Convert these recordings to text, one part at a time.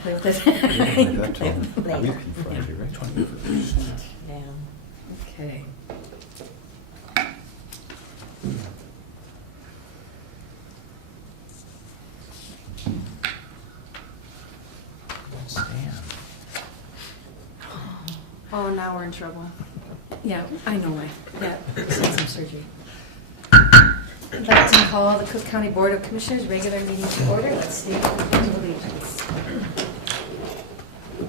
play with it. Like that till Later. week Friday, right? 21st. Yeah, okay. Stan. Oh, now we're in trouble. Yeah, I know why. Yeah, just had some surgery. I'd like to call the Cook County Board of Commissioners regular meeting to order. Let's state the pledge of allegiance.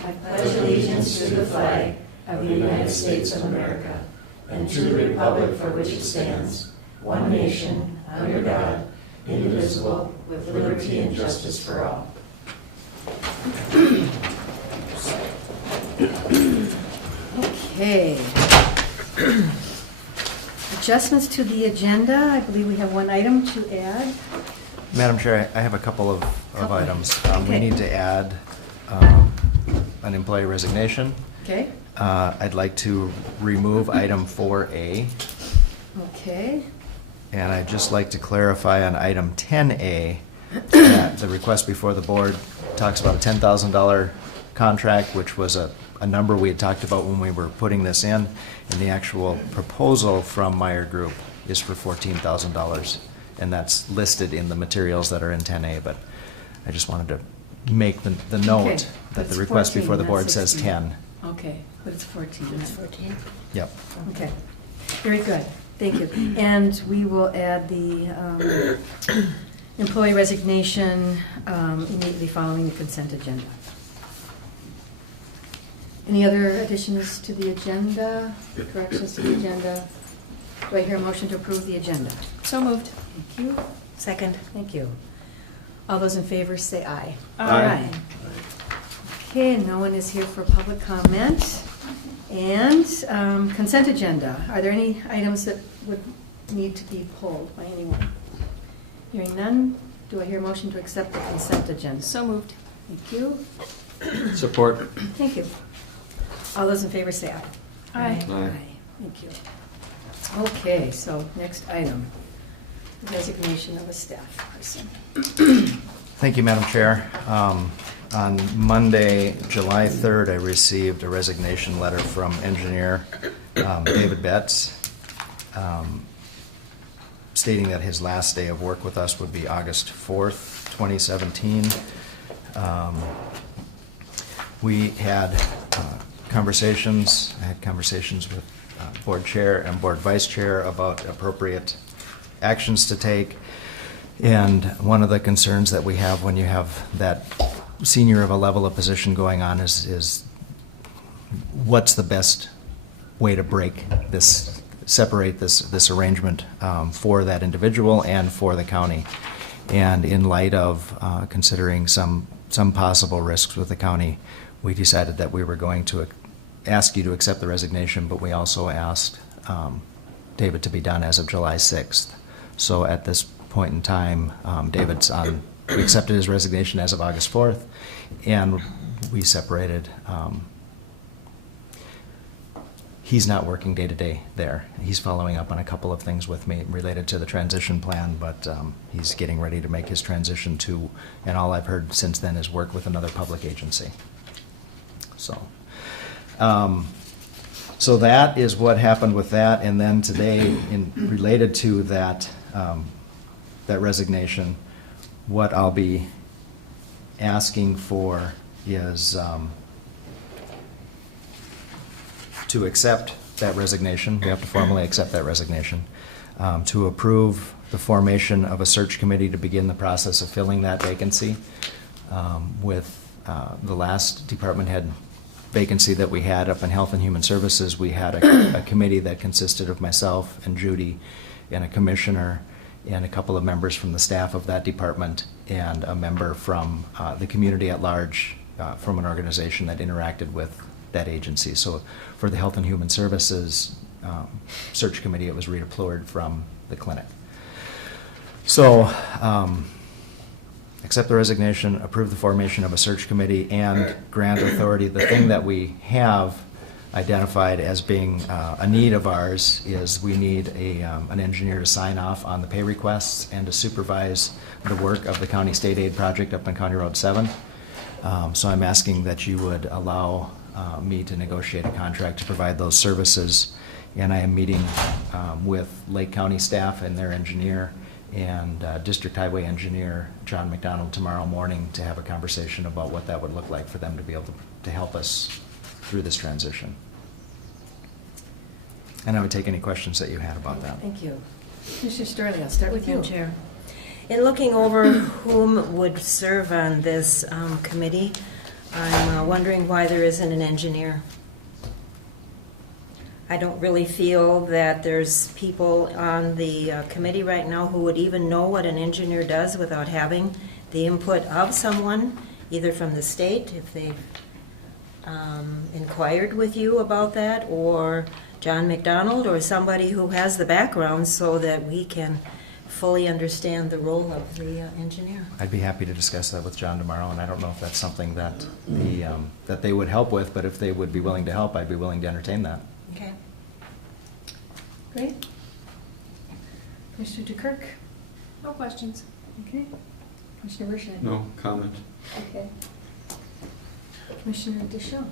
I pledge allegiance to the flag of the United States of America and to the republic for which it stands, one nation, under God, indivisible, with liberty and justice for all. Okay. Adjustments to the agenda. I believe we have one item to add. Madam Chair, I have a couple of Couple. items. Okay. We need to add an employee resignation. Okay? I'd like to remove item 4A, Okay. and I'd just like to clarify on item 10A that the request before the board talks about a $10,000 contract, which was a number we had talked about when we were putting this in, and the actual proposal from Meyer Group is for $14,000, and that's listed in the materials that are in 10A, but I just wanted to make the note Okay. that the It's request 14, before the not board says 16. 10. Okay, but it's 14. It's 14? Yep. Okay. Very good. Thank you. And we will add the employee resignation immediately following the consent agenda. Any other additions to the agenda, corrections to the agenda? Do I hear a motion to approve the agenda? So moved. Thank you. Second. Thank you. All those in favor say aye. Aye. Okay, no one is here for public comment. And consent agenda. Are there any items that would need to be pulled by anyone? Hearing none, do I hear a motion to accept the consent agenda? So moved. Thank you. Support. Thank you. All those in favor say aye. Aye. Aye. Thank you. Okay, so next item, resignation of a staff person. Thank you, Madam Chair. On Monday, July 3rd, I received a resignation letter from engineer David Betts, stating that his last day of work with us would be August 4th, 2017. We had conversations, I had conversations with board chair and board vice chair about appropriate actions to take. And one of the concerns that we have when you have that senior of a level of position going on is what's the best way to break this, separate this arrangement for that individual and for the county. And in light of considering some possible risks with the county, we decided that we were going to ask you to accept the resignation, but we also asked David to be done as of July 6th. So at this point in time, we accepted his resignation as of August 4th, and we separated. He's not working day-to-day there. He's following up on a couple of things with me related to the transition plan, but he's getting ready to make his transition to, and all I've heard since then is work with another public agency. So that is what happened with that, and then today, related to that resignation, what I'll be asking for is to accept that resignation. We have to formally accept that resignation. To approve the formation of a search committee to begin the process of filling that vacancy. With the last department head vacancy that we had up in Health and Human Services, we had a committee that consisted of myself and Judy and a commissioner and a couple of members from the staff of that department and a member from the community at large from an organization that interacted with that agency. So for the Health and Human Services search committee, it was Rita Pleward from the clinic. So accept the resignation, approve the formation of a search committee, and grant authority. The thing that we have identified as being a need of ours is we need an engineer to sign off on the pay requests and to supervise the work of the county state aid project up on County Road 7. So I'm asking that you would allow me to negotiate a contract to provide those services. And I am meeting with Lake County staff and their engineer and District Highway Engineer John McDonald tomorrow morning to have a conversation about what that would look like for them to be able to help us through this transition. And I would take any questions that you had about that. Thank you. Commissioner Storley, I'll start with you. Madam Chair. In looking over whom would serve on this committee, I'm wondering why there isn't an engineer. I don't really feel that there's people on the committee right now who would even know what an engineer does without having the input of someone, either from the state, if they've inquired with you about that, or John McDonald, or somebody who has the background so that we can fully understand the role of the engineer. I'd be happy to discuss that with John tomorrow, and I don't know if that's something that that they would help with, but if they would be willing to help, I'd be willing to entertain that. Okay. Great. Commissioner DeKirk? No questions. Okay. Commissioner Bershon? No comment. Okay. Commissioner Deschamps?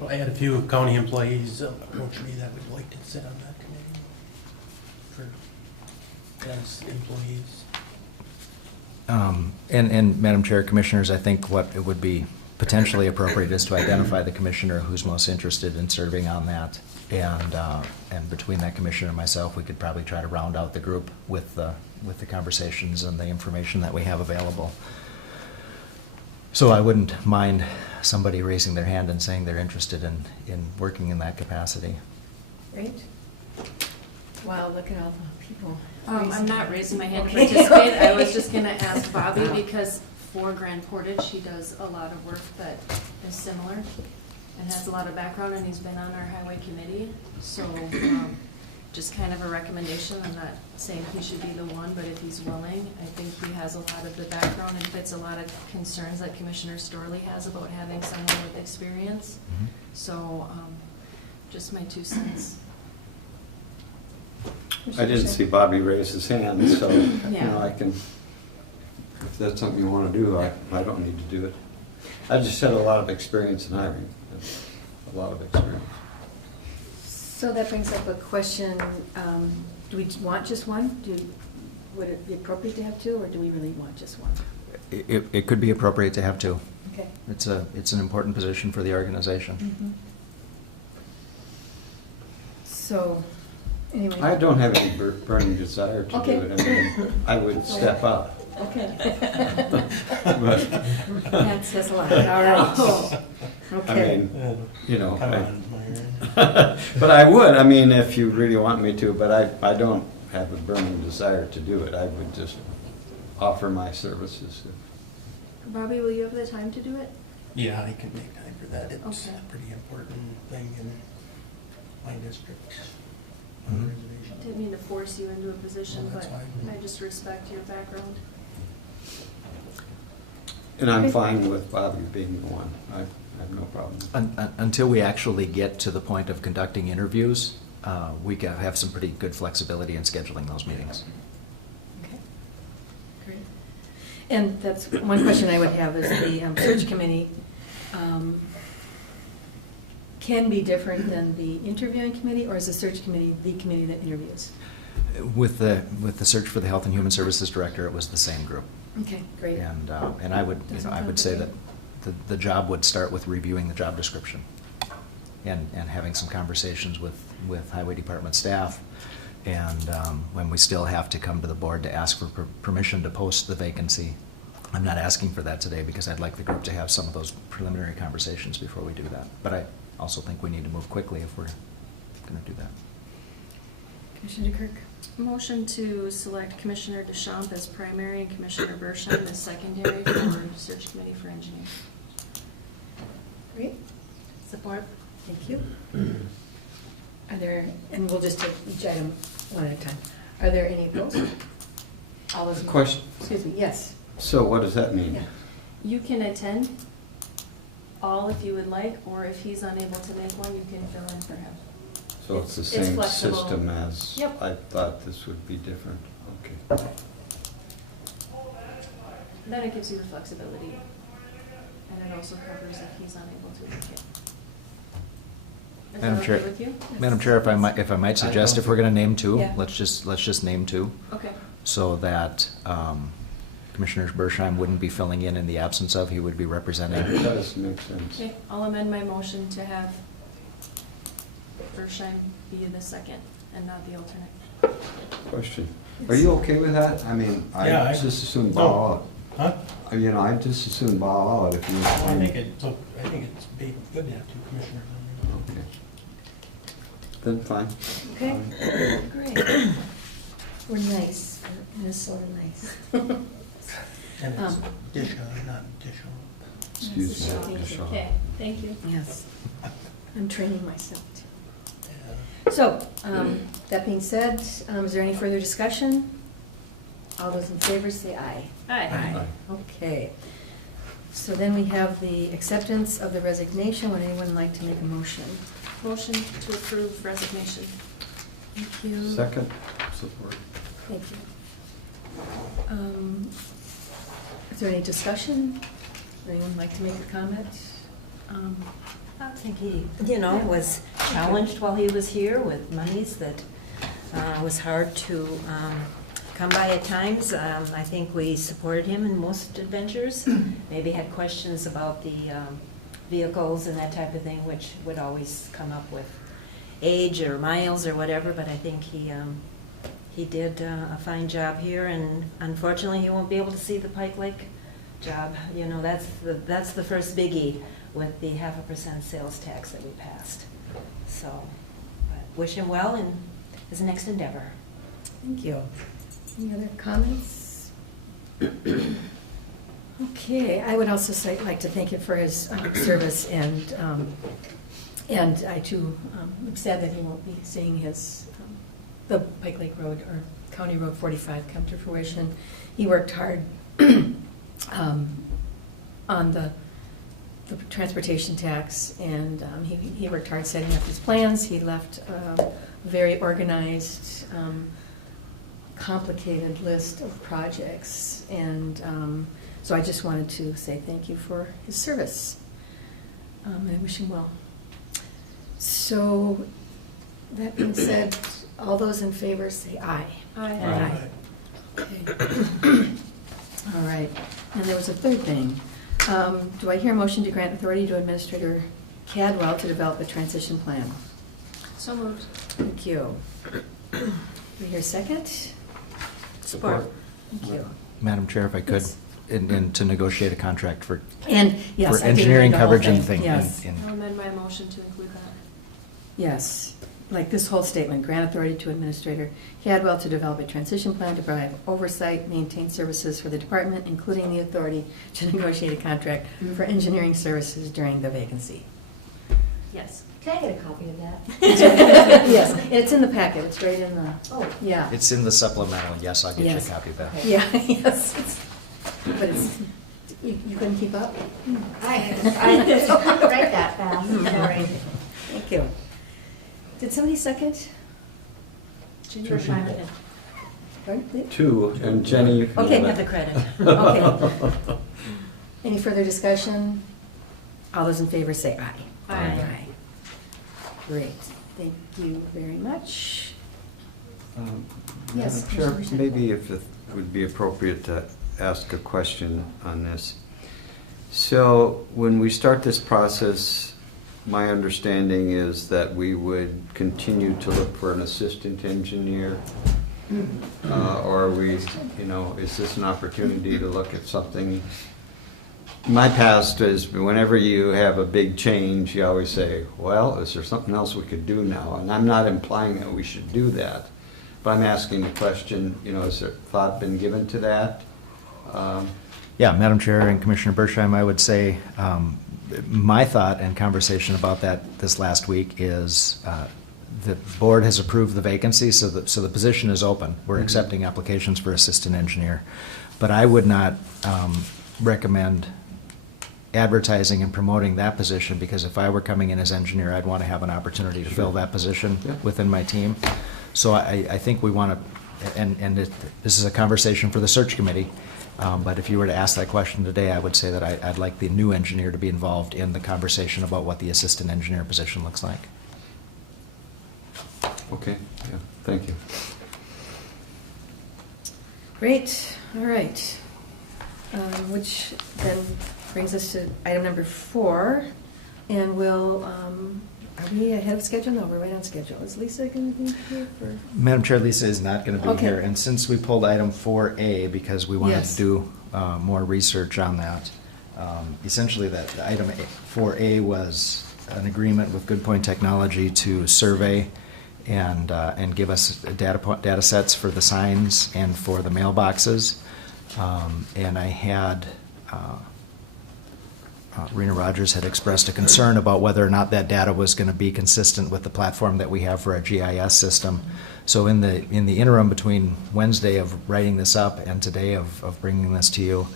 Well, I had a few county employees approach me that would like to sit on that committee for as employees. And Madam Chair, Commissioners, I think what it would be potentially appropriate is to identify the commissioner who's most interested in serving on that. And between that commissioner and myself, we could probably try to round out the group with the conversations and the information that we have available. So I wouldn't mind somebody raising their hand and saying they're interested in working in that capacity. Great. Wow, look at all the people. I'm not raising my hand to Okay. participate. I was just gonna ask Bobby because for Grand Portage, he does a lot of work that is similar and has a lot of background, and he's been on our highway committee. So just kind of a recommendation. I'm not saying he should be the one, but if he's willing, I think he has a lot of the background and fits a lot of concerns that Commissioner Storley has about having someone with experience. So just my 2 cents. I didn't see Bobby raise his hand, so, you Yeah. know, I can, if that's something you want to do, I don't need to do it. I just had a lot of experience in hiring, a lot of experience. So that brings up a question, do we want just one? Would it be appropriate to have 2, or do we really want just one? It could be appropriate to have 2. Okay. It's an important position for the organization. Mhm. So, anyway. I don't have any burning desire to do Okay. it. I mean, I would step up. Okay. But, That says a lot, all right. I Okay. mean, you know, Come I- on, Myron. but I would, I mean, if you really want me to, but I don't have a burning desire to do it. I would just offer my services. Bobby, will you have the time to do it? Yeah, I can make time for that. It's Okay. a pretty important thing in my district. Mhm. Reservation. Didn't mean to force you into a position, No, but that's fine. I just respect your background. And I'm Okay. fine with Bobby being the one. I have no problem. Until we actually get to the point of conducting interviews, we can have some pretty good flexibility in scheduling those meetings. Okay. Great. And that's, one question I would have is the search committee can be different than the interviewing committee, or is the search committee the committee that interviews? With the search for the Health and Human Services Director, it was the same group. Okay, great. And I would, I would say that the job would start with reviewing the job description and having some conversations with Highway Department staff. And when we still have to come to the board to ask for permission to post the vacancy, I'm not asking for that today because I'd like the group to have some of those preliminary conversations before we do that. But I also think we need to move quickly if we're going to do that. Commissioner DeKirk? Motion to select Commissioner Deschamps as primary and Commissioner Bershon as secondary for search committee for engineering. Great, Support. thank you. Are there, and we'll just take each item one at a time. Are there any opposed? All those. Question. Excuse me, yes. So what does that mean? Yeah. You can attend all if you would like, or if he's unable to make one, you can fill in for him. So it's the It's same flexible. system as, Yep. I thought this would be different. Okay. Then it gives you the flexibility. also covers if he's unable to make it. Is Madam that Chair- okay with you? Madam Chair, if I might suggest, if we're gonna name two, Yeah. let's just name two, Okay. so that Commissioner Bersheim wouldn't be filling in the absence of, he would be It representing. does make sense. Okay, I'll amend my motion to have Bershine be the second and not the alternate. Question. Are you okay with that? I mean, Yeah, I I- just assume no. bow out. Huh? You know, I just assume bow out if you. I think it's be good to have two commissioners on there. Okay. Then fine. Okay, great. We're nice, Minnesota nice. And it's Um, dish on, not dish on. Excuse me. Thank you. Michelle. Okay, thank you. Yes, I'm training myself too. Yeah. So, that being said, is there any further discussion? All those in favor say aye. Hi. Okay. So then we have the acceptance of the resignation. Would anyone like to make a motion? Motion to approve resignation. Thank you. Second, support. Thank you. Is there any discussion? Would anyone like to make a comment? I think he, was challenged while he was here with monies that was hard to come by at times. I think we supported him in most adventures. Maybe had questions about the vehicles and that type of thing, which would always come up with age or miles or whatever, but I think he did a fine job here, and unfortunately, he won't be able to see the Pike Lake job. That's the first biggie with the 0.5% sales tax that we passed. So, but wish him well in his next endeavor. Thank you. Any other comments? Okay, I would also like to thank him for his service, and I too am sad that he won't be seeing the Pike Lake Road or County Road 45 come to fruition. He worked hard on the transportation tax, and he worked hard setting up his plans. He left a very organized, complicated list of projects, and so I just wanted to say thank you for his service, and I wish him well. So, that being said, all those in favor say aye. Aye. Okay. All right, and there was a third thing. Do I hear a motion to grant authority to Administrator Cadwell to develop a transition plan? So moved. Thank you. Do we hear a second? Support. Thank you. Madam Chair, if I could, Yes. and to negotiate a contract for And, yes, for I did engineering read the whole coverage and thing, thing. yes. I'll amend my motion to include that. Yes, like this whole statement, grant authority to Administrator Cadwell to develop a transition plan to provide oversight, maintain services for the department, including the authority to negotiate a contract for engineering services during the vacancy. Yes. Can I get a copy of that? Yes, and it's in the packet, it's right in the, Oh, yeah. It's in the supplemental, yes, I'll get you a Yes. copy of that. Yeah, yes, but it's, you couldn't keep up? I don't write that fast, sorry. Thank you. Did somebody second? Ginny Two or Simon? people. Pardon, please? Two, and Jenny, you can. Okay, go Have the back. credit. Okay. Any further discussion? All those in favor say aye. Aye. Great, thank you very much. Yes, Madam Chair, Commissioner Bishop. maybe if it would be appropriate to ask a question on this. So when we start this process, my understanding is that we would continue to look for an assistant engineer? Or are we, is this an opportunity to look at something? My past is whenever you have a big change, you always say, well, is there something else we could do now? And I'm not implying that we should do that, but I'm asking the question, has there thought been given to that? Yeah, Madam Chair and Commissioner Bersheim, I would say my thought and conversation about that this last week is the board has approved the vacancy, so the position is open. We're accepting applications for assistant engineer. But I would not recommend advertising and promoting that position, because if I were coming in as engineer, I'd want to have an opportunity to fill that position Yeah. within my team. So I think we want to, and this is a conversation for the search committee, But if you were to ask that question today, I would say that I'd like the new engineer to be involved in the conversation about what the assistant engineer position looks like. Okay, yeah, thank you. Great, all right. Which then brings us to item number 4, and we'll, are we ahead of schedule? No, we're right on schedule. Is Lisa going to be here for? Madam Chair, Lisa is not going to be Okay. here, and since we pulled item 4A because we wanted Yes. to do more research on that, essentially that item 4A was an agreement with Good Point Technology to survey and give us data sets for the signs and for the mailboxes. And I had Rena Rogers had expressed a concern about whether or not that data was going to be consistent with the platform that we have for our GIS system. So in the interim between Wednesday of writing this up and today of bringing this to you,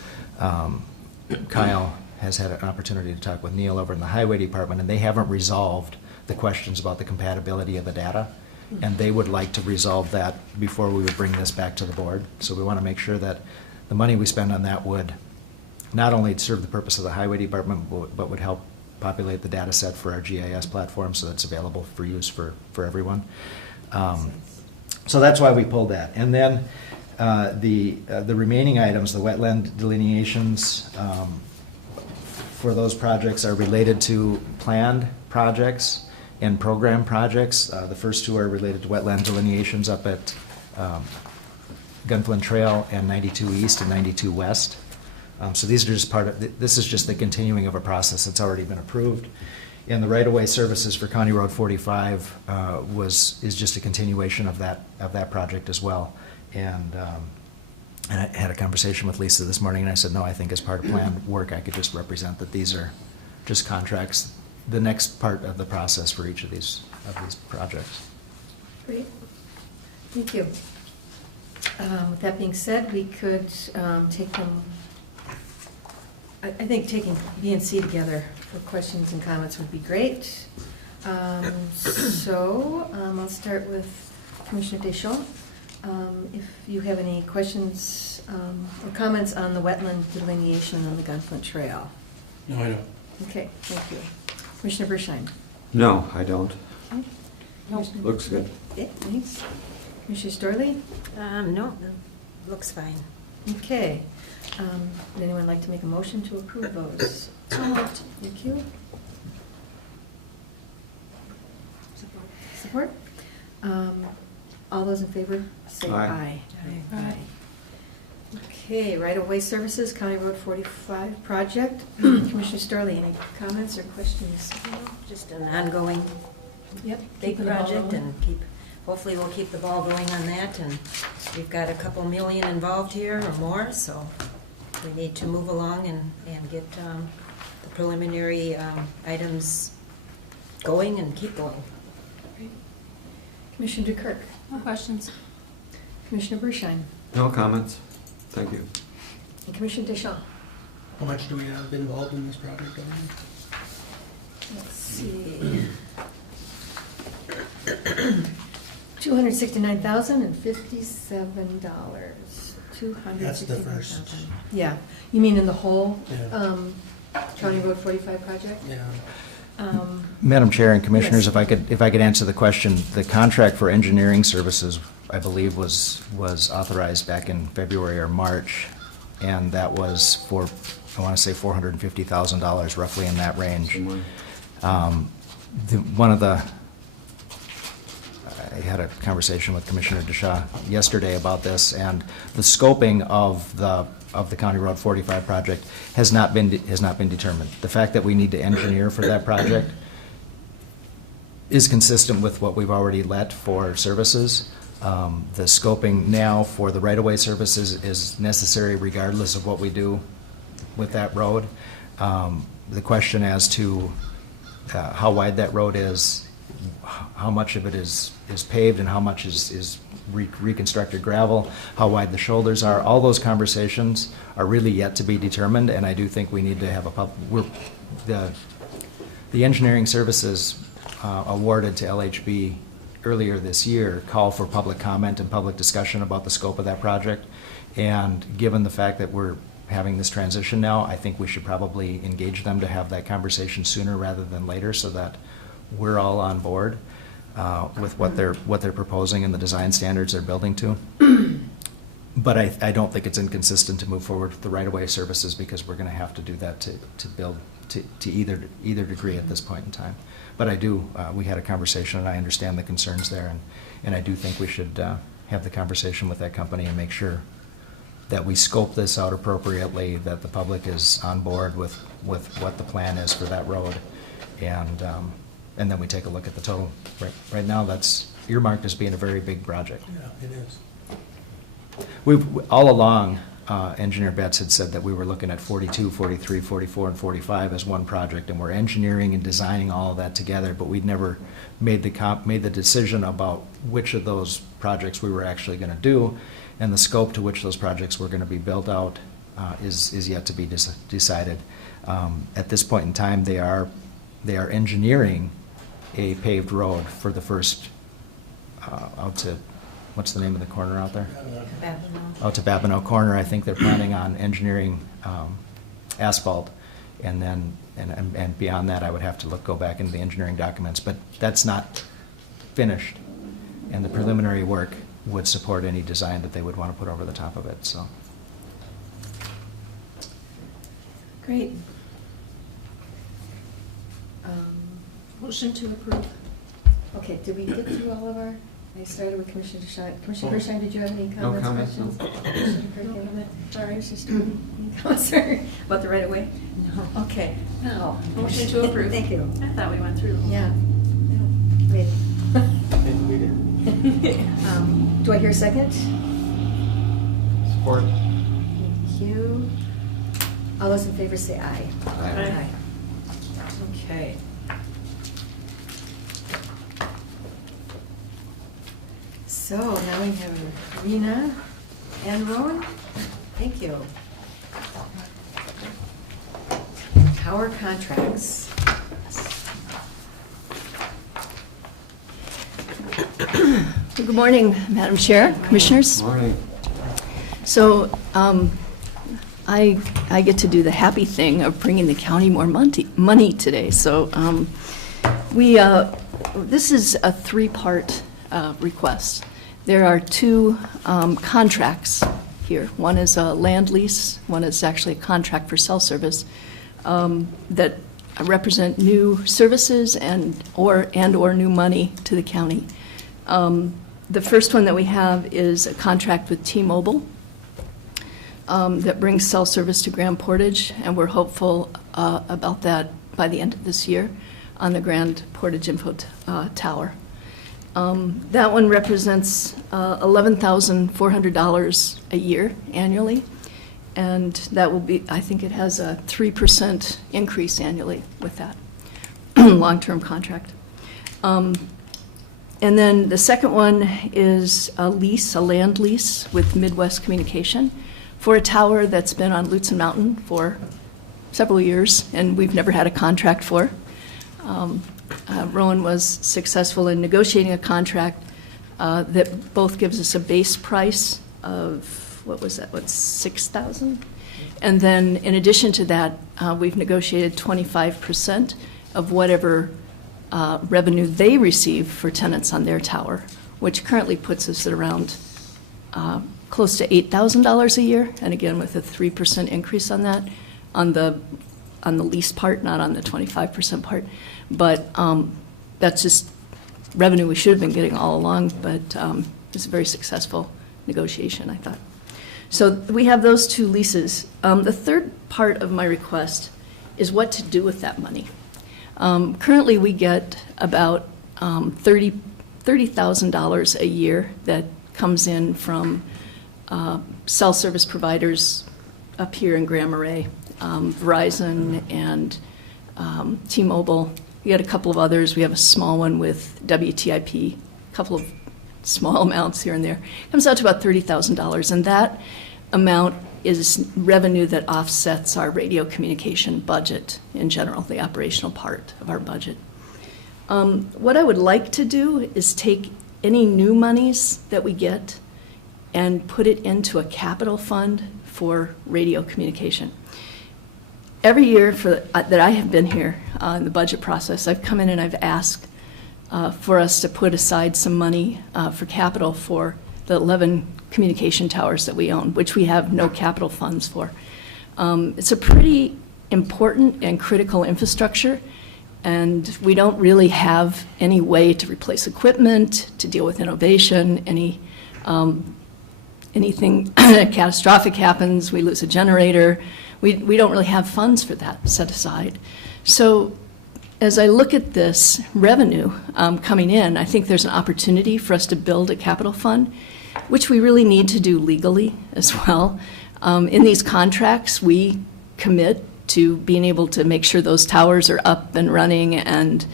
Kyle has had an opportunity to talk with Neil over in the Highway Department, and they haven't resolved the questions about the compatibility of the data. And they would like to resolve that before we would bring this back to the board. So we want to make sure that the money we spend on that would not only serve the purpose of the Highway Department, but would help populate the data set for our GIS platform so that's available for use for everyone. So that's why we pulled that. And then the remaining items, the wetland delineations, for those projects are related to planned projects and program projects. The first 2 are related to wetland delineations up at Gunflint Trail and 92 East and 92 West. So these are just this is just the continuing of a process that's already been approved. And the right-of-way services for County Road 45 is just a continuation of that project as well. And I had a conversation with Lisa this morning, and I said, no, I think as part of planned work, I could just represent that these are just contracts, the next part of the process for each of these projects. Great, thank you. With that being said, we could take them, I think taking B and C together for questions and comments would be great. So I'll start with Commissioner Deschamps. If you have any questions or comments on the wetland delineation on the Gunflint Trail. No, I don't. Okay, thank you. Commissioner Bersheim. No, I don't. Okay. Commissioner- Looks good. Yeah, thanks. Commissioner Storley? No, looks fine. Okay. Would anyone like to make a motion to approve those? So moved. Thank you. Support? All those in favor, say Aye. aye. Aye. Okay, right-of-way services, County Road 45 project. Commissioner Storley, any comments or questions? Just an ongoing Yep. big keeping the ball project rolling. and hopefully we'll keep the ball going on that. And we've got a couple million involved here or more, so we need to move along and get the preliminary items going and keep going. Commissioner Dukirk? No questions. Commissioner Bersheim? No comments? Thank you. And Commissioner Deschamps? How much do we have involved in this project already? Let's see. $269,057. That's the first. $269,000. Yeah, you mean in the whole Yeah. County Road 45 project? Yeah. Madam Chair and Commissioners, Yes. if I could answer the question, the contract for engineering services, I believe, was authorized back in February or March, and that was for, I want to say $450,000, roughly in that range. I had a conversation with Commissioner DeShaw yesterday about this, and the scoping of the County Road 45 project has not been determined. The fact that we need to engineer for that project is consistent with what we've already let for services. The scoping now for the right-of-way services is necessary regardless of what we do with that road. The question as to how wide that road is, how much of it is paved and how much is reconstructed gravel, how wide the shoulders are, all those conversations are really yet to be determined, and I do think we need to have the engineering services awarded to LHB earlier this year call for public comment and public discussion about the scope of that project. And given the fact that we're having this transition now, I think we should probably engage them to have that conversation sooner rather than later, so that we're all on board with what they're proposing and the design standards they're building to. But I don't think it's inconsistent to move forward with the right-of-way services, because we're going to have to do that to build to either degree at this point in time. But I do, we had a conversation, and I understand the concerns there, and I do think we should have the conversation with that company and make sure that we scope this out appropriately, that the public is on board with what the plan is for that road, and then we take a look at the total. Right now, that's earmarked as being a very big project. Yeah, it is. We've, all along, Engineer Betts had said that we were looking at 42, 43, 44, and 45 as one project, and we're engineering and designing all of that together, but we'd never made the decision about which of those projects we were actually going to do, and the scope to which those projects were going to be built out is yet to be decided. At this point in time, they are engineering a paved road for the first out to, what's the name of the corner out there? Out to Babineau Corner. I think they're planning on engineering asphalt, and then and beyond that, I would have to go back into the engineering documents. But that's not finished, and the preliminary work would support any design that they would want to put over the top of it. So. Great. Motion to approve. Okay, did we get through all of our, I started with Commissioner DeShine. Commissioner Hershine, did you have any No comments, comments, no. questions? Commissioner Perkins? Sorry, it's just, any comments, sorry, about the right of way? No. Okay, now. Motion to approve. Thank you. I thought we went through. Yeah. Wait. Maybe we did. Do I hear a second? Support. Thank you. All those in favor say aye. Aye. Okay. So now we have Rena and Rowan. Thank you. Tower contracts. Good morning, Madam Chair, Commissioners. Morning. So I get to do the happy thing of bringing the county more money today. So this is a three-part request. There are two contracts here. One is a land lease, one is actually a contract for cell service that represent new services and or new money to the county. The first one that we have is a contract with T-Mobile that brings cell service to Grand Portage, and we're hopeful about that by the end of this year on the Grand Portage Info Tower. That one represents $11,400 a year annually, and that will be, I think it has a 3% increase annually with that long-term contract. And then the second one is a lease, a land lease with Midwest Communication for a tower that's been on Lutsen Mountain for several years, and we've never had a contract for. Rowan was successful in negotiating a contract that both gives us a base price of, what was that, $6,000? And then in addition to that, we've negotiated 25% of whatever revenue they receive for tenants on their tower, which currently puts us at around close to $8,000 a year, and again with a 3% increase on that, on the lease part, not on the 25% part. But that's just revenue we should have been getting all along, but it's a very successful negotiation, I thought. So we have those two leases. The third part of my request is what to do with that money. Currently, we get about $30,000 a year that comes in from cell service providers up here in Grand Marais, Verizon and T-Mobile. We got a couple of others. We have a small one with WTIP, a couple of small amounts here and there. It comes out to about $30,000, and that amount is revenue that offsets our radio communication budget in general, the operational part of our budget. What I would like to do is take any new monies that we get and put it into a capital fund for radio communication. Every year that I have been here in the budget process, I've come in and I've asked for us to put aside some money for capital for the 11 communication towers that we own, which we have no capital funds for. It's a pretty important and critical infrastructure, and we don't really have any way to replace equipment, to deal with innovation, anything catastrophic happens, we lose a generator. We don't really have funds for that set aside. So as I look at this revenue coming in, I think there's an opportunity for us to build a capital fund, which we really need to do legally as well. In these contracts, we commit to being able to make sure those towers are up and running, and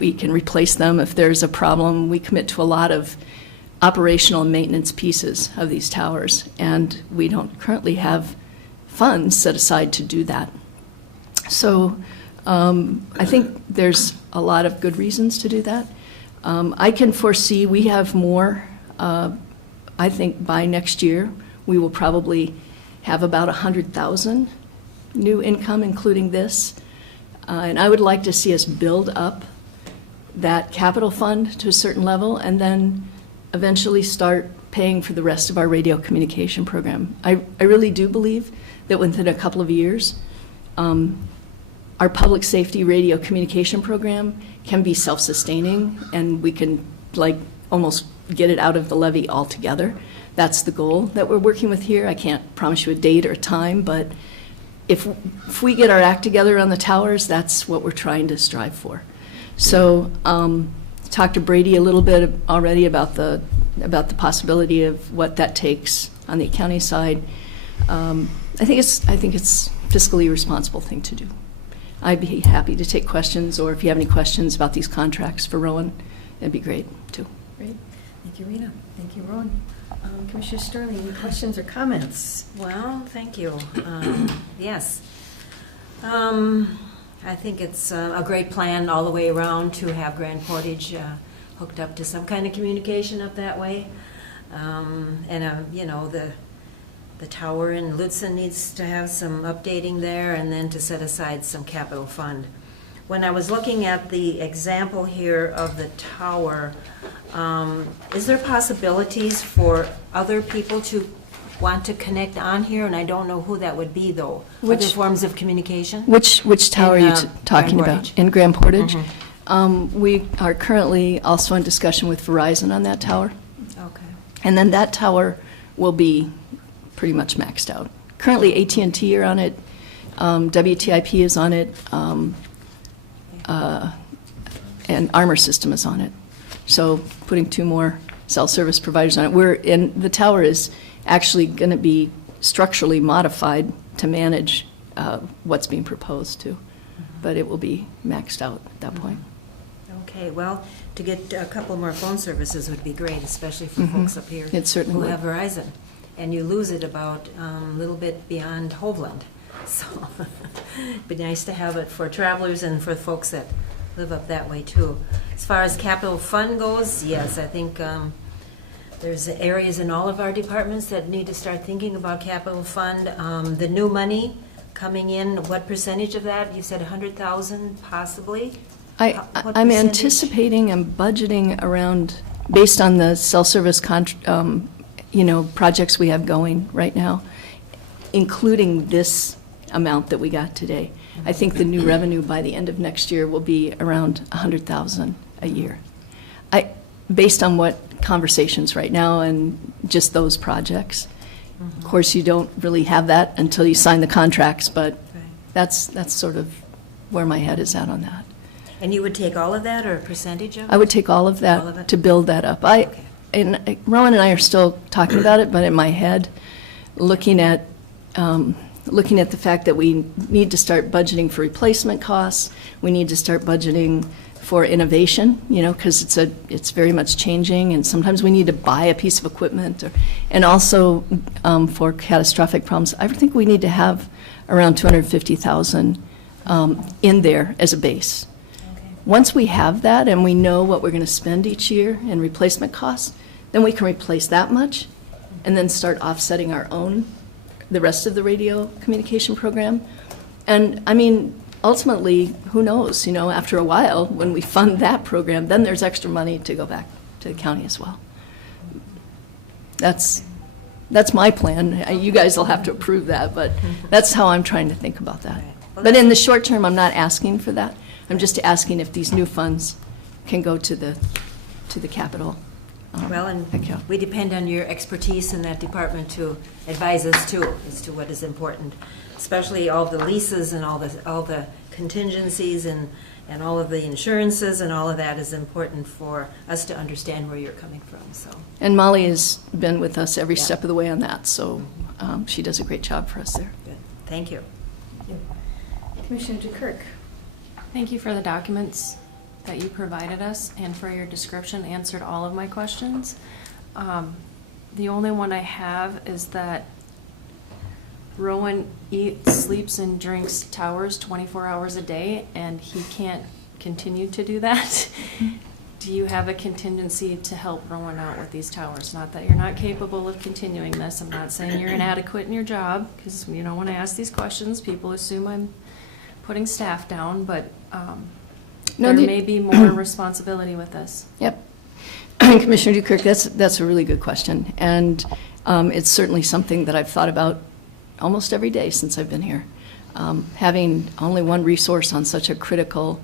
we can replace them if there's a problem. We commit to a lot of operational and maintenance pieces of these towers, and we don't currently have funds set aside to do that. So I think there's a lot of good reasons to do that. I can foresee we have more. I think by next year we will probably have about 100,000 new income, including this. And I would like to see us build up that capital fund to a certain level and then eventually start paying for the rest of our radio communication program. I really do believe that within a couple of years, our public safety radio communication program can be self-sustaining, and we can almost get it out of the levy altogether. That's the goal that we're working with here. I can't promise you a date or a time, but if we get our act together on the towers, that's what we're trying to strive for. So talked to Brady a little bit already about the possibility of what that takes on the accounting side. I think it's fiscally responsible thing to do. I'd be happy to take questions, or if you have any questions about these contracts for Rowan, that'd be great too. Great. Thank you, Rita. Thank you, Rowan. Commissioner Sterling, any questions or comments? Well, thank you. Yes. I think it's a great plan all the way around to have Grand Portage hooked up to some kind of communication up that way. The tower in Lutsen needs to have some updating there, and then to set aside some capital fund. When I was looking at the example here of the tower, is there possibilities for other people to want to connect on here? And I don't know who that would be, though. Other forms of communication? Which tower are you talking Grand about? Portage. In Grand Portage? Mm-hmm. We are currently also in discussion with Verizon on that tower. Okay. And then that tower will be pretty much maxed out. Currently, AT&T are on it, WTIP is on it, and Armor System is on it. So putting 2 more cell service providers on it. The tower is actually going to be structurally modified to manage what's being proposed to, but it will be maxed out at that point. Okay, well, to get a couple more phone services would be great, especially for folks up here It certainly who would. have Verizon. And you lose it about a little bit beyond Hovland. So it'd be nice to have it for travelers and for folks that live up that way too. As far as capital fund goes, yes, I think there's areas in all of our departments that need to start thinking about capital fund. The new money coming in, what percentage of that? You said 100,000 possibly? What I'm percentage? anticipating and budgeting around, based on the cell service projects we have going right now, including this amount that we got today. I think the new revenue by the end of next year will be around 100,000 a year. Based on what conversations right now and just those projects. Of course, you don't really have that until you sign the contracts, but that's sort of where my head is at on that. And you would take all of that or a percentage of it? I would take all of that All of it? to build that up. Okay. And Rowan and I are still talking about it, but in my head, looking at the fact that we need to start budgeting for replacement costs, we need to start budgeting for innovation, because it's very much changing, and sometimes we need to buy a piece of equipment, and also for catastrophic problems. I think we need to have around 250,000 in there as a base. Once we have that and we know what we're going to spend each year in replacement costs, then we can replace that much, and then start offsetting the rest of the radio communication program. And I mean, ultimately, who knows, after a while, when we fund that program, then there's extra money to go back to the county as well. That's my plan. You guys will have to approve that, but that's how I'm trying to think about that. But in the short term, I'm not asking for that. I'm just asking if these new funds can go to the capital. Well, and account. we depend on your expertise in that department to advise us too as to what is important, especially all the leases and all the contingencies and all of the insurances and all of that is important for us to understand where you're coming from. So. And Molly has been with us every Yeah. step of the way on that, so she does a great job for us there. Good. Thank you. Commissioner Dukirk. Thank you for the documents that you provided us and for your description, answered all of my questions. The only one I have is that Rowan eats, sleeps, and drinks towers 24 hours a day, and he can't continue to do that. Do you have a contingency to help Rowan out with these towers? Not that you're not capable of continuing this. I'm not saying you're inadequate in your job, because when I ask these questions, people assume I'm putting staff down, but No, there may be more responsibility with this. Yep. Commissioner Dukirk, that's a really good question. And it's certainly something that I've thought about almost every day since I've been here. Having only one resource on such a critical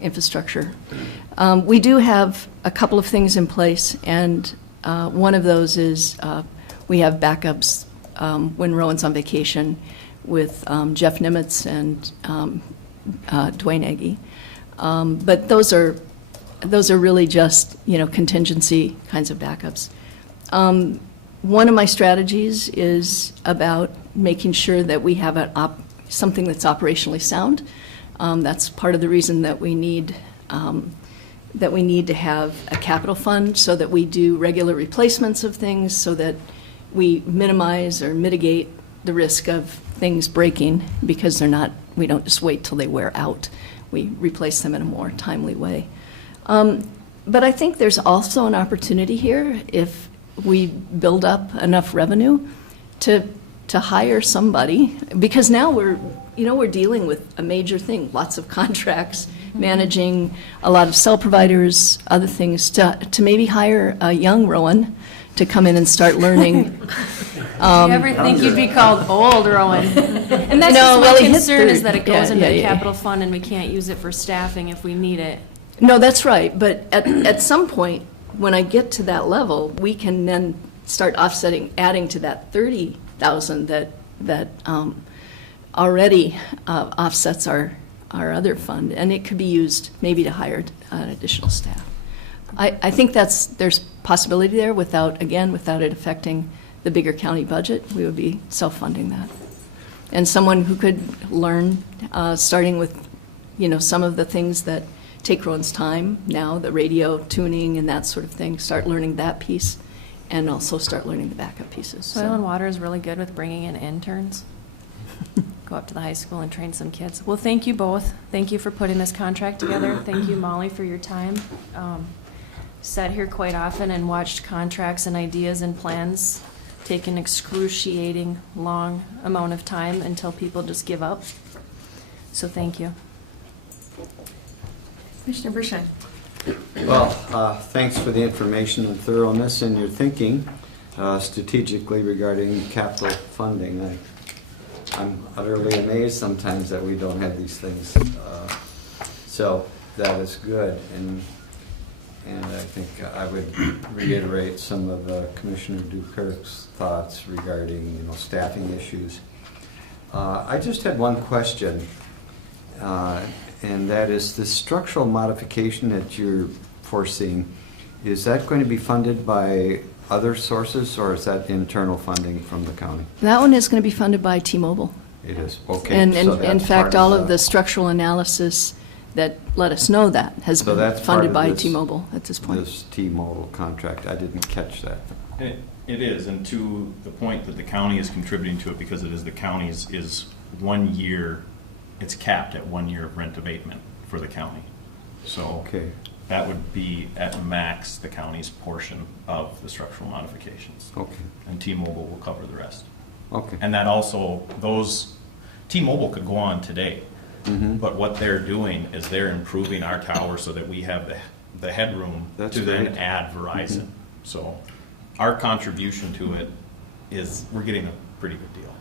infrastructure. We do have a couple of things in place, and one of those is we have backups when Rowan's on vacation with Jeff Nimitz and Dwayne Eggy. But those are really just, contingency kinds of backups. One of my strategies is about making sure that we have something that's operationally sound. That's part of the reason that we need to have a capital fund so that we do regular replacements of things, so that we minimize or mitigate the risk of things breaking, because we don't just wait till they wear out. We replace them in a more timely way. But I think there's also an opportunity here, if we build up enough revenue, to hire somebody, because now we're dealing with a major thing, lots of contracts, managing a lot of cell providers, other things, to maybe hire a young Rowan to come in and start learning. Do you ever think you'd be called old, Rowan? And that's No, just well, my he hit concern, is 30. that it goes Yeah, into the yeah. capital fund and we can't use it for staffing if we need it. No, that's right, but at some point, when I get to that level, we can then start adding to that 30,000 that already offsets our other fund, and it could be used maybe to hire additional staff. I think there's possibility there without it affecting the bigger county budget. We would be self-funding that. And someone who could learn, starting with, some of the things that take Rowan's time now, the radio tuning and that sort of thing, start learning that piece, and also start learning the backup pieces. Soil and Water is really good with bringing in interns. Go up to the high school and train some kids. Well, thank you both. Thank you for putting this contract together. Thank you, Molly, for your time. Sat here quite often and watched contracts and ideas and plans take an excruciating long amount of time until people just give up. So thank you. Commissioner Bershine. Well, thanks for the information and thoroughness in your thinking strategically regarding capital funding. I'm utterly amazed sometimes that we don't have these things. So that is good. And I think I would reiterate some of Commissioner Dukirk's thoughts regarding, staffing issues. I just had one question, and that is the structural modification that you're foreseeing. Is that going to be funded by other sources, or is that internal funding from the county? That one is going to be funded by T-Mobile. It is, okay. And so in that's fact, part all of the structural analysis that let us know that has So been that's part funded of by this- T-Mobile at this point. This T-Mobile contract, I didn't catch that. It is, and to the point that the county is contributing to it, because it is the county's, is 1 year, it's capped at 1 year of rent abatement for the county. So Okay. that would be at max the county's portion of the structural modifications. Okay, And T-Mobile will cover the rest. okay. And that also, T-Mobile could go on today, Mhm. but what they're doing is they're improving our tower so that we have the headroom That's to then great. add Verizon. So our contribution to it is, we're getting a pretty good deal.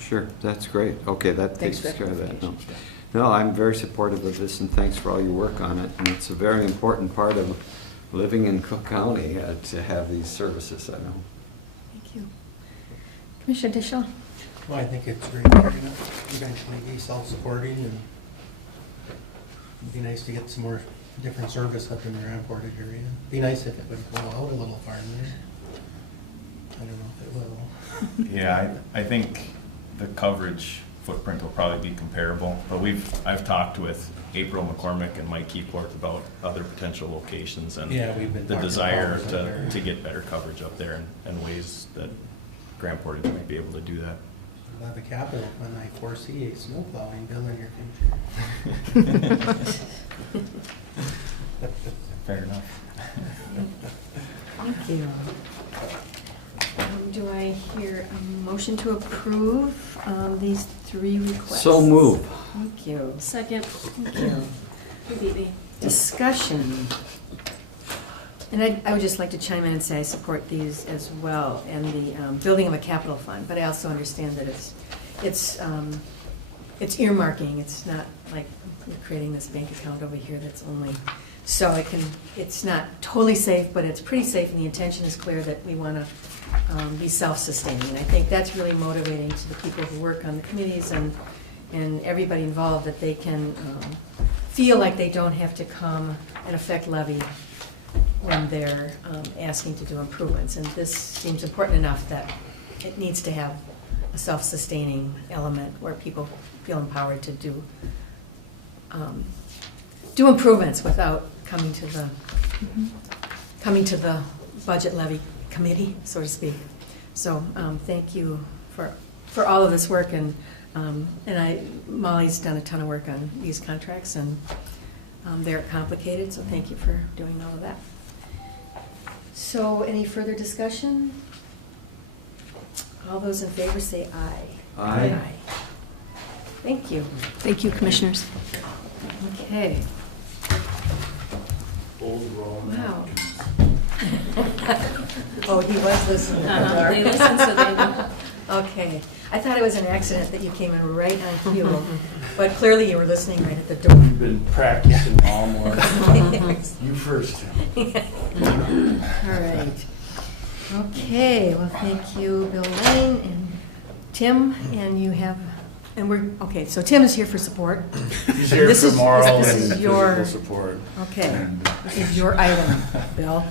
Sure, that's great. Okay, that Thanks takes for care of that. No. clarification. No, I'm very supportive of this, and thanks for all your work on it. And it's a very important part of living in Cook County to have these services, I know. Thank you. Commissioner Deschamps? Well, I think it's great that you're gonna eventually be self-supporting, and it'd be nice to get some more different service up in the Grand Portage area. Be nice if it would go out a little farther. I don't know if it will. Yeah, I think the coverage footprint will probably be comparable, but I've talked with April McCormick and Mike Keyport about other potential locations and Yeah, we've been the talking desire about that. to get better coverage up there and ways that Grand Portage might be able to do that. I'll have a capital when I foresee a snow plowing bill in your future. Fair enough. Thank you. Do I hear a motion to approve these three requests? So move. Thank you. Second, Thank you. you beat me. Discussion. And I would just like to chime in and say I support these as well, and the building of a capital fund, but I also understand that it's earmarking. It's not like we're creating this bank account over here that's only, so it's not totally safe, but it's pretty safe, and the intention is clear that we want to be self-sustaining. And I think that's really motivating to the people who work on the committees and everybody involved, that they can feel like they don't have to come and affect levy when they're asking to do improvements. And this seems important enough that it needs to have a self-sustaining element where people feel empowered to do improvements without coming to the budget levy committee, so to speak. So thank you for all of this work, and Molly's done a ton of work on these contracts, and they're complicated, so thank you for doing all of that. So any further discussion? All those in favor say aye. Aye. Thank you. Thank you, commissioners. Okay. Wow. Oh, he was listening. They listen, so they know. Okay. I thought it was an accident that you came in right on cue, but clearly you were listening right at the door. You've been practicing all morning. You first. All right. Okay, well, thank you, Bill Lane and Tim, and you have, and we're, okay, so Tim is here for support. He's here This for is- moral this and is physical your- support. Okay, And this is your item, Bill.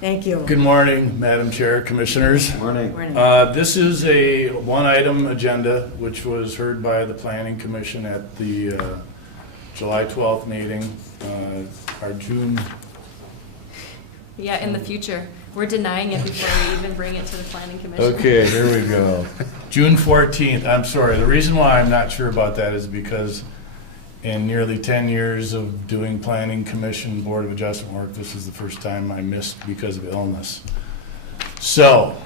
Thank you. good morning, Madam Chair, Commissioners. Morning. Morning. This is a one-item agenda, which was heard by the Planning Commission at the July 12th meeting. Our June, Yeah, in the future. We're denying it before we even bring it to the planning commission. okay, here we go. June 14th, I'm sorry. The reason why I'm not sure about that is because in nearly 10 years of doing Planning Commission Board of Adjustment work, this is the first time I missed because of illness. So,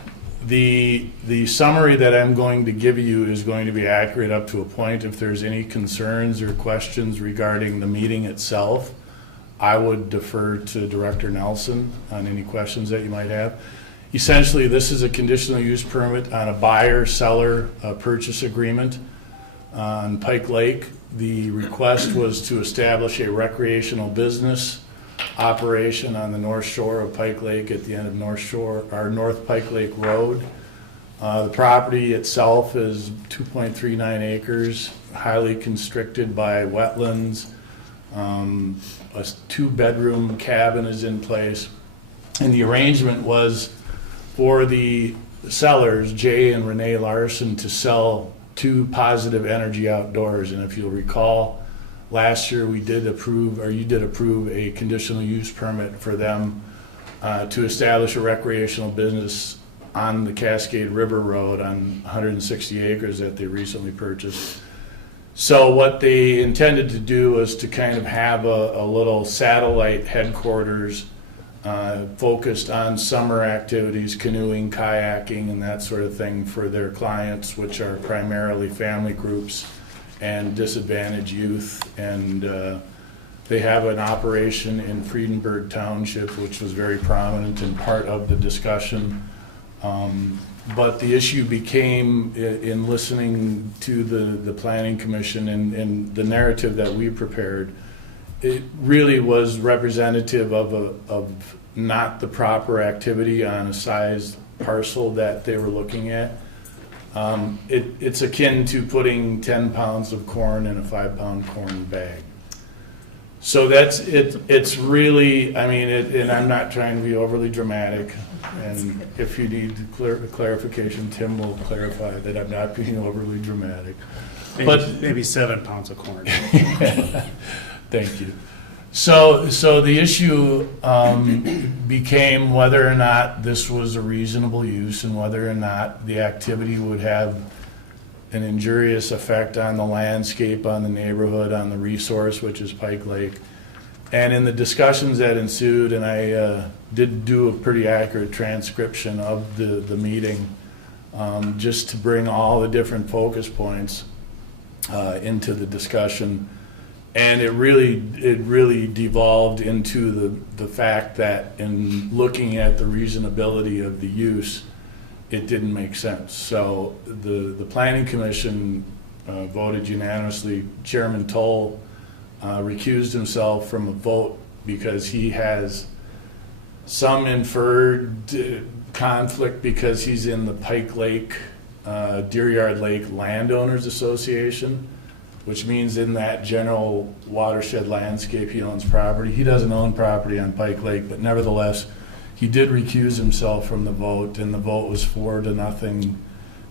the summary that I'm going to give you is going to be accurate up to a point. If there's any concerns or questions regarding the meeting itself, I would defer to Director Nelson on any questions that you might have. Essentially, this is a conditional use permit on a buyer-seller purchase agreement on Pike Lake. The request was to establish a recreational business operation on the north shore of Pike Lake at the end of North Pike Lake Road. The property itself is 2.39 acres, highly constricted by wetlands. A two-bedroom cabin is in place. And the arrangement was for the sellers, Jay and Renee Larson, to sell to Positive Energy Outdoors. And if you'll recall, last year we did approve, or you did approve, a conditional use permit for them to establish a recreational business on the Cascade River Road on 160 acres that they recently purchased. So what they intended to do was to kind of have a little satellite headquarters focused on summer activities, canoeing, kayaking, and that sort of thing for their clients, which are primarily family groups and disadvantaged youth. And they have an operation in Friedenberg Township, which was very prominent and part of the discussion. But the issue became, in listening to the Planning Commission and the narrative that we prepared, it really was representative of not the proper activity on a sized parcel that they were looking at. It's akin to putting 10 pounds of corn in a 5-pound corn bag. So that's it. It's really, I mean, and I'm not trying to be overly dramatic. And if you need clarification, Tim will clarify that I'm not being overly dramatic. Maybe 7 pounds of corn. Thank you. So the issue became whether or not this was a reasonable use and whether or not the activity would have an injurious effect on the landscape, on the neighborhood, on the resource, which is Pike Lake. And in the discussions that ensued, and I did do a pretty accurate transcription of the meeting, just to bring all the different focus points into the discussion. And it really devolved into the fact that in looking at the reasonability of the use, it didn't make sense. So the Planning Commission voted unanimously. Chairman Toll recused himself from a vote because he has some inferred conflict because he's in the Pike Lake, Deer Yard Lake Landowners Association, which means in that general watershed landscape he owns property. He doesn't own property on Pike Lake, but nevertheless, he did recuse himself from the vote, and the vote was 4-0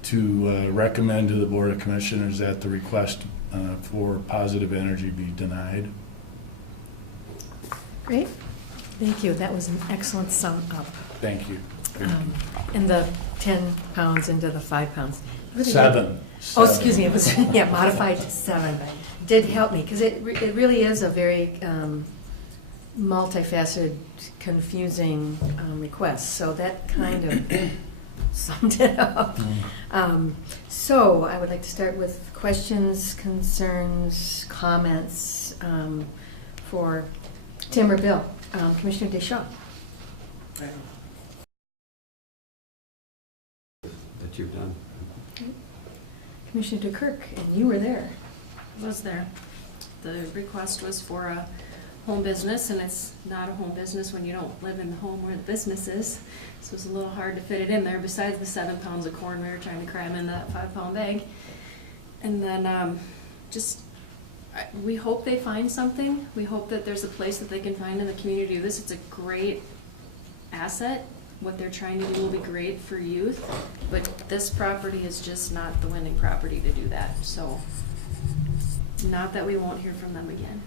to recommend to the Board of Commissioners that the request for Positive Energy be denied. Great, thank you. That was an excellent sum up. Thank you. And the 10 pounds into the 5 pounds. Really 7. Oh, excuse me, it was, yeah, modified to 7. Did help me, because it really is a very multifaceted, confusing request. So that kind of summed it up. So I would like to start with questions, concerns, comments for Tim or Bill. Commissioner Deschamps. That you've done. Commissioner DeKirk, and you were there. Was there. The request was for a home business, and it's not a home business when you don't live in the home where the business is. So it's a little hard to fit it in there. Besides the 7 pounds of corn we were trying to cram in that 5-pound bag. And then we hope they find something. We hope that there's a place that they can find in the community to do this. It's a great asset. What they're trying to do will be great for youth, but this property is just not the winning property to do that. So not that we won't hear from them again.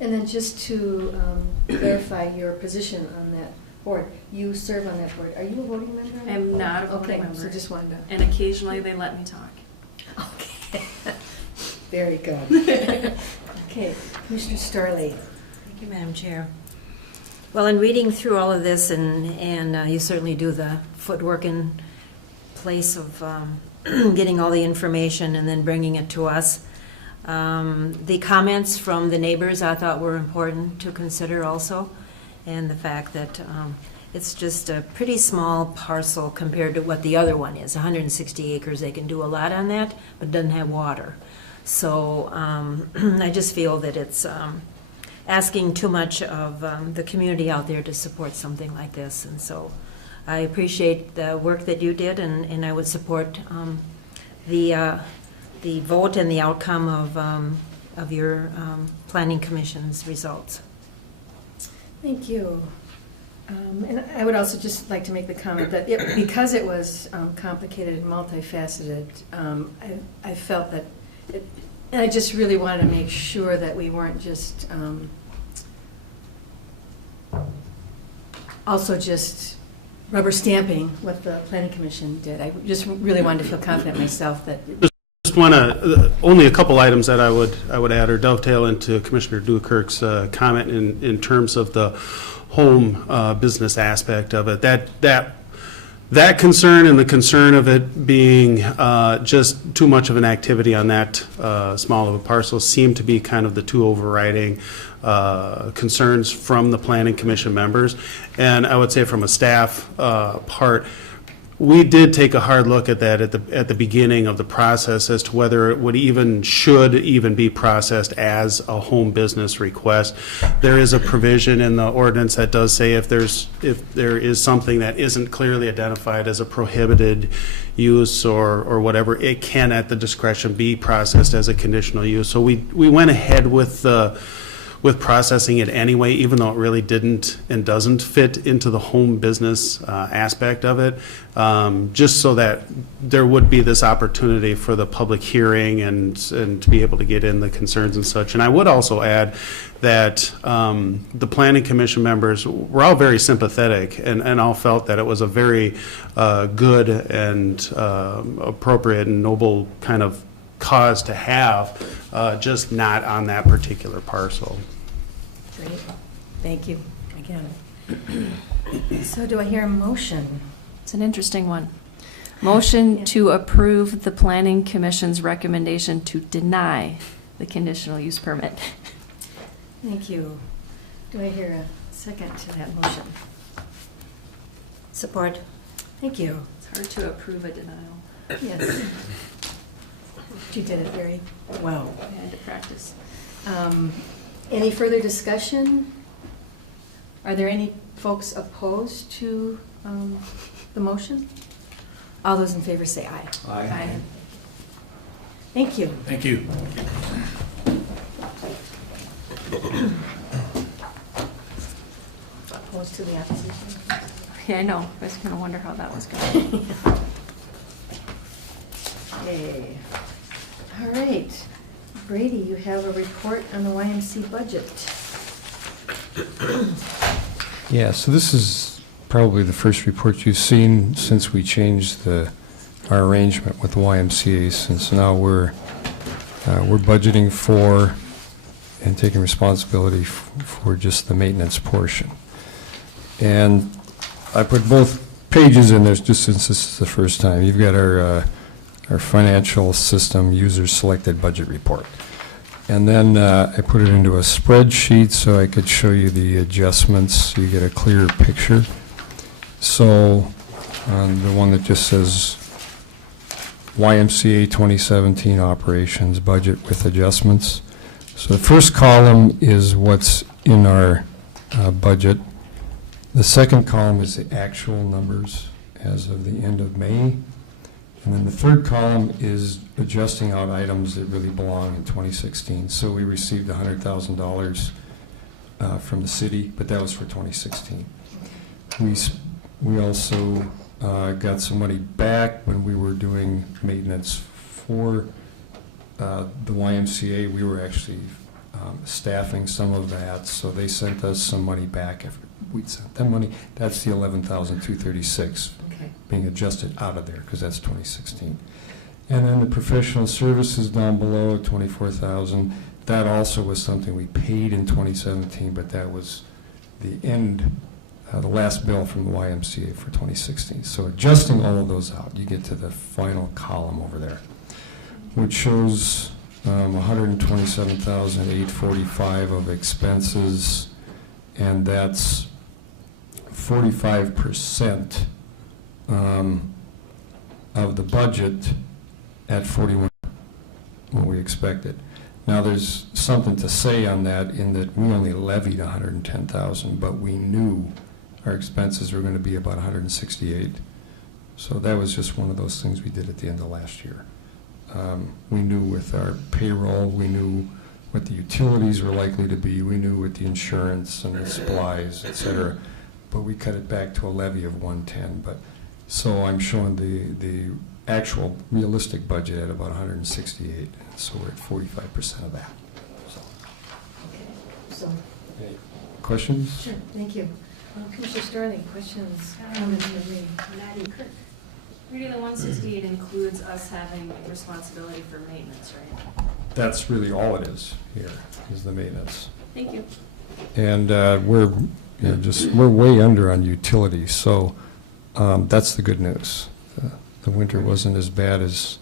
And then just to clarify your position on that board, you serve on that board. Are you a voting member? on that I'm board? not a voting Okay, member. so just wanted to. And occasionally they let me talk. Okay, very good. Okay, Commissioner Starley. Thank you, Madam Chair. Well, in reading through all of this, and you certainly do the footwork in place of getting all the information and then bringing it to us. The comments from the neighbors I thought were important to consider also, and the fact that it's just a pretty small parcel compared to what the other one is. 160 acres, they can do a lot on that, but doesn't have water. So I just feel that it's asking too much of the community out there to support something like this. And so I appreciate the work that you did, and I would support the vote and the outcome of your Planning Commission's results. Thank you. And I would also just like to make the comment that because it was complicated and multifaceted, I felt that and I just really wanted to make sure that we weren't just also just rubber stamping what the Planning Commission did. I just really wanted to feel confident myself that. just want to, only a couple items that I would add or dovetail into Commissioner Dukirk's comment in terms of the home business aspect of it. That concern and the concern of it being just too much of an activity on that small of a parcel seem to be kind of the two overriding concerns from the Planning Commission members. And I would say from a staff part, we did take a hard look at that at the beginning of the process as to whether it should even be processed as a home business request. There is a provision in the ordinance that does say if there is something that isn't clearly identified as a prohibited use or whatever, it can at the discretion be processed as a conditional use. So we went ahead with processing it anyway, even though it really didn't and doesn't fit into the home business aspect of it, just so that there would be this opportunity for the public hearing and to be able to get in the concerns and such. And I would also add that the Planning Commission members were all very sympathetic and all felt that it was a very good and appropriate and noble kind of cause to have, just not on that particular parcel. Great, thank you again. So do I hear a motion? It's an interesting one. Motion to approve the Planning Commission's recommendation to deny the conditional use permit. Thank you. Do I hear a second to that motion? Support. Thank you. It's hard to approve a denial. Yes. You did it very well. I had to practice. Any further discussion? Are there any folks opposed to the motion? All those in favor say aye. Aye. Thank you. Thank you. Opposed to the opposition? Yeah, I know. I was going to wonder how that was going. Okay. All right. Brady, you have a report on the YMC budget. Yeah, so this is probably the first report you've seen since we changed our arrangement with the YMCA, since now we're budgeting for and taking responsibility for just the maintenance portion. And I put both pages in there just since this is the first time. You've got our financial system user selected budget report. And then I put it into a spreadsheet so I could show you the adjustments so you get a clearer picture. So the one that just says YMCA 2017 operations budget with adjustments. So the first column is what's in our budget. The second column is the actual numbers as of the end of May. And then the third column is adjusting out items that really belong in 2016. So we received $100,000 from the city, but that was for 2016. We also got some money back when we were doing maintenance for the YMCA. We were actually staffing some of that, so they sent us some money back after we'd sent them money. That's the $11,236 being adjusted out of there because that's 2016. And then the professional services down below, $24,000. That also was something we paid in 2017, but that was the last bill from the YMCA for 2016. So adjusting all of those out, you get to the final column over there, which shows $127,845 of expenses, and that's 45% of the budget at 41, what we expected. Now there's something to say on that in that we only levied 110,000, but we knew our expenses were going to be about 168. So that was just one of those things we did at the end of last year. We knew with our payroll, we knew what the utilities were likely to be, we knew what the insurance and the supplies, et cetera, but we cut it back to a levy of 110. But so I'm showing the actual realistic budget at about 168, so we're at 45% of that. So. Okay. So, Any questions? sure, thank you. Commissioner Sterling, questions, comments for me? Rudy, the 168 includes us having responsibility for maintenance, right? That's really all it is here, is the maintenance. Thank you. And we're, we're way under on utilities, so that's the good news. The winter wasn't as bad as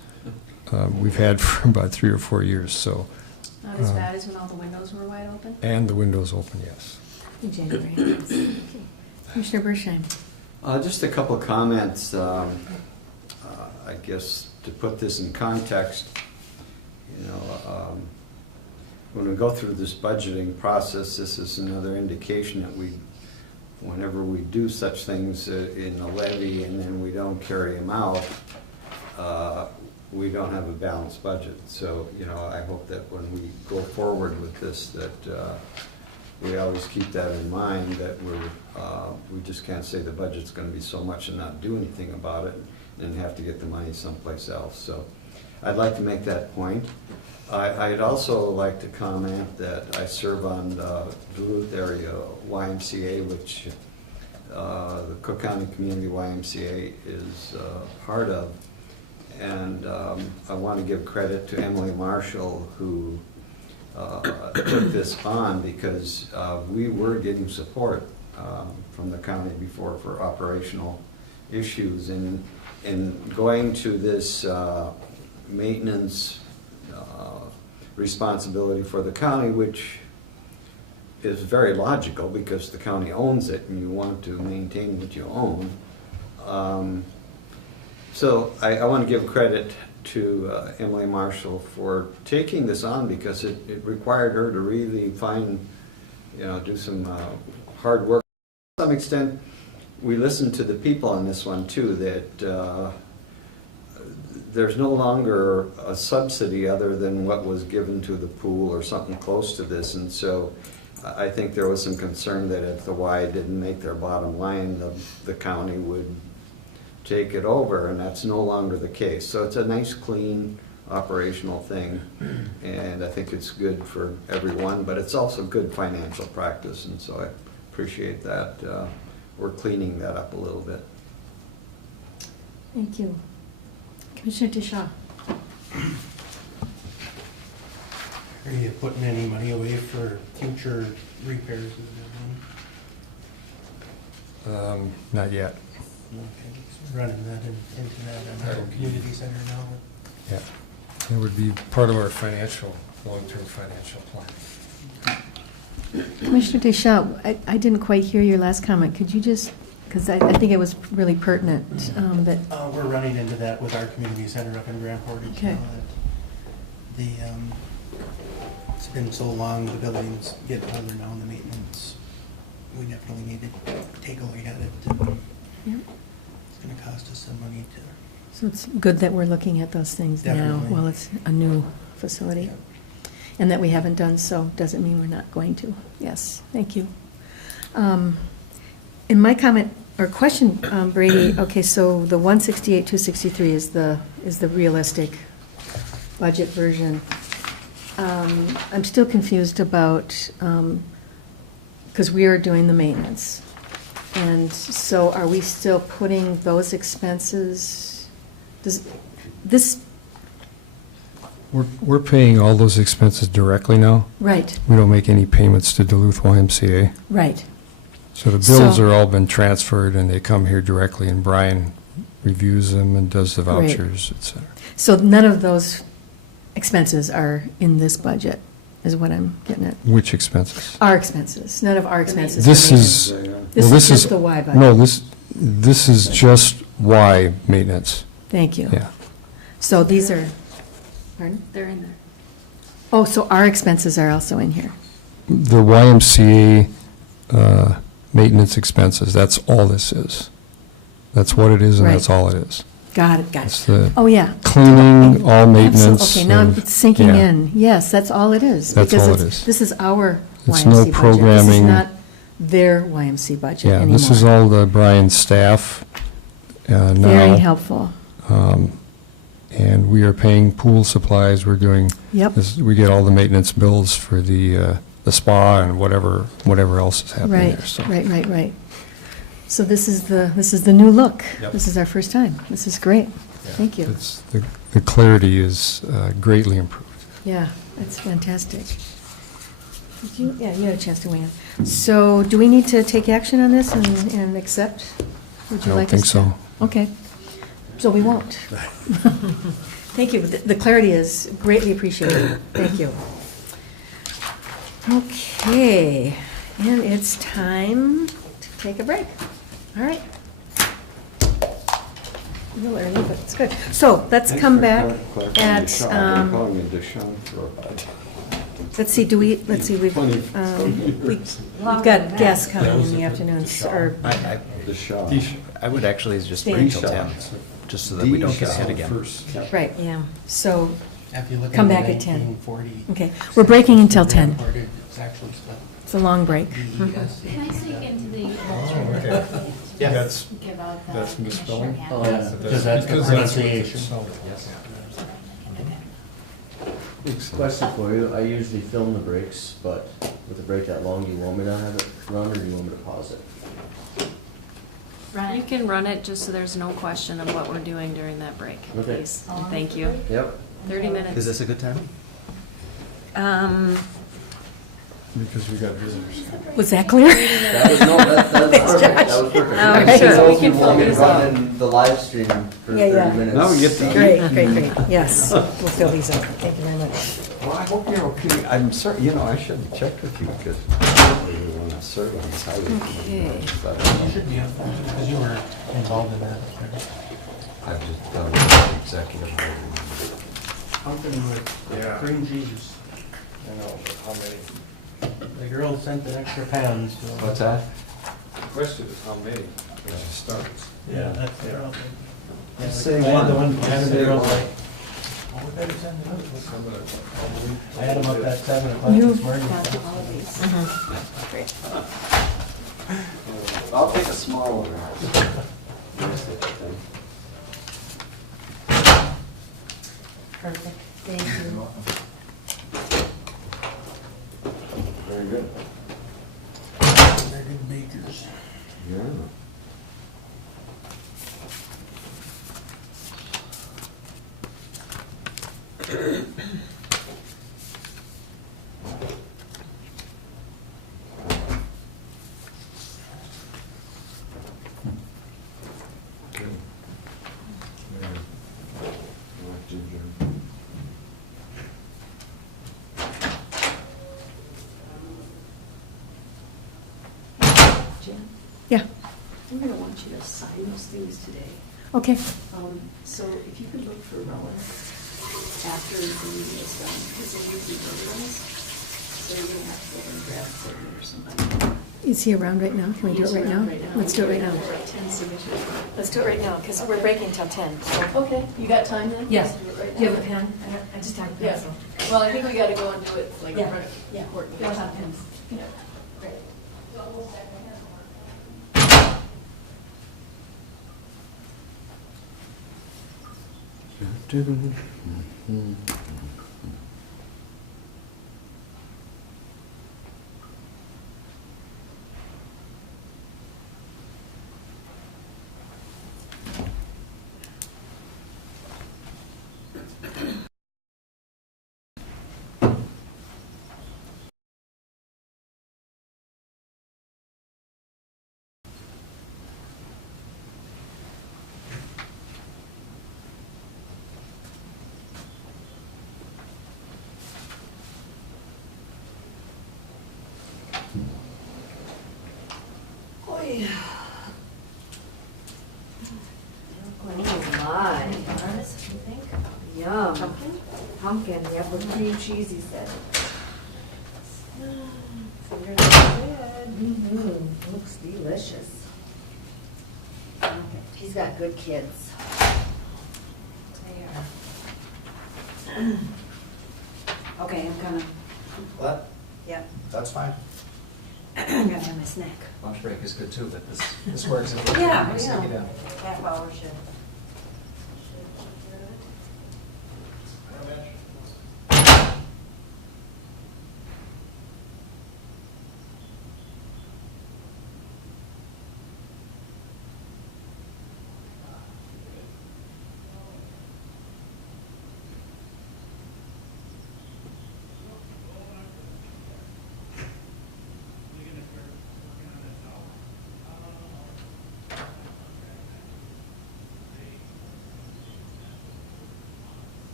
we've had for about 3 or 4 years, so. Not as bad as when all the windows were wide open? And the windows open, yes. In January. Yes. Okay. Commissioner Bershheim. Just a couple of comments. I guess to put this in context, when we go through this budgeting process, this is another indication that whenever we do such things in the levy and then we don't carry them out, we don't have a balanced budget. So, I hope that when we go forward with this, that we always keep that in mind, that we just can't say the budget's going to be so much and not do anything about it and have to get the money someplace else. So I'd like to make that point. I'd also like to comment that I serve on the Duluth area YMCA, which the Cook County Community YMCA is part of. And I want to give credit to Emily Marshall, who took this on, because we were getting support from the county before for operational issues. And going to this maintenance responsibility for the county, which is very logical because the county owns it and you want to maintain what you own. So I want to give credit to Emily Marshall for taking this on, because it required her to really do some hard work. To some extent, we listened to the people on this one too, that there's no longer a subsidy other than what was given to the pool or something close to this. And so I think there was some concern that if the Y didn't make their bottom line, the county would take it over, and that's no longer the case. So it's a nice, clean, operational thing, and I think it's good for everyone, but it's also good financial practice, and so I appreciate that. We're cleaning that up a little bit. Thank you. Commissioner DeShaw. Are you putting any money away for future repairs of the building? Not yet. Okay, so we're running that into that in our community center now. Yeah. It would be part of our long-term financial plan. Commissioner DeShaw, I didn't quite hear your last comment. Could you just, because I think it was really pertinent, that. We're running into that with our community center up in Grand Portage. Okay. It's been so long, the building's getting older now, and the maintenance, we definitely need to take a look at it. Yeah. It's going to cost us some money to. So it's good that we're looking at those things now Definitely. while it's a new facility. Yeah. And that we haven't done so doesn't mean we're not going to. Yes, thank you. In my comment or question, Brady, okay, so the 168, 263 is the realistic budget version. I'm still confused about, because we are doing the maintenance. And so are we still putting those expenses, does this, We're paying all those expenses directly now. right, We don't make any payments to Duluth YMCA. right. So the bills So- are all been transferred and they come here directly, and Brian reviews them and does the Great. vouchers, et cetera. So none of those expenses are in this budget, is what I'm getting at. Which expenses? Our expenses, none of our expenses. This are is, maintenance. well, This is just the Y budget. No, this is just Y maintenance, Thank you. yeah. So these are, pardon? They're in there. Oh, so our expenses are also in here. The YMCA maintenance expenses, that's all this is. That's what it is, and that's Right. all it is. Got it, got It's it. the Oh, yeah. cleaning, all maintenance. Okay, now of- it's sinking yeah. in. Yes, that's all it is. That's because all it it's- is. This is our It's YMC no budget. This is programming. not their YMC budget Yeah, anymore. this is all the Brian staff now. Very helpful. And we are paying pool supplies, we're doing, Yep. we get all the maintenance bills for the spa and whatever else is happening Right, there, so. right. So this is the new look. Yep. This is our first time. This is great. Thank you. It's, the clarity is greatly improved. Yeah, that's fantastic. Did you, yeah, you had a chance to weigh in. So do we need to take action on this and accept? Would I you don't like think us to? so. Okay, so we won't. Thank you. The clarity is greatly appreciated. Thank you. Okay, and it's time to take a break. All right. A little early, but it's good. So let's come back at, calling me Deshaun for let's see, we've got guests coming in the afternoons, or, I would actually just Stand. wait till 10, just so that we don't get hit again. right, Yeah. so, If you look Come at back at 10. 1940. okay, we're breaking until 10. Imported, it's actually spelled It's a long break. DES. Can I speak into the Yeah. That's, give out the that's misspelling? commissioner Oh, handbook? yeah, because that's the pronunciation. Question for you, I usually film the breaks, but with a break that long, do you want me to have it run or do you want me to pause it? Right. You can run it just so there's no question of what we're doing during that break, Okay. please. And thank you. Yep. 30 minutes. Is this a good time? Because we got visitors. Was that clear? That was, no, that's perfect, that was perfect. All right. If you Sure, told we me can you want me to film these run in the live stream for Yeah, yeah. 30 minutes. No, we get to eat. Great, yes. We'll fill these up. Thank you very much. Well, I hope you're okay. I'm sorry, I should have checked with you because I really want to serve on this highway committee. Okay. But You should be, because you were involved in that. I've just done the executive. Company with cream cheese. I know, but how many? The girl sent an extra pound, so. What's that? The question is how many, when it starts. Yeah, that's the girl. Yeah, Say I had the one. one, I had the Say girl one. like, oh, we better send it out. I had them up at 7 o'clock You've this morning. got all of these. Great. I'll take a small one. Perfect. Thank you. Very good. They're good bakers. Yeah. Jan, Yeah, I'm going to want you to sign those things today. okay. So if you could look for Rowan after the meeting is done, because they usually go to us. So you're going to have to go and grab Courtney or somebody. Is he around right now? Can we do it He's right around now? Let's do it right now. There are 10 signatures. Let's do it right now, because we're breaking till 10. so- Okay, you got time then? Yeah. Let's do it right Do you now. have a pen? I just have a Yeah. pencil. Well, I think we gotta go and do it like in Yeah. front of Yeah. Courtney. We'll have pens. Yeah. Great. Oh my, Doris, you think? Yum. Pumpkin? Pumpkin, yeah, with cream cheese, he said. Fingers are good. Mm-hmm, looks delicious. He's got good kids. They are. Okay, I'm gonna, What? yep, That's fine. I'm gonna have my snack. Lunch break is good too, but this works. Yeah, Stick it in. half hour should.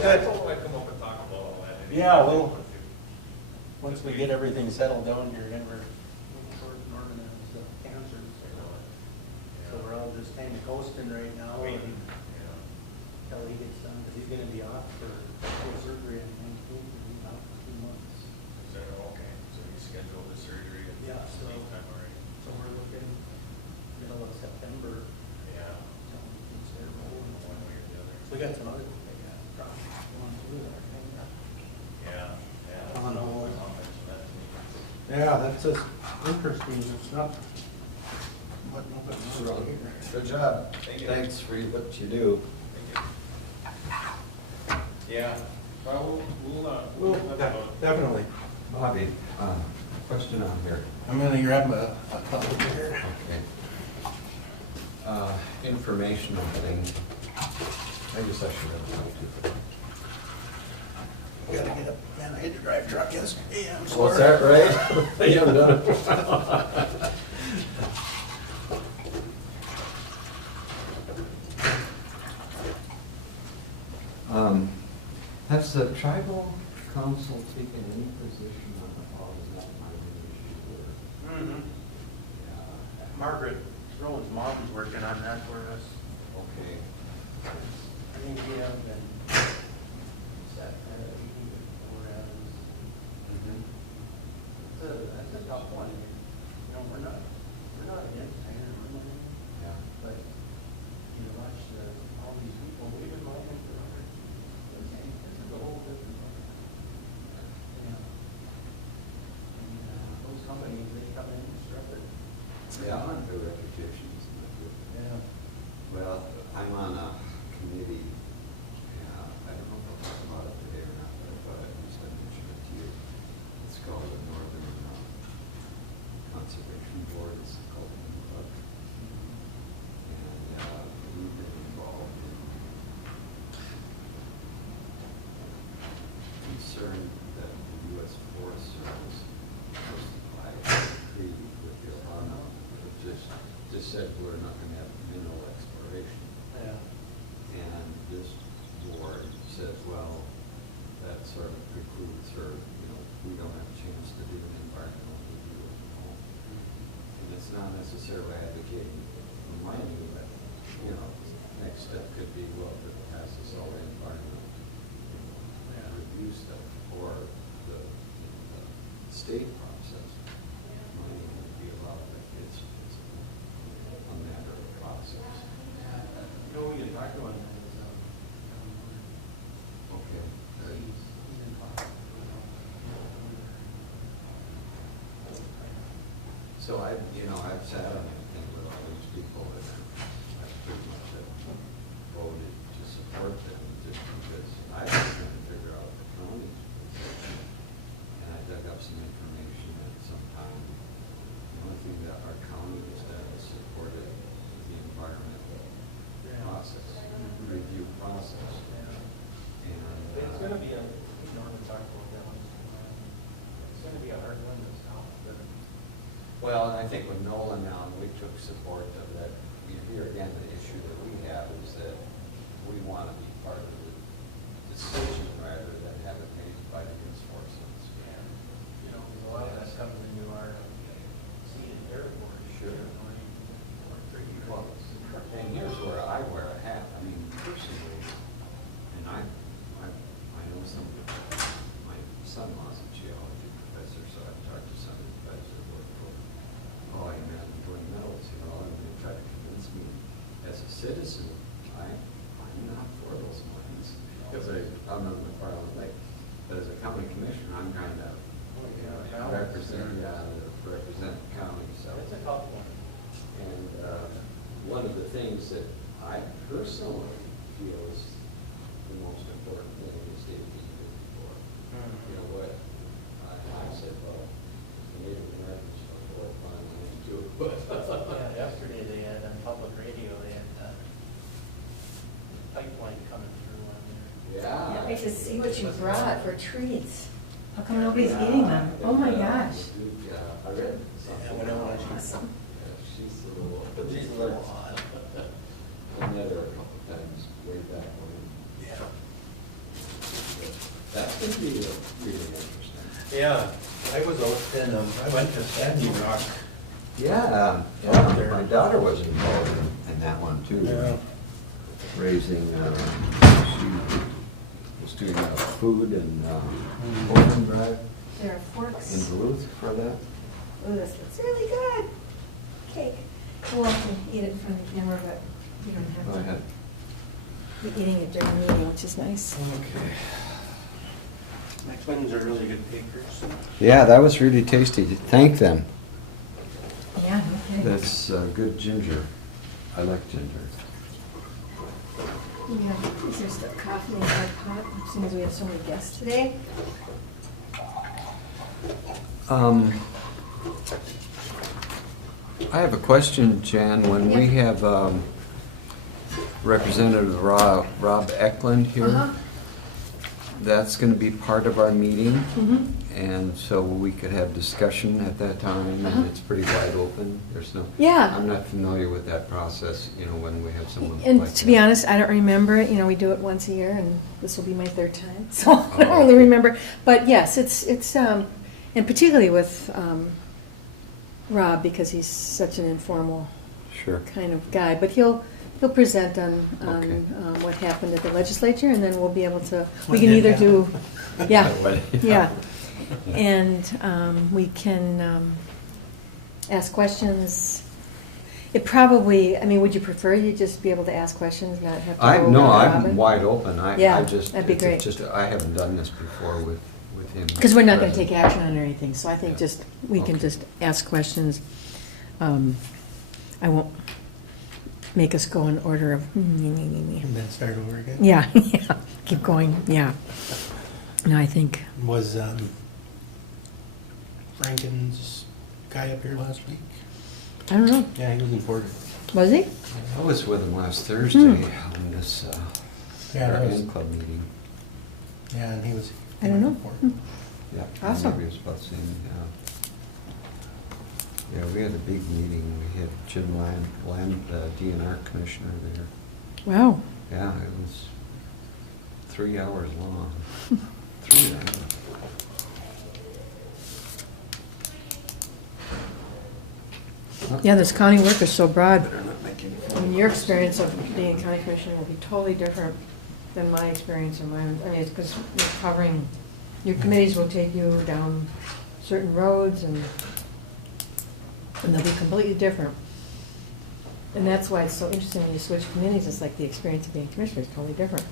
Good. I'd come up and talk about all that. Yeah, well, once we get everything settled down here, then we're towards Norman and the cancer. So we're all just kind of coasting right now until he gets done, because he's gonna be off for full surgery in 19, he's out for 2 months. So, okay, so you scheduled the surgery at Yeah, the so- same time already? So we're looking middle of September, Yeah, so we can start rolling. one way or the other. So we got some other projects going through there. Yeah, yeah. On hold. I'll mention that to me. Yeah, that's just interesting, it's not, but nobody knows here. Good job. Thank you. Thanks for what you do. Yeah, well, Well, about definitely. Bobby, question on here. I'm gonna grab a couple here. Okay. Informational thing. I guess I should have talked to. Gotta get up, man, I had to drive truck yesterday, I'm sorry. What's that, right? You haven't done it for a while. Has the tribal council taken any position on the fall? Is that my issue? Mhm. Margaret Rowan's mom's working on that for us. Okay. I think we have been set kind of meeting with we're having. That's a tough one. You know, we're not against iron or anything, Yeah. but you watch all these people, we've been mining for this is a whole different one. Yeah. And those companies, they come in and strip it. Yeah, their reputation is not good. Yeah. Well, I'm on a committee, I don't know if I'll talk about it today or not, but at least I mentioned it to you. It's called the Northern Conservation Board, it's called NUBUC. And we've been involved in concern that the U.S. Forest Service was by treaty with the Ohana, it just said we're not gonna have mineral exploration. Yeah. And this board says, well, that sort of precludes, or, we don't have a chance to do an environmental review of the home. And it's not necessarily advocating for mining, but, next step could be, well, if it passes all the environmental review stuff, or the state process, mining would be allowed, but it's a matter of process. We can talk about that. Okay. So I've sat on that thing with all these people and I pretty much have voted to support them just because I was trying to figure out the county's position. And I dug up some information at some time. The only thing that our county has done is supported the environmental process, review process. And It's gonna be Norman talked about that one. It's gonna be a hard one this now. well, and I think with Nolan now, we took support of that. Here again, the issue that we have is that we want to be part of the decision rather than have it made by the consortiums. Because a lot of that's coming into our seated airport. Sure. Well, and here's where I wear a hat. I mean, personally, and I know some of my son-in-law's a geology professor, so I've talked to some of the guys that work for Hawaiian Mountain Joint Metals, and they try to convince me as a citizen, I'm not for those mines, because I'm on McFarland Lake. But as a county commissioner, I'm trying to represent the county, so. It's a tough one. And one of the things that I personally feel is the most important thing is the immediate for. You know what? I said, well, the Native Americans are more fun than too. Yeah, yesterday they had on public radio, they had pipeline coming through on there. Yeah. Can't wait to see what you brought for treats. How come nobody's eating them? Oh my gosh. Yeah, I read something. Yeah, whatever. Awesome. Yeah, she's a little. She's a little odd. I met her a couple times way back when. Yeah. Yeah, I was out and I went to Sandy Rock. Yeah, Out there. my daughter was involved in that one too. Yeah. Raising, she was doing food and Open Drive There are forks. in Duluth for that. Oh, this looks really good. Cake. We'll have to eat it in front of the camera, but you don't have Go to. ahead. Be eating it during the meeting, which is nice. Okay. My twins are really good bakers. Yeah, that was really tasty. Thank them. Yeah, okay. That's good ginger. I like ginger. Yeah, is there still coffee in our pot, as soon as we have so many guests today? I have a question, Jan. When we Yeah. have Representative Rob Eklund here, Uh-huh. that's going to be part of our meeting, Mm-hmm. and so we could have discussion at that time, Uh-huh. and it's pretty wide open. There's no, Yeah. I'm not familiar with that process, when we have someone like that. And to be honest, I don't remember it, we do it once a year, and this will be my third time, so I don't Oh, really okay. remember. But yes, it's, and particularly with Rob, because he's such an informal Sure. kind of guy, but he'll present on Okay. what happened at the legislature, and then we'll be able to, we What can did either do, happen. yeah, What- yeah. And we can ask questions. It probably, would you prefer you just be able to ask questions, not have to go over No, to I'm Robin? wide open. I Yeah, just, that'd be it's great. just, I haven't done this before with him. Because we're not going to present. take action on anything, so I think Yeah. just, we can Okay. just ask questions. I won't make us go in order of, And then start over again. yeah, yeah, keep going, yeah. No, I think, Was Franken's guy up here last week? I don't know, Yeah, he was in Porter. was he? I was with him last Thursday on this, Yeah, that our was, Inn Club meeting. yeah, and he was. I don't know. Porter. Yeah. Awesome. Maybe it was about the same, yeah, we had a big meeting. We had Jim Land, DNR commissioner there. Wow. Yeah, it was 3 hours long. 3 hours. Yeah, this county work is so broad. Better not make any I mean, your experience of being a county commissioner will be totally different than my experience and mine. It's because you're covering, your committees will take you down certain roads and they'll be completely different. And that's why it's so interesting when you switch committees. It's like the experience of being a commissioner is totally different.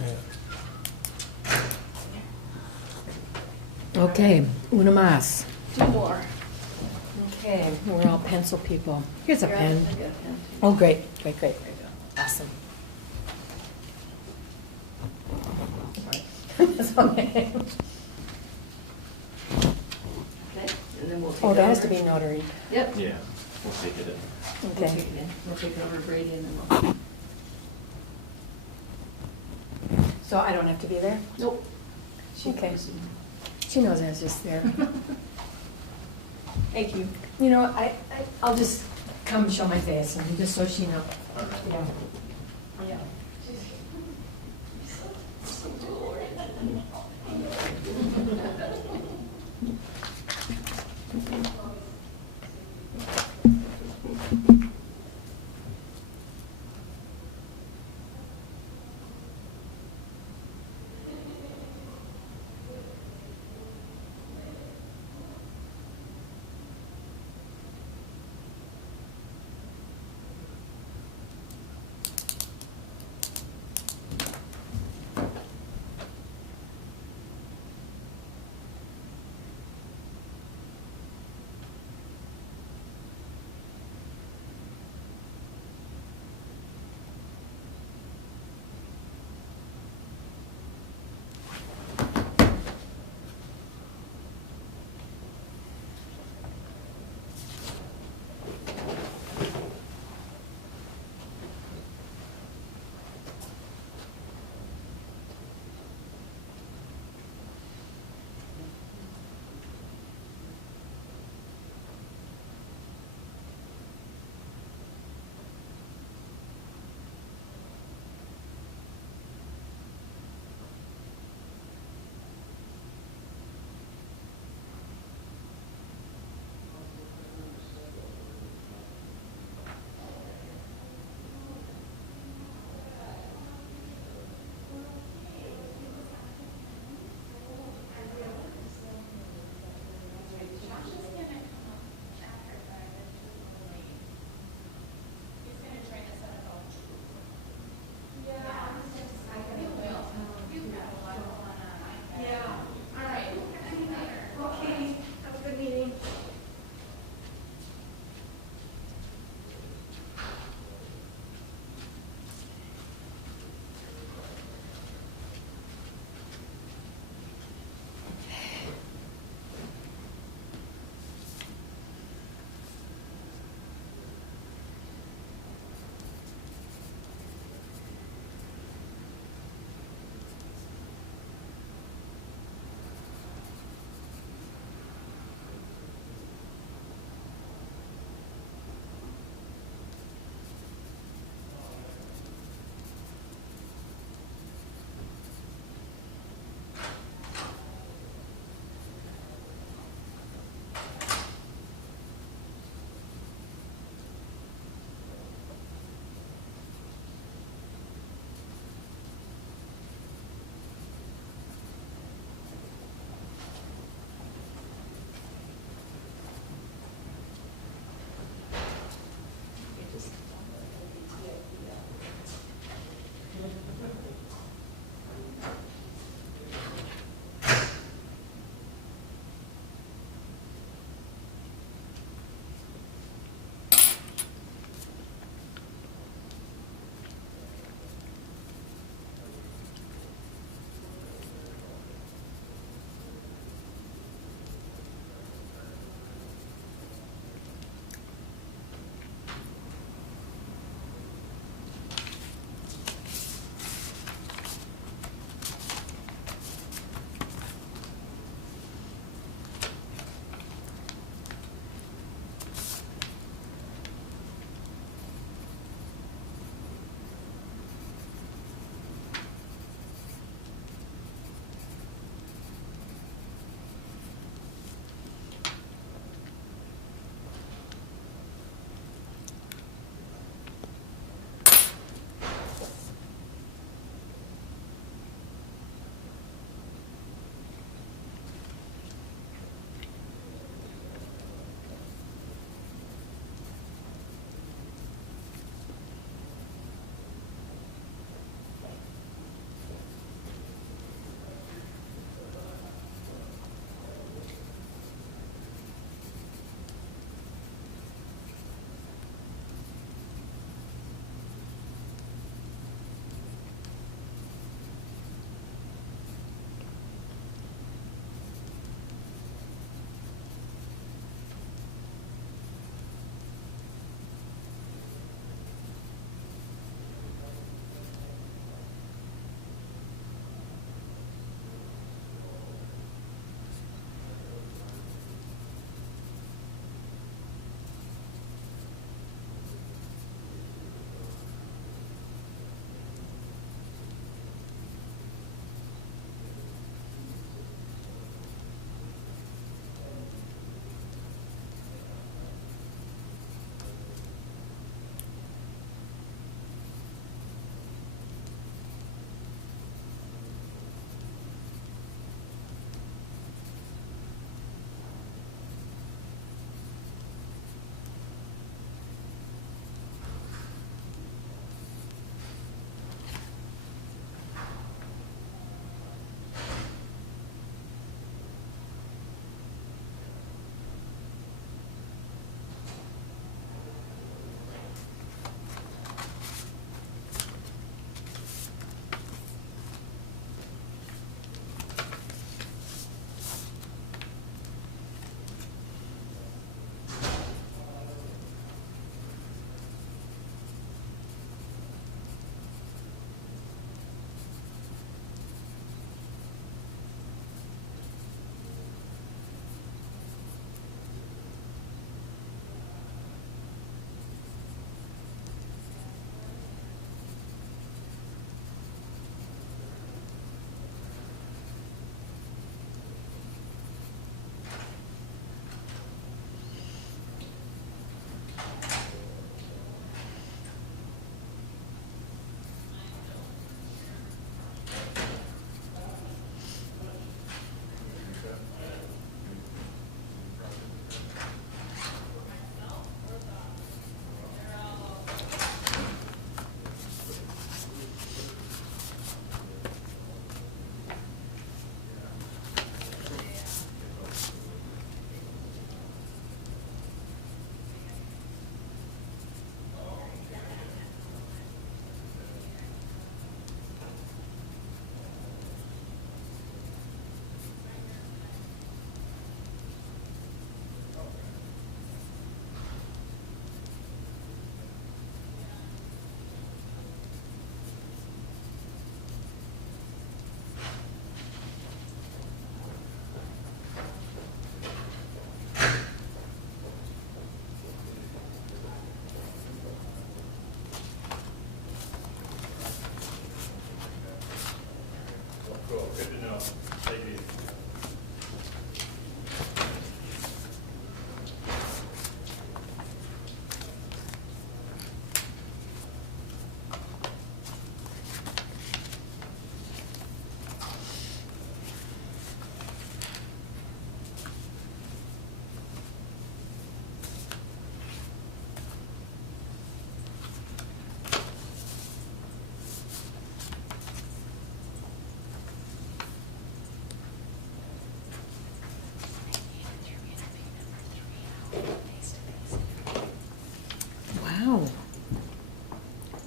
Yeah. Okay, una más. 2 more. Okay, we're all pencil people. Here's a Here, pen. I got a pen. Oh, great, great, great. There you go. Awesome. That's okay. Okay, and then we'll take it Oh, that has to over. be notary. Yep. Yeah, we'll take it in. We'll Okay. take it in. We'll take it over Brady and then we'll. So I don't have to be there? Nope. Okay. She knows I was just there. Thank you. You know, I'll just come and show my face, and just so she knows. Yeah. Yeah.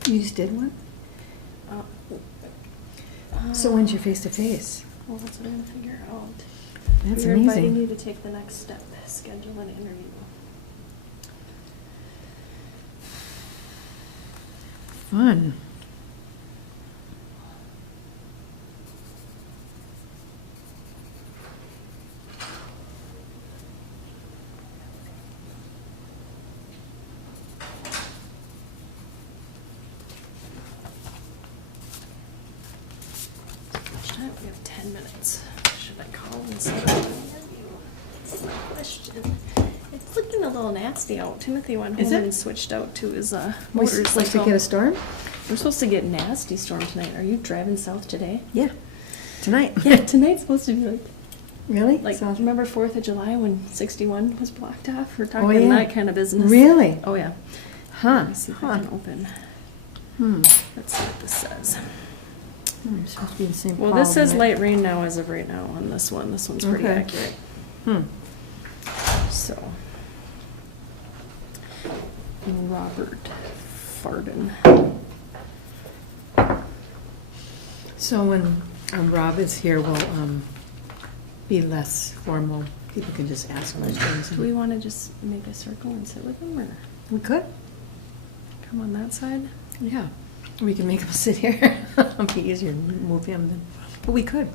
You just did one? Uh, So when's your face-to-face? Well, that's what I'm gonna figure out. That's You're inviting amazing. you to take the next step, schedule an interview. Fun. We have 10 minutes. Should I call and set up an interview? That's the question. It's looking a little nasty out. Timothy went Is home it? and switched out to his We're motorcycle. supposed to get a storm? We're supposed to get nasty storm tonight. Are you driving south today? Yeah. Tonight? Yeah, tonight's supposed to be Really? like Sounds- remember 4th of July when 61 was blocked off? We're talking yeah. that kind of business. Really? Oh yeah. Huh. Let me see if I can open. Let's see what this says. I'm supposed to be in St. Paul. Well, this says tonight. light rain now as of right now on this one. This one's pretty Okay. accurate. So, Robert Farden. So when Rob is here, we'll be less formal. People can just ask questions. Do we want to just make a circle and sit with him, or We could. come on that side? Yeah. We can make him sit here. It'd be easier to move him then. But we could.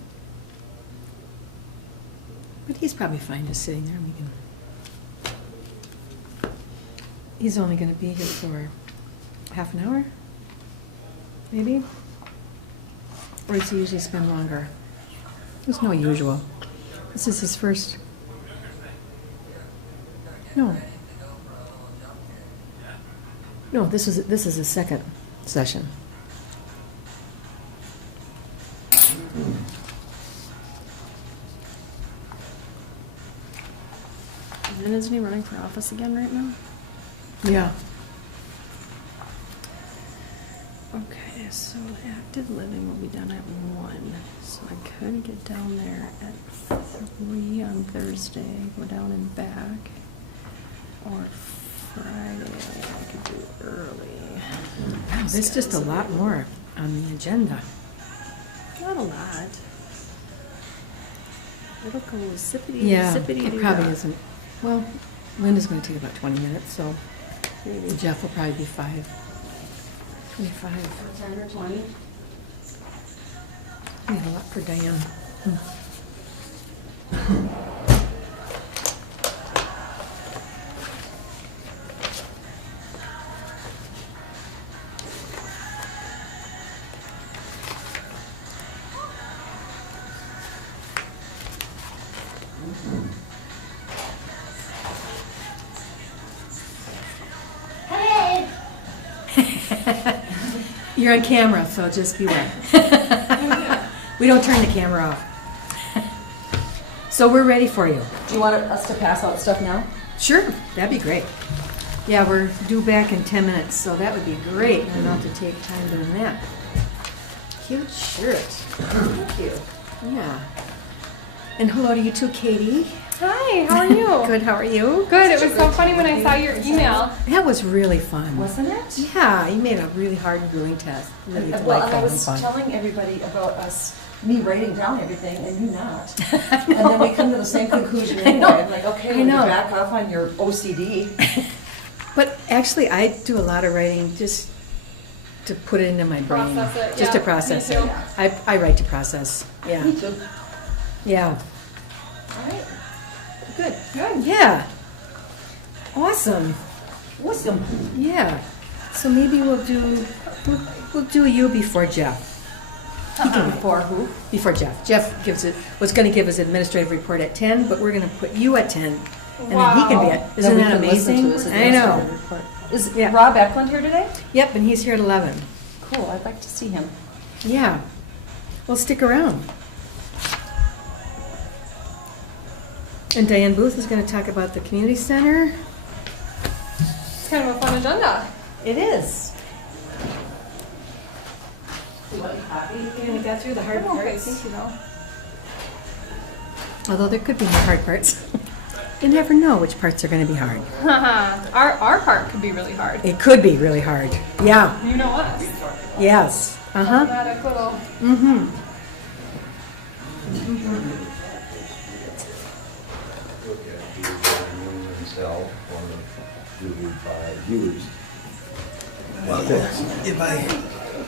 But he's probably fine just sitting there. We can. He's only going to be here for half an hour, maybe? Or does he usually spend longer? There's no usual. This is his first. No. No, this is his second session. And isn't he running for office again right now? Yeah. Okay, so active living will be done at 1. So I could get down there at 3 on Thursday, go down and back. Or Friday, I could do early. Wow, there's just a lot more on the agenda. Not a lot. It'll go zippity, Yeah, zippity it doo probably dah. isn't. Well, Linda's going to take about 20 minutes, so Maybe. Jeff will probably be 5. 25. 10 or 20. We have a lot for Diane. You're on camera, so just beware. We don't turn the camera off. So we're ready for you. Do you want us to pass out stuff now? Sure, that'd be great. Yeah, we're due back in 10 minutes, so that would be great. And not to take time doing that. Cute shirt. Thank you. Yeah. And hello to you too, Katie. Hi, how are you? Good, how are you? Good. It was so funny when I saw your email. That was really fun. Wasn't it? Yeah, you made a really hard and grueling test. Really Well, and delightful I was fun. telling everybody about me writing down everything and you not. And then we come to the same conclusion anyway. I'm like, okay, I when you know. back off on your OCD. But actually, I do a lot of writing just to put it into my brain. Process it, Just yeah, to process me it. too. I write to process. Yeah. Me too. Yeah. All right. Good. Good. Yeah. Awesome. Awesome. Yeah. So maybe we'll do you before Jeff. Before who? Before Jeff. Jeff was going to give his administrative report at 10, but we're going to put you at 10. And then he can be at. Then Isn't we that can listen to amazing? his I know. administrative report. Is Yeah. Rob Eklund here today? Yep, and he's here at 11. Cool, I'd like to see him. Yeah. Well, stick around. And Diane Booth is going to talk about the community center. It's kind of a fun agenda. It is. You want a copy? You going to get through the hard I'm okay, parts? thank you though. Although there could be more hard parts. You never know which parts are going to be hard. Our part could be really hard. It could be really hard. Yeah. You know us. Yes. Uh-huh. Automatic little. Mm-hmm.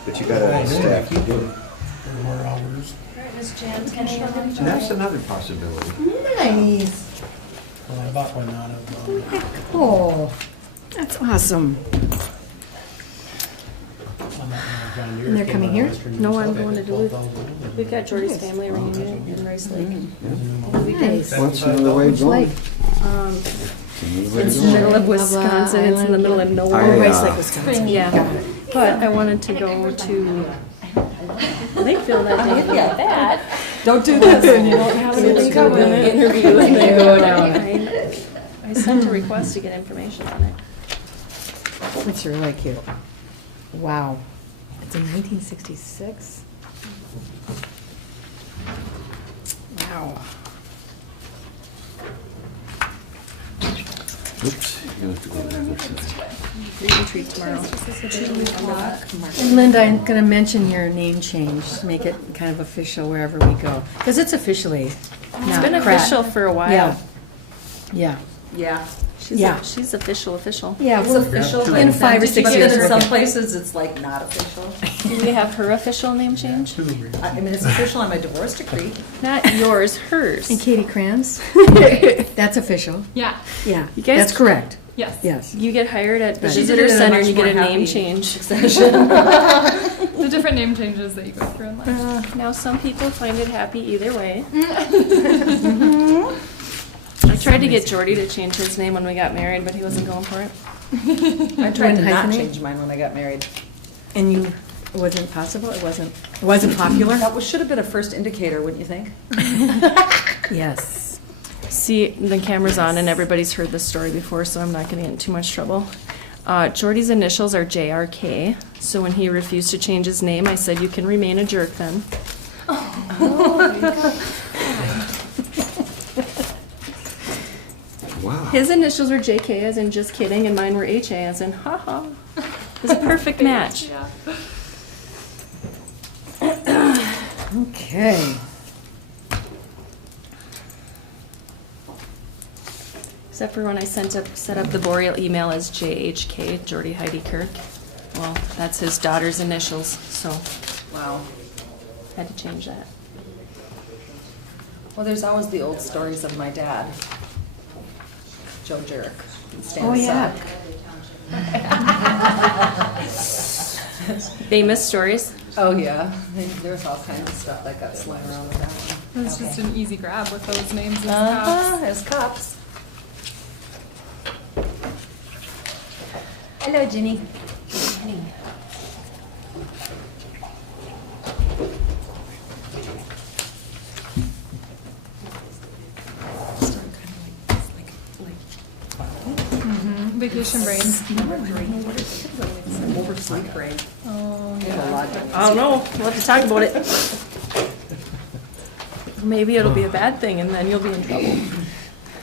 But you gotta staff to do it. For more hours. Ms. Jan, can I have And that's another possibility. Nice. Well, I bought one out of, Oh, that's awesome. John Deere. And they're came coming out of here? Western No, Minnesota I'm going to for Duluth. $12,000. We've got Jordy's family reunion in Rice Lake. Nice. Well, that's another way of going. It's in the middle of Wisconsin, it's in the middle of nowhere. I, Rice Lake, Wisconsin. Yeah, but I wanted to go to Lakeville that day. Yeah, that. Don't do this. You don't have anything coming in the interview and they go down. I sent a request to get information on it. It's really cute. Wow. It's in 1966. Wow. Oops, you're gonna have to go to the other side. Retreat tomorrow. And Linda, I'm going to mention your name change, to make it kind of official wherever we go. Because it's officially It's now been Pratt. official for a while. Yeah. Yeah. Yeah. Yeah. She's official. Yeah, It's well, official, but in 5 or 6 even years. in we'll some get- places, it's like not official. Do we have her official name change? I mean, it's official on my divorce decree. Not yours, hers. And Katie Kranz? That's official. Yeah. Yeah, You guys- that's correct. Yes. Yes. You get hired at the Right. visitor She did it in a center and much you get a more name happy change. Succession. The different name changes that you go through in life. Now, some people find it happy either way. I tried to get Jordy to change his name when we got married, but he wasn't going for it. I tried to not Hyphenate? change mine when I got married. And you, it wasn't possible? It wasn't popular? That should have been a first indicator, wouldn't you think? Yes. See, the camera's on and everybody's heard this story before, so I'm not going to get in too much trouble. Jordy's initials are JRK, so when he refused to change his name, I said, you can remain a jerk then. Wow. His initials were JK as in just kidding, and mine were HA as in haha. It was a perfect match. Yeah. Okay. Except for when I set up the Boreal email as JHK, Jordy Heidi Kirk. Well, that's his daughter's initials, so Wow. had to change that. Well, there's always the old stories of my dad, Joe Jurek. Oh, yeah. Famous stories. Oh, yeah. There's all kinds of stuff that got slung around with that one. It was just an easy grab with those names and Uh-huh, stuff. as cops. Hello, Ginny. Vacation brain. Oversleep brain. Oh, There's a lot of- I don't know. We'll have to talk about it. Maybe it'll be a bad thing, and then you'll be in trouble. Did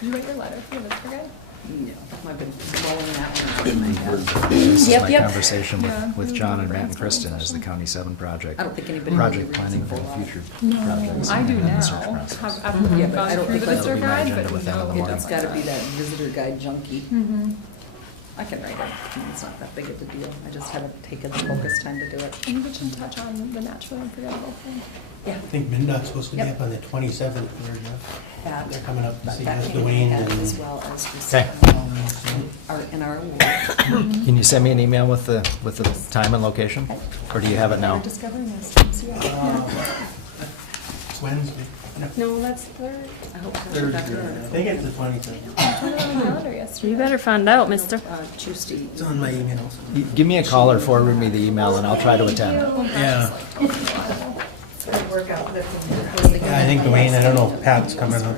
you write your letter for the visitor guide? No, I've been blowing that one out of my head. This is Yep, my yep. conversation Yeah. with John and Matt and Kristen as the County 7 project. I don't think anybody Project really reads planning it for for the a while. future No, projects. I do and now. the search process. After Yeah, we've but I gone don't through think the that'll visitor be my guide, agenda but with them in the no, morning. It's gotta be that visitor guide junkie. Mm-hmm. I can write it. I mean, it's not that big of a deal. I just haven't taken the focus time to do it. And we should touch on the naturally unforgettable thing. Yeah. I think MinDOT's supposed to be Yep. up on the 27th, there, Jeff. That- They're coming up to But see that us, came Dwayne ahead as and well as Okay. in our award. Can you send me an email with the time and location? Or do you have it now? We're discovering this. it's Wednesday. No, No, that's third. I hope so. Thursday. I think it's the 27th. Put it on the calendar yesterday. You better find out, mister. Tuesday. It's on my emails. Give me a call or forward me the email and I'll try to attend. Yeah. Yeah, I think Dwayne, I don't know if Pat's coming up.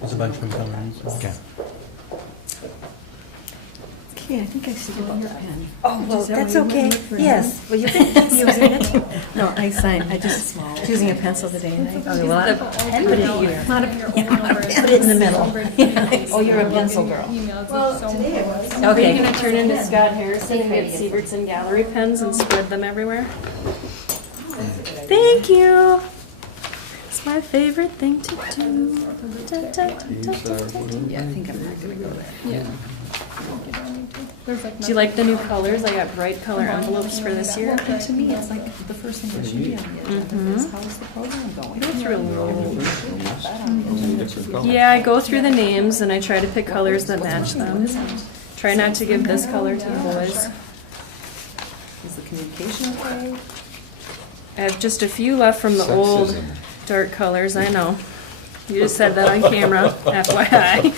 There's a bunch of them coming, so. Okay. Okay, I think I stole your pen. Oh, well, Is that that's why you okay. went for Yes. Well, you can using it. No, I signed, I just was using a pencil today and I. Oh, well, I put it here. Not a- Put it in the middle. Oh, you're a pencil girl. Well, today it was. Are Okay. you gonna turn into Scott Harrison and get Sievertson gallery pens and spread them everywhere? Thank you. It's my favorite thing to do. Da, da, da, da, da, da. Yeah, I think I'm not gonna go there. Yeah. Do you like the new colors? I got bright color envelopes for this year. To me, it's like the first thing that should be on the agenda is how's the program going? Yeah, I go through the names and I try to pick colors that match them. Try not to give this color to the boys. Is the communication okay? I have just a few left from the old Sexism. dark colors, I know. You just said that on camera, FYI.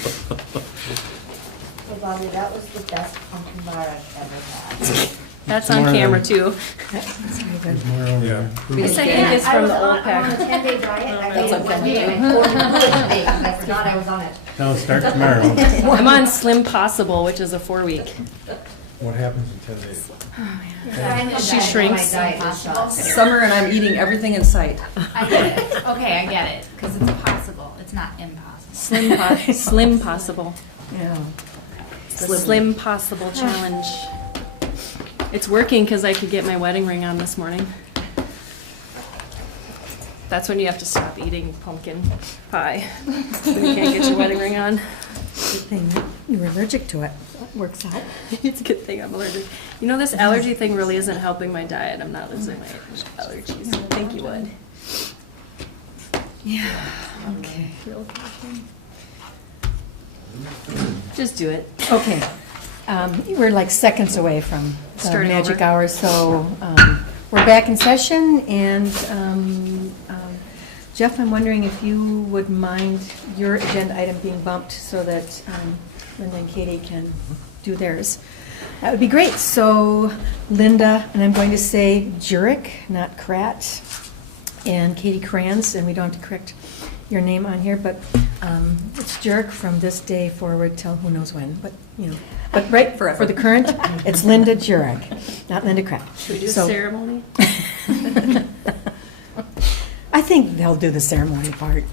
Well, Bobby, that was the best pumpkin bar I've ever had. That's on camera too. Yeah. The second is from the old I'm on a pack. 10-day diet. I made it one day and I poured it one day because I forgot I was on it. No, start tomorrow. I'm on Slim Possible, which is a 4-week. What happens in 10 days? She shrinks. Summer and I'm eating everything in sight. I get it. Okay, I get it. Because it's possible. It's not impossible. Slim Possible. Yeah. The Slim Possible Challenge. It's working because I could get my wedding ring on this morning. That's when you have to stop eating pumpkin pie. When you can't get your wedding ring on. Good thing you were allergic to it. That works out. It's a good thing I'm allergic. You know, this allergy thing really isn't helping my diet. I'm not losing my allergies. I think you would. Yeah, okay. Just do it. Okay. We're like seconds away from the Starting magic over. hour, so we're back in session, and Jeff, I'm wondering if you would mind your agenda item being bumped so that Linda and Katie can do theirs. That would be great. So Linda, and I'm going to say Jurek, not Krat, and Katie Kranz, and we don't have to correct your name on here, but it's Jurek from this day forward till who knows when, but, you know. But right for the current, it's Linda Jurek, not Linda Krat. Should we do So- ceremony? I think they'll do the ceremony part.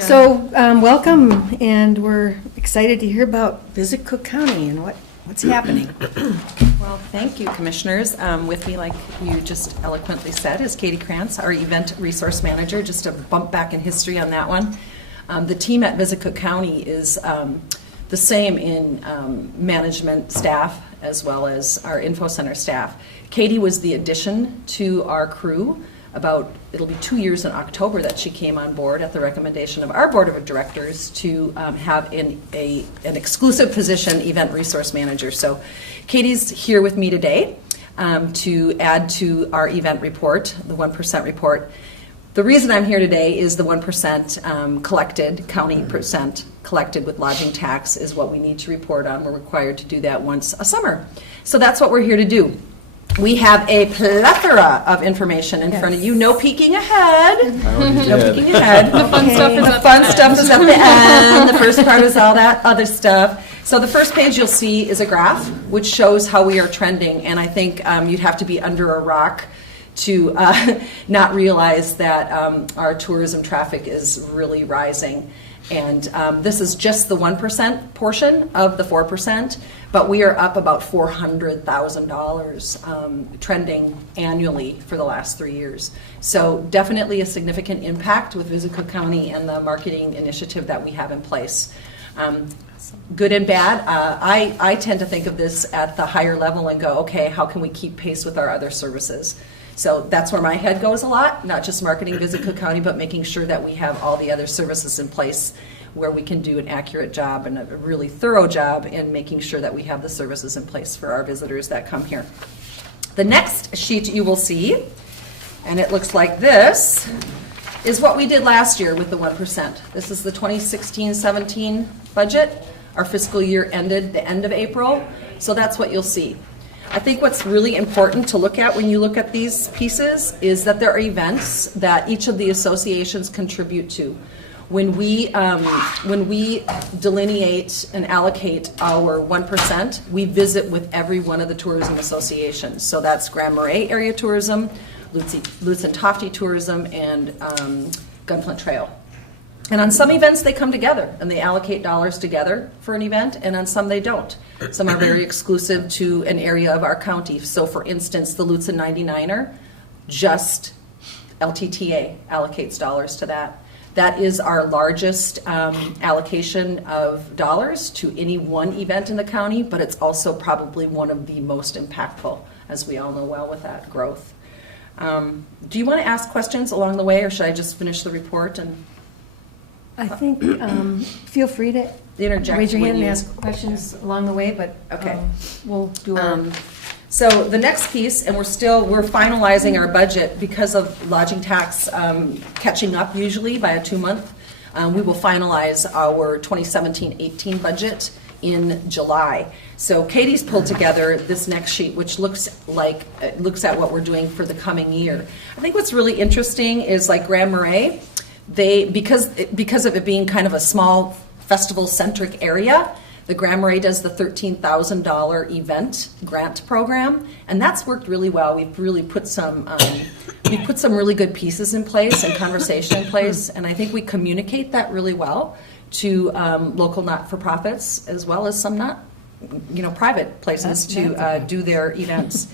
So, welcome, and we're excited to hear about Visit Cook County and what's happening. Well, thank you, Commissioners. With me, like you just eloquently said, is Katie Krantz, our Event Resource Manager. Just a bump back in history on that one. The team at Visit Cook County is the same in management staff as well as our info center staff. Katie was the addition to our crew. It'll be 2 years in October that she came on board at the recommendation of our Board of Directors to have an exclusive position, Event Resource Manager. So Katie's here with me today to add to our event report, the 1% report. The reason I'm here today is the 1% collected, county percent collected with lodging tax is what we need to report on. We're required to do that once a summer. So that's what we're here to do. We have a plethora of information in front of you. No peeking ahead. No peeking ahead. The fun stuff is The at fun the stuff end. is at the end. The first part is all that other stuff. So the first page you'll see is a graph which shows how we are trending, and I think you'd have to be under a rock to not realize that our tourism traffic is really rising. And this is just the 1% portion of the 4%, but we are up about $400,000 trending annually for the last 3 years. So definitely a significant impact with Visit Cook County and the marketing initiative that we have in place. Good and bad. I tend to think of this at the higher level and go, okay, how can we keep pace with our other services? So that's where my head goes a lot, not just marketing Visit Cook County, but making sure that we have all the other services in place where we can do an accurate job and a really thorough job in making sure that we have the services in place for our visitors that come here. The next sheet you will see, and it looks like this, is what we did last year with the 1%. This is the 2016-17 budget. Our fiscal year ended the end of April, so that's what you'll see. I think what's really important to look at when you look at these pieces is that there are events that each of the associations contribute to. when we delineate and allocate our 1%, we visit with every one of the tourism associations. So that's Grand Marais Area Tourism, Lutz and Tofty Tourism, and Gunflint Trail. And on some events, they come together and they allocate dollars together for an event, and on some they don't. Some are very exclusive to an area of our county. So for instance, the Lutz and 99er, just LTTA allocates dollars to that. That is our largest allocation of dollars to any one event in the county, but it's also probably one of the most impactful, as we all know well, with that growth. Do you want to ask questions along the way, or should I just finish the report? And I think, feel free to interject, raise your hand and when you- ask questions along the way, but Okay. We'll do our... So the next piece, and we're finalizing our budget because of lodging tax catching up usually by a 2-month. We will finalize our 2017-18 budget in July. So Katie's pulled together this next sheet, which looks at what we're doing for the coming year. I think what's really interesting is like Grand Marais, because of it being kind of a small festival-centric area, the Grand Marais does the $13,000 event grant program, and that's worked really well. We've really put some really good pieces in place and conversation in place, and I think we communicate that really well to local not-for-profits as well as some private places to do their events.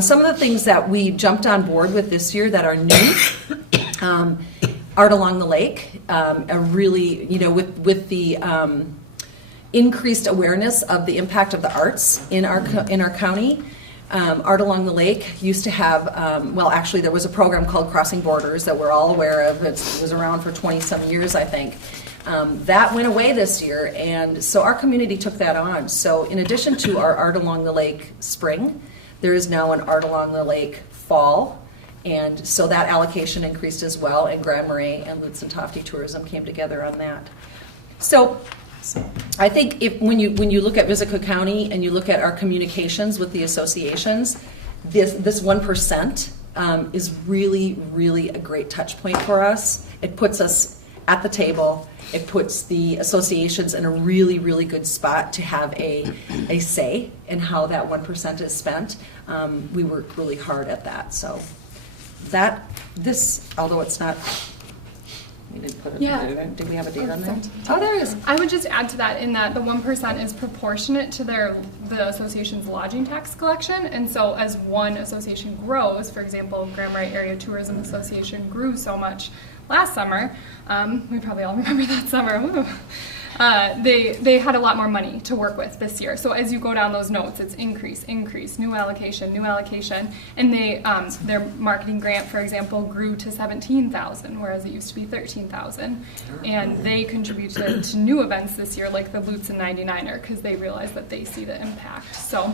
Some of the things that we jumped on board with this year that are new, Art Along the Lake, with the increased awareness of the impact of the arts in our county. Art Along the Lake used to have, actually there was a program called Crossing Borders that we're all aware of. It was around for 20-some years, I think. That went away this year, and so our community took that on. So in addition to our Art Along the Lake spring, there is now an Art Along the Lake fall, and so that allocation increased as well, and Grand Marais and Lutz and Tofty Tourism came together on that. So I think when you look at Visit County and you look at our communications with the associations, this 1% is really, really a great touch point for us. It puts us at the table. It puts the associations in a really, really good spot to have a say in how that 1% is spent. We work really hard at that. So although it's not. We didn't put it there. Did we have a date on there? Oh, there it is. I would just add to that in that the 1% is proportionate to the association's lodging tax collection, and so as one association grows, for example, Grand Marais Area Tourism Association grew so much last summer. We probably all remember that summer. They had a lot more money to work with this year. So as you go down those notes, it's increase, new allocation, and their marketing grant, for example, grew to $17,000, whereas it used to be $13,000. And they contributed to new events this year, like the Lutz and 99er, because they realize that they see the impact. So,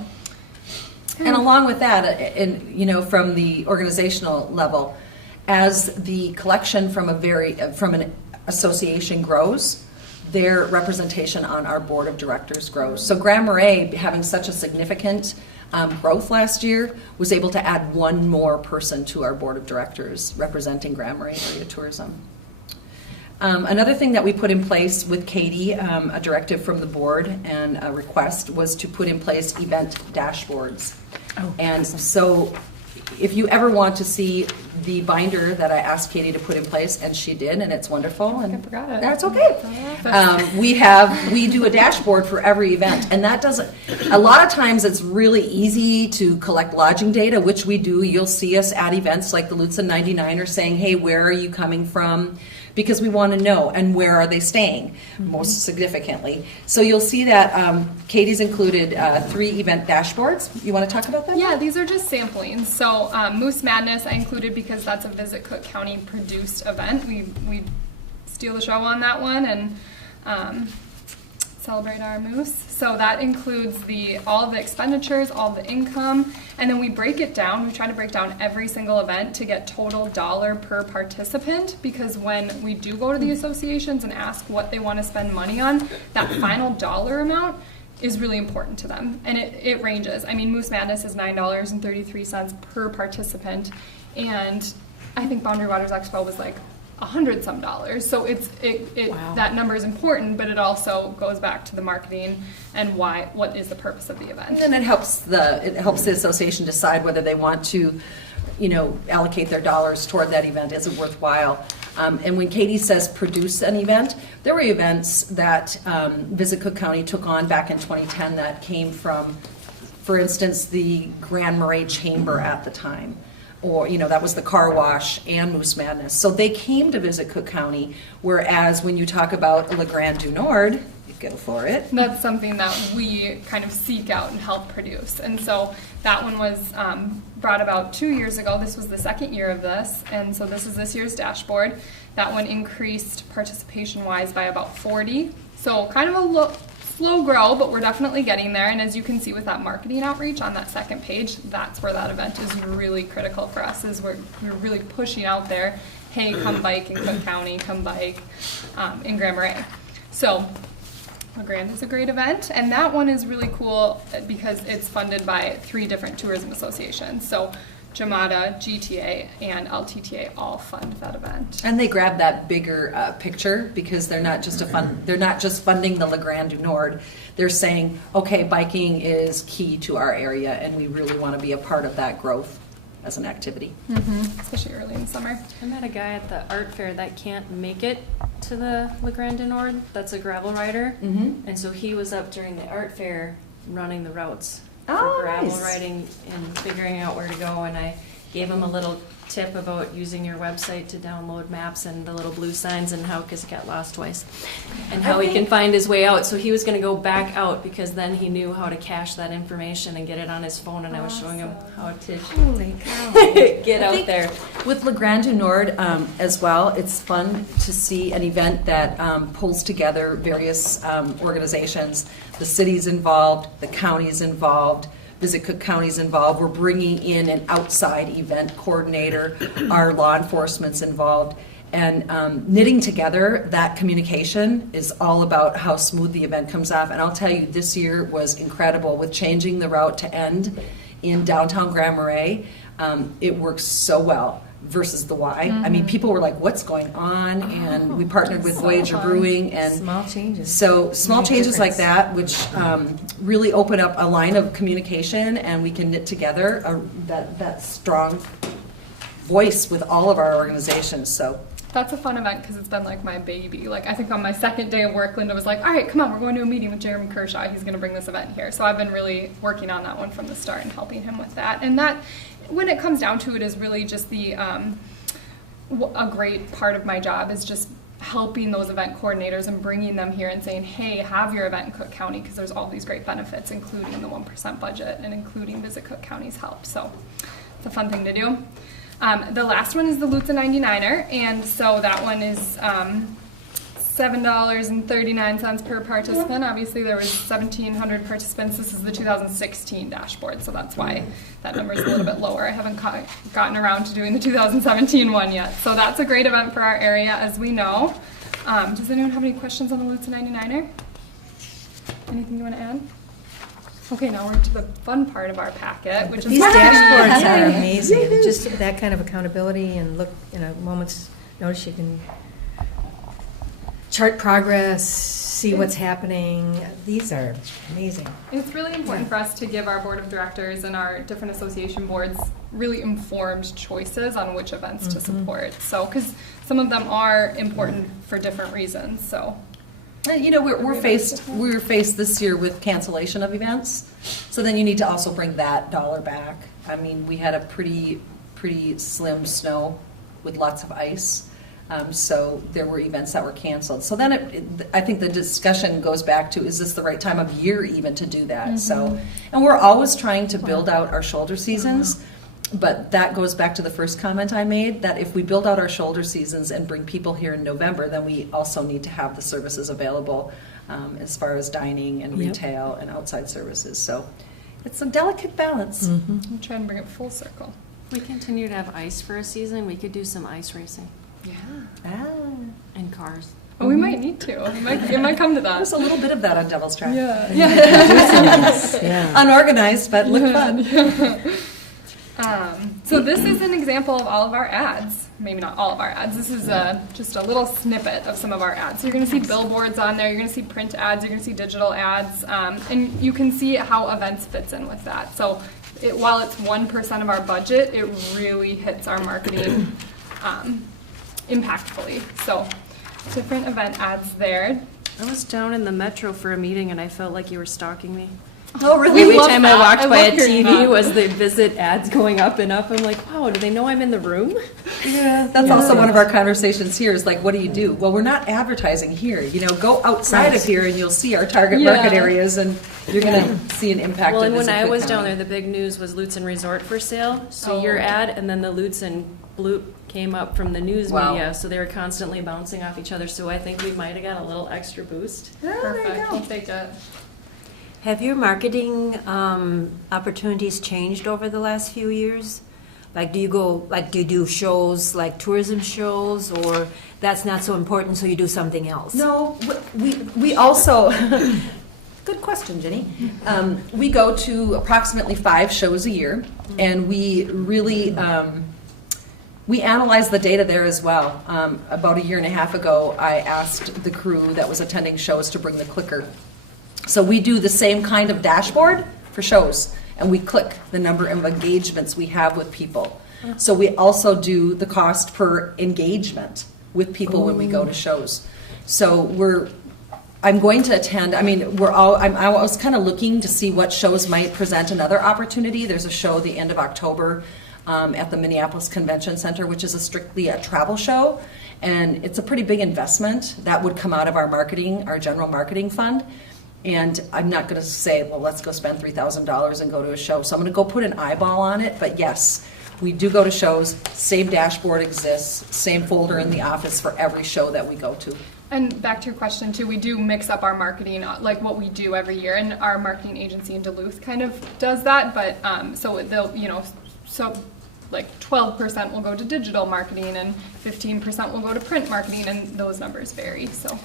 and along with that, from the organizational level, as the collection from an association grows, their representation on our board of directors grows. So Grand Marais, having such a significant growth last year, was able to add one more person to our board of directors representing Grand Marais Area Tourism. Another thing that we put in place with Katie, a directive from the board and a request, was to put in place event dashboards. And so if you ever want to see the binder that I asked Katie to put in place, and she did, and it's wonderful, and I forgot it. That's okay. We do a dashboard for every event, and that doesn't, a lot of times it's really easy to collect lodging data, which we do. You'll see us at events like the Lutz and 99er saying, hey, where are you coming from? Because we want to know, and where are they staying, most significantly. So you'll see that Katie's included 3 event dashboards. You want to talk about that? Yeah, these are just samplings. So Moose Madness I included because that's a Visit Cook County produced event. We steal the show on that one and celebrate our moose. So that includes all of the expenditures, all of the income, and then we break it down. We try to break down every single event to get total dollar per participant, because when we do go to the associations and ask what they want to spend money on, that final dollar amount is really important to them, and it ranges. I mean, Moose Madness is $9.33 per participant, and I think Boundary Waters Expo was like $100 some. So Wow. that number is important, but it also goes back to the marketing and what is the purpose of the event. And then it helps the association decide whether they want to, allocate their dollars toward that event. Is it worthwhile? And when Katie says produce an event, there were events that Visit Cook County took on back in 2010 that came from, for instance, the Grand Marais Chamber at the time. Or, that was the car wash and Moose Madness. So they came to Visit Cook County, whereas when you talk about Le Grand du Nord, go for it. That's something that we kind of seek out and help produce. And so that one was brought about 2 years ago. This was the second year of this. And so this is this year's dashboard. That one increased participation-wise by about 40. So kind of a slow grow, but we're definitely getting there. And as you can see with that marketing outreach on that second page, that's where that event is really critical for us, is we're really pushing out there, hey, come bike in Cook County, come bike in Grand Marais. So Le Grand is a great event, and that one is really cool because it's funded by 3 different tourism associations. So Jamada, GTA, and LTTA all fund that event. And they grab that bigger picture because they're not just funding the Le Grand du Nord. They're saying, okay, biking is key to our area, and we really want to be a part of that growth as an activity. Especially early in summer. I met a guy at the art fair that can't make it to the Le Grand du Nord. That's a gravel rider. And so he was up during the art fair running the routes for gravel riding and figuring out where to go. And I gave him a little tip about using your website to download maps and the little blue signs and how, because he got lost twice, and how he can find his way out. So he was going to go back out because then he knew how to cache that information and get it on his phone, and I was showing him how to get out there. With Le Grand du Nord as well, it's fun to see an event that pulls together various organizations. The city's involved, the county's involved, Visit Cook County's involved. We're bringing in an outside event coordinator. Our law enforcement's involved. And knitting together that communication is all about how smooth the event comes off. And I'll tell you, this year was incredible with changing the route to end in downtown Grand Marais. It works so well versus the Y. I mean, people were like, what's going on? And we partnered with Voyager Brewing. And small changes. So small changes like that, which really open up a line of communication, and we can knit together that strong voice with all of our organizations. So That's a fun event because it's been like my baby. Like I think on my second day of work, Linda was like, all right, come on, we're going to a meeting with Jeremy Kershaw. He's going to bring this event here. So I've been really working on that one from the start and helping him with that. And that, when it comes down to it, is really just the a great part of my job is just helping those event coordinators and bringing them here and saying, hey, have your event in Cook County, because there's all these great benefits, including the 1% budget and including Visit Cook County's help. So it's a fun thing to do. The last one is the Lutza 99er, and so that one is $7.39 per participant. Obviously there was 1,700 participants. This is the 2016 dashboard, so that's why that number is a little bit lower. I haven't gotten around to doing the 2017 one yet. So that's a great event for our area, as we know. Does anyone have any questions on the Lutza 99er? Anything you want to add? Okay, now we're to the fun part of our packet, which is These dashboards are amazing. Just that kind of accountability, and look, in a moment's notice, you can chart progress, see what's happening. These are amazing. It's really important for us to give our board of directors and our different association boards really informed choices on which events to support. So, because some of them are important for different reasons. So, you know, we were faced this year with cancellation of events. So then you need to also bring that dollar back. I mean, we had a pretty slim snow with lots of ice. So there were events that were canceled. So then I think the discussion goes back to, is this the right time of year even to do that? So, and we're always trying to build out our shoulder seasons, but that goes back to the first comment I made, that if we build out our shoulder seasons and bring people here in November, then we also need to have the services available as far as dining and retail and outside services. So it's a delicate balance. I'm trying to bring it full circle. We continue to have ice for a season. We could do some ice racing. Yeah. And cars. Oh, we might need to. It might come to that. There's a little bit of that on Devil's Track. Yeah. Unorganized, but look fun. So this is an example of all of our ads. Maybe not all of our ads. This is just a little snippet of some of our ads. So you're going to see billboards on there. You're going to see print ads. You're going to see digital ads. And you can see how events fits in with that. So while it's 1% of our budget, it really hits our marketing impactfully. So different event ads there. I was down in the metro for a meeting and I felt like you were stalking me. Oh, really? Every Love time I that. walked I by a love hearing TV that. was the visit ads going up and up. I'm like, wow, do they know I'm in the room? Yeah, that's also one of our conversations here is like, what do you do? Well, we're not advertising here. You know, go outside of here and you'll see our target market areas and you're going to see an impact. Well, of and when I Visit was Cook down County. there, the big news was Lutz and Resort for sale. So Oh. your ad and then the Lutz and Bloop came up from the news Wow. media. So they were constantly bouncing off each other. So I think we might have got a little extra boost. Perfect. We'll take it. Have your marketing opportunities changed over the last few years? Like, do you do shows like tourism shows, or that's not so important, so you do something else? No, we also, good question, Jenny. We go to approximately 5 shows a year, and we really, we analyze the data there as well. About a year and a half ago, I asked the crew that was attending shows to bring the clicker. So we do the same kind of dashboard for shows, and we click the number of engagements we have with people. So we also do the cost per engagement with people when we go to shows. So I'm going to attend, I mean, I was kind of looking to see what shows might present another opportunity. There's a show the end of October at the Minneapolis Convention Center, which is strictly a travel show. And it's a pretty big investment that would come out of our marketing, our general marketing fund. And I'm not going to say, well, let's go spend $3,000 and go to a show. So I'm going to go put an eyeball on it. But yes, we do go to shows. Same dashboard exists. Same folder in the office for every show that we go to. And back to your question too, we do mix up our marketing, like what we do every year, and our marketing agency in Duluth kind of does that. But so they'll, so like 12% will go to digital marketing and 15% will go to print marketing, and those numbers vary. So.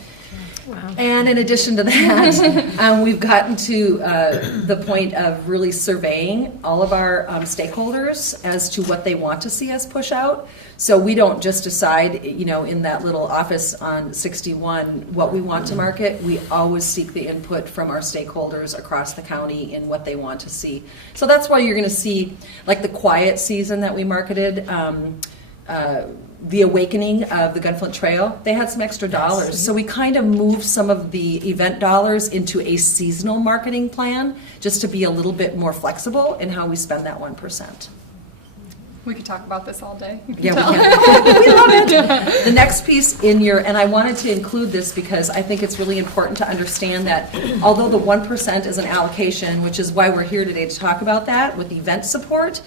Wow. And in addition to that, we've gotten to the point of really surveying all of our stakeholders as to what they want to see us push out. So we don't just decide, in that little office on 61 what we want to market. We always seek the input from our stakeholders across the county in what they want to see. So that's why you're going to see, like the quiet season that we marketed, the awakening of the Gunflint Trail, they had some extra dollars. So we kind of moved some of the event dollars into a seasonal marketing plan just to be a little bit more flexible in how we spend that 1%. We could talk about this all day. Yeah, we can. We love it. The next piece and I wanted to include this because I think it's really important to understand that although the 1% is an allocation, which is why we're here today to talk about that with event support,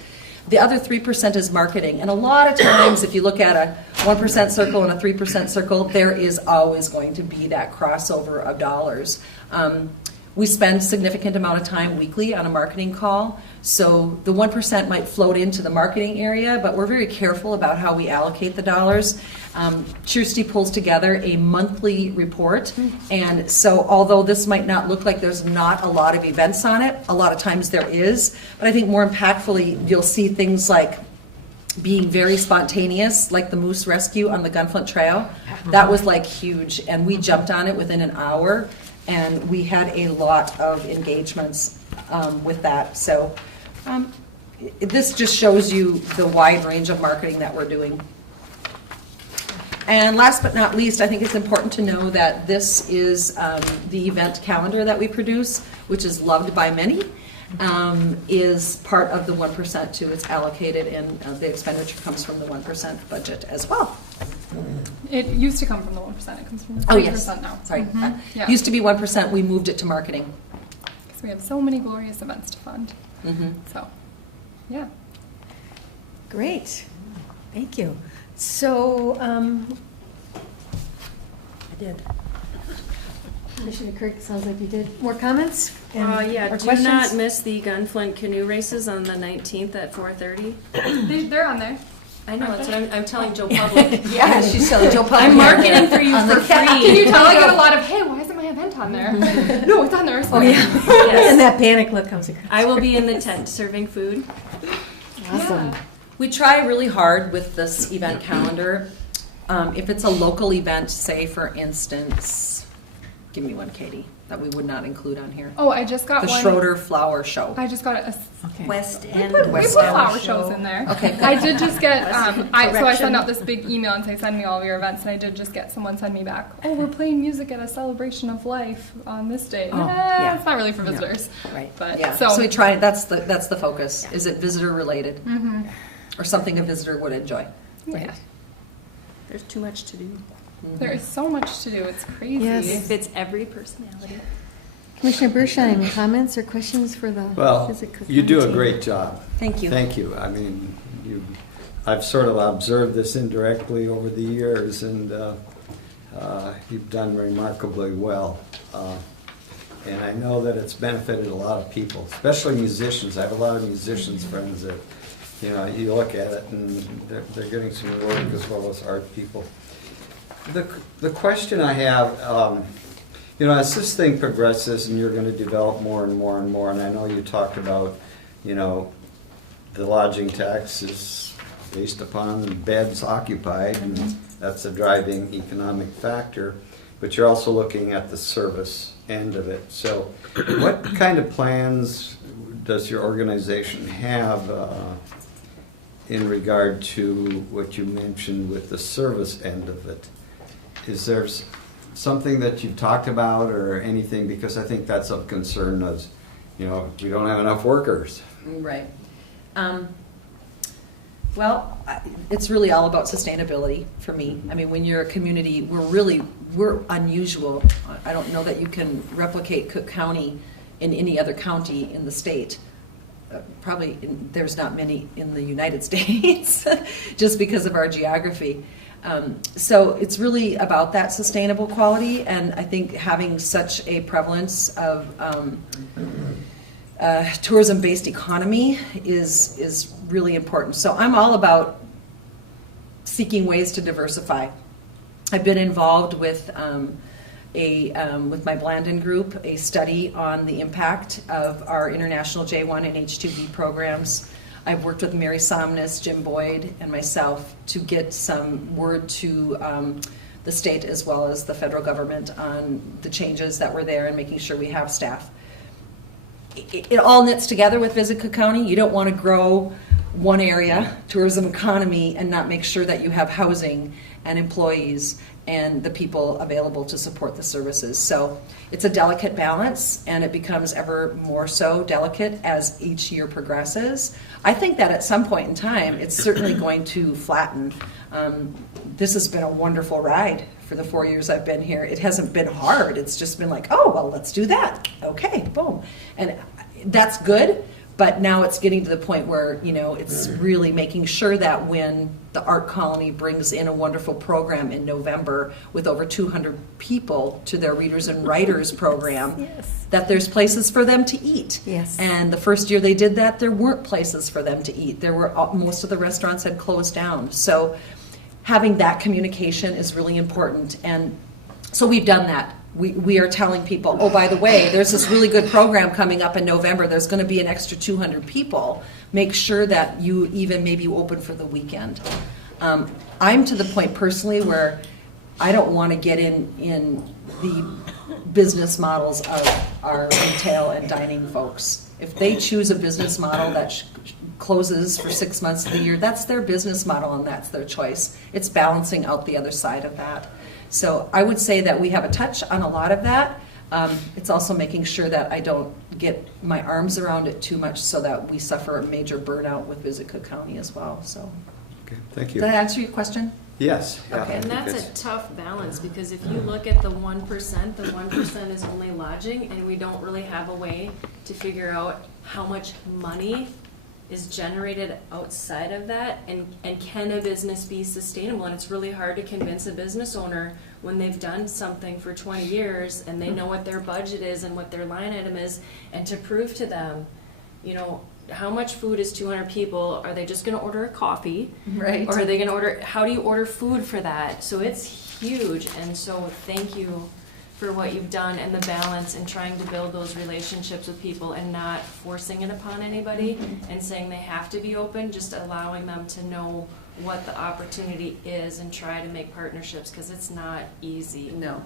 the other 3% is marketing. And a lot of times, if you look at a 1% circle and a 3% circle, there is always going to be that crossover of dollars. We spend a significant amount of time weekly on a marketing call. So the 1% might float into the marketing area, but we're very careful about how we allocate the dollars. Cheersty pulls together a monthly report. And so although this might not look like there's not a lot of events on it, a lot of times there is. But I think more impactfully, you'll see things like being very spontaneous, like the moose rescue on the Gunflint Trail. That was like huge, and we jumped on it within an hour, and we had a lot of engagements with that. So this just shows you the wide range of marketing that we're doing. And last but not least, I think it's important to know that this is the event calendar that we produce, which is loved by many. Is part of the 1% too. It's allocated, and the expenditure comes from the 1% budget as well. It used to come from the 1%. It comes from the 3% now. Sorry. Yeah. Used to be 1%. We moved it to marketing. Because we have so many glorious events to fund. So, yeah. Great. Thank you. So, I did. Commissioner Kirk, sounds like you did. More comments? Yeah, or do questions? not miss the Gunflint canoe races on the 19th at 4:30. They're on there. I know, that's what I'm telling Joe Public. Yeah, she's telling Joe Public. I'm marketing for you for free. Can you tell I get a lot of, hey, why isn't my event on there? No, it's on there. Oh, yeah. Yes. And that panic look comes across. I will be in the tent serving food. Awesome. Yeah. We try really hard with this event calendar. If it's a local event, say for instance, give me one, Katie, that we would not include on here. Oh, I just got The one. Schroeder Flower Show. I just got a West End. We put West flower End shows in there. Okay. I did just get, so I Correction. send out this big email and say, send me all of your events, and I did just get someone send me back, oh, we're playing music at a celebration of life on this day. Oh, yeah. It's not really for visitors. Right. But, Yeah, so, so we try, that's the focus. Is it visitor related? Mhm. Or something a visitor would enjoy? Yeah. There's too much to do. There is so much to do, it's crazy. Yes. It fits every personality. Commissioner Bershine, comments or questions for the Well, Visico you do a County team? great job. Thank you. Thank you. I mean, I've sort of observed this indirectly over the years, and you've done remarkably well. And I know that it's benefited a lot of people, especially musicians. I have a lot of musicians friends that, you know, you look at it and they're getting some work as well as art people. The question I have, you know, as this thing progresses and you're going to develop more and more and more, and I know you talked about, you know, the lodging tax is based upon beds occupied, and that's a driving economic factor, but you're also looking at the service end of it. So what kind of plans does your organization have in regard to what you mentioned with the service end of it? Is there something that you've talked about or anything? Because I think that's of concern as, you know, we don't have enough workers. Right. Well, it's really all about sustainability for me. I mean, when you're a community, we're unusual. I don't know that you can replicate Cook County in any other county in the state. There's not many in the United States, just because of our geography. So it's really about that sustainable quality, and I think having such a prevalence of tourism-based economy is really important. So I'm all about seeking ways to diversify. I've been involved with with my Blandon group, a study on the impact of our international J1 and H2B programs. I've worked with Mary Somnus, Jim Boyd, and myself to get some word to the state as well as the federal government on the changes that were there and making sure we have staff. It all knits together with Visit Cook County. You don't want to grow one area, tourism economy, and not make sure that you have housing and employees and the people available to support the services. So it's a delicate balance, and it becomes ever more so delicate as each year progresses. I think that at some point in time, it's certainly going to flatten. This has been a wonderful ride for the 4 years I've been here. It hasn't been hard. It's just been like, oh, well, let's do that. Okay, boom. And that's good. But now it's getting to the point where, you know, it's really making sure that when the Art Colony brings in a wonderful program in November with over 200 people to their Readers and Writers program, Yes. that there's places for them to eat. Yes. And the first year they did that, there weren't places for them to eat. There were most of the restaurants had closed down. So having that communication is really important. And so we've done that. We are telling people, oh, by the way, there's this really good program coming up in November. There's going to be an extra 200 people. Make sure that you even maybe open for the weekend. I'm to the point personally where I don't want to get in the business models of our retail and dining folks. If they choose a business model that closes for 6 months of the year, that's their business model and that's their choice. It's balancing out the other side of that. So I would say that we have a touch on a lot of that. It's also making sure that I don't get my arms around it too much so that we suffer a major burnout with Visit Cook County as well. So, Okay, thank you. did that answer your question? Yes. Yeah, Okay, I and think that's it's- a tough balance, because if you look at the 1% is only lodging, and we don't really have a way to figure out how much money is generated outside of that, and can a business be sustainable? And it's really hard to convince a business owner when they've done something for 20 years and they know what their budget is and what their line item is, and to prove to them, you know, how much food is 200 people? Are they just going to order a coffee? Right. Or are they going to order, how do you order food for that? So it's huge, and so thank you for what you've done and the balance and trying to build those relationships with people and not forcing it upon anybody and saying they have to be open, just allowing them to know what the opportunity is and try to make partnerships, because it's not easy. No.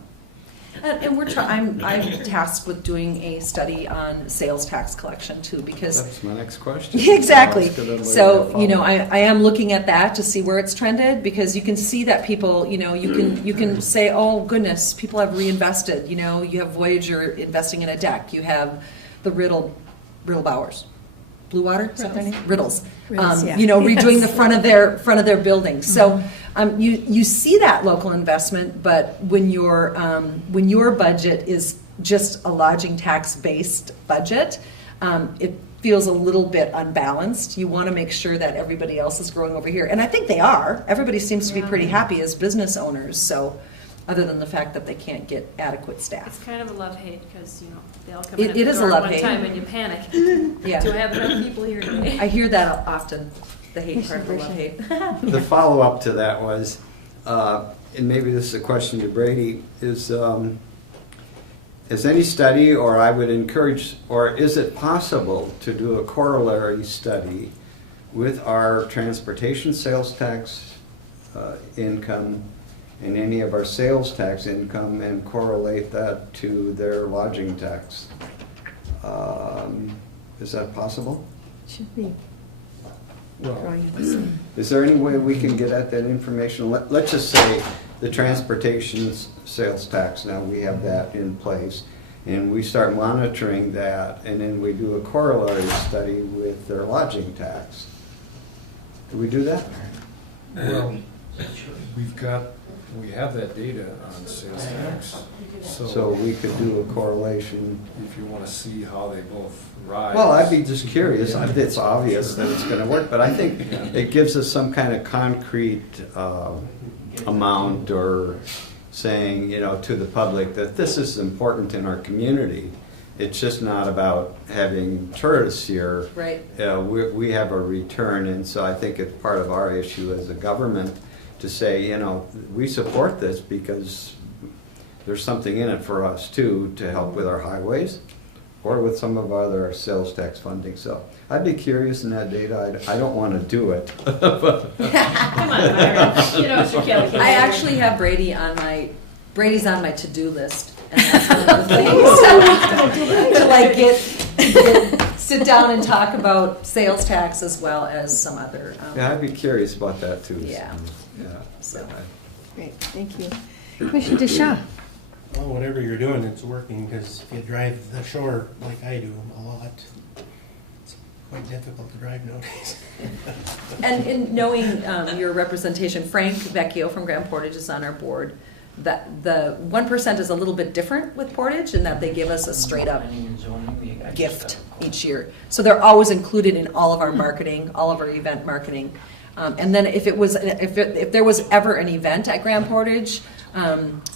And I'm tasked with doing a study on sales tax collection too, because. That's my next question. Exactly. I'll ask it later So, to you know, follow. I am looking at that to see where it's trended, because you can see that people, you know, you can say, oh goodness, people have reinvested. You know, you have Voyager investing in a deck. You have the Riddle Bowers. Blue Water, is that their name? Riddles. Riddles, yeah. You know, redoing Yes. the front of their building. So you see that local investment, but when your budget is just a lodging tax based budget, it feels a little bit unbalanced. You want to make sure that everybody else is growing over here, and I think they are. Everybody seems to be pretty happy as business owners. So, other than the fact that they can't get adequate staff. It's kind of a love-hate, because, you know, they all come It- in at it the is a door at one love-hate. time and you panic. Yeah. Do I have enough people here today? I hear that often. The hate part of the love hate. The follow-up to that was, and maybe this is a question to Brady, is any study, or I would encourage, or is it possible to do a corollary study with our transportation sales tax income and any of our sales tax income and correlate that to their lodging tax? Is that possible? Should be. Well, is there any way we can get at that information? Let's just say the transportation sales tax, now we have that in place, and we start monitoring that, and then we do a corollary study with their lodging tax. Do we do that? Well, we have that data on sales tax, So we could do a correlation. if you want to see how they both rise. Well, I'd be just curious. It's obvious that it's going to work, but I think it gives us some kind of concrete amount, or saying, you know, to the public that this is important in our community. It's just not about having tourists here. Right. We have a return, and so I think it's part of our issue as a government to say, you know, we support this because there's something in it for us too, to help with our highways or with some of our other sales tax funding. So I'd be curious in that data. I don't want to do it. Come on, Myron. You know it's your Kelly. I actually have Brady's on my to-do list. And that's one of the things to like sit down and talk about sales tax as well as some other. Yeah, I'd be curious about that too. Yeah. Yeah. So. Great, thank you. Commissioner DeShaw. Well, whatever you're doing, it's working, because if you drive the shore like I do a lot, it's quite difficult to drive nowadays. And in knowing your representation, Frank Vecchio from Grand Portage is on our board. That the 1% is a little bit different with Portage in that they give us a straight up gift each year. So they're always included in all of our marketing, all of our event marketing. And then if there was ever an event at Grand Portage,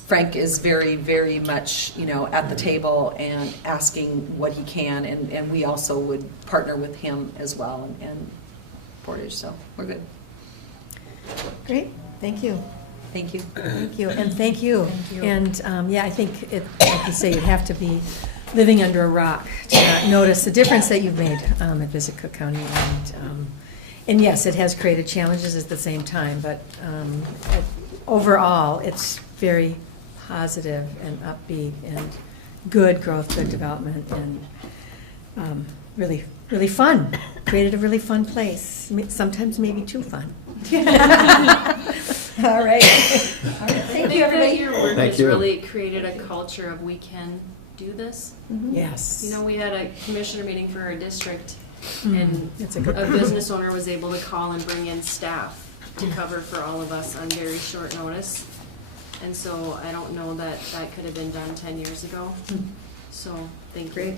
Frank is very, very much, you know, at the table and asking what he can, and we also would partner with him as well and Portage. So we're good. Great, thank you. Thank you. Thank you, and thank you. Thank you. And, yeah, I think, like you say, you'd have to be living under a rock to not notice the difference that you've made at Visit Cook County. And yes, it has created challenges at the same time, but overall, it's very positive and upbeat and good growth, good development, and really, really fun. Created a really fun place, sometimes maybe too fun. All right. Thank you, everybody. Your work Thank has you. really created a culture of we can do this. Yes. You know, we had a commissioner meeting for our district, Mhm. and That's a a good- business owner was able to call and bring in staff to cover for all of us on very short notice. And so I don't know that that could have been done 10 years ago. So, thank you.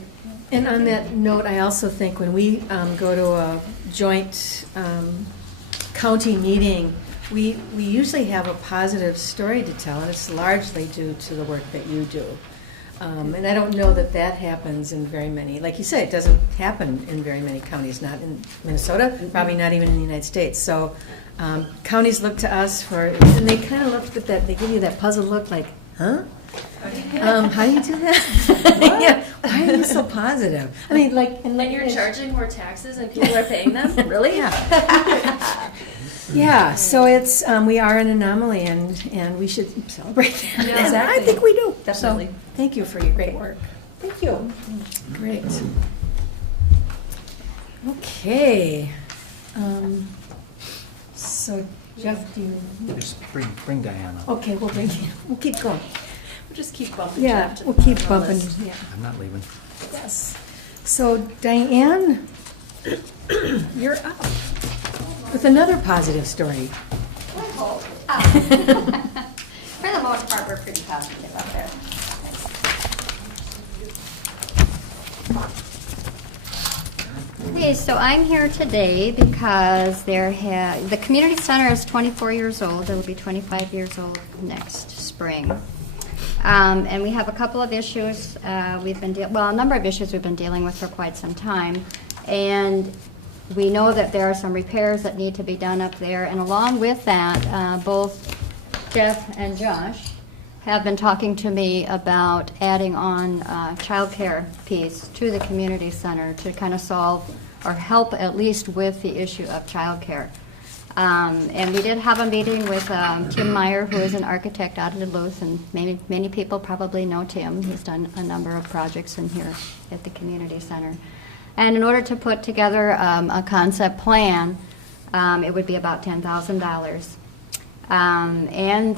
And on that note, I also think when we go to a joint county meeting, we usually have a positive story to tell, and it's largely due to the work that you do. And I don't know that that happens in very many, like you say, it doesn't happen in very many counties, not in Minnesota, probably not even in the United States. So counties look to us for, and they kind of look at that, they give you that puzzled look like, huh? How do you do that? Yeah, why are you so positive? I mean, like, And you're charging more taxes and people are paying them? Really? Yeah. Yeah, so it's, we are an anomaly, and we should celebrate that. Yeah, And I exactly. think we do. Definitely. So, thank you for your great work. Thank you. Great. Okay. So Jeff, do you? Just bring Diana. Okay, we'll keep going. We'll just keep bumping Yeah, Jeff to we'll the keep bottom of the bumping, list. yeah. I'm not leaving. Yes. So Diane, you're up with another positive story. For the most part, we're pretty positive up there. Okay, so I'm here today because the community center is 24 years old. It will be 25 years old next spring. And we have a couple of issues a number of issues we've been dealing with for quite some time. And we know that there are some repairs that need to be done up there. And along with that, both Jeff and Josh have been talking to me about adding on childcare piece to the community center to kind of solve or help at least with the issue of childcare. And we did have a meeting with Tim Meyer, who is an architect out of Duluth, and many people probably know Tim. He's done a number of projects in here at the community center. And in order to put together a concept plan, it would be about $10,000. And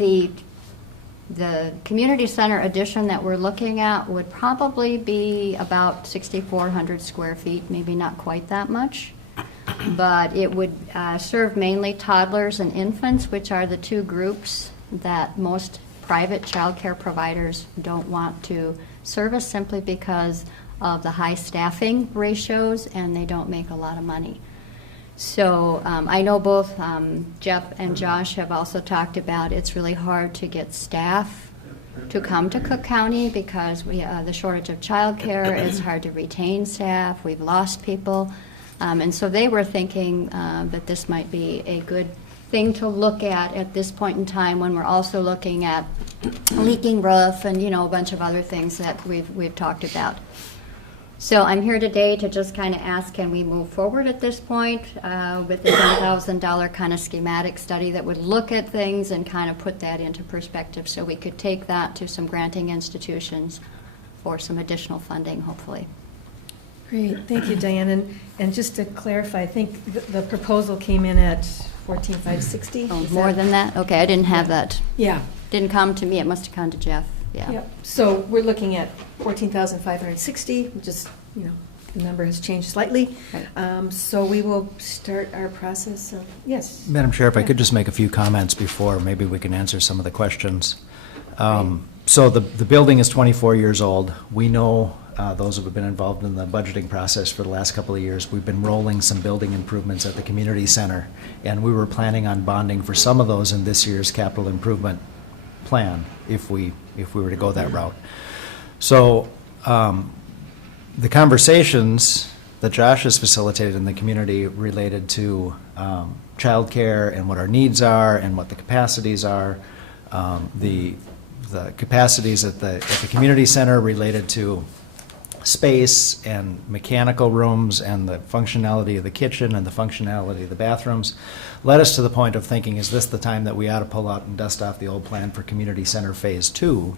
the community center addition that we're looking at would probably be about 6,400 square feet, maybe not quite that much. But it would serve mainly toddlers and infants, which are the two groups that most private child care providers don't want to service simply because of the high staffing ratios, and they don't make a lot of money. So I know both Jeff and Josh have also talked about it's really hard to get staff to come to Cook County because the shortage of childcare. It's hard to retain staff. We've lost people. And so they were thinking that this might be a good thing to look at this point in time when we're also looking at leaking roof and, a bunch of other things that we've talked about. So I'm here today to just kind of ask, can we move forward at this point with the $10,000 kind of schematic study that would look at things and kind of put that into perspective so we could take that to some granting institutions for some additional funding, hopefully. Great, thank you, Diane. And just to clarify, I think the proposal came in at 14,560. Oh, more than that? Okay, I didn't have that. Yeah. Didn't come to me, it must have come to Jeff, yeah. Yep. So we're looking at 14,560, just, the number has changed slightly. Right. So we will start our process of, yes. Madam Chair, if I could just make a few comments before maybe we can answer some of the questions. So the building is 24 years old. We know those who have been involved in the budgeting process for the last couple of years, we've been rolling some building improvements at the community center, and we were planning on bonding for some of those in this year's capital improvement plan if we were to go that route. So the conversations that Josh has facilitated in the community related to childcare and what our needs are and what the capacities are, the capacities at the community center related to space and mechanical rooms and the functionality of the kitchen and the functionality of the bathrooms led us to the point of thinking, is this the time that we ought to pull out and dust off the old plan for community center phase 2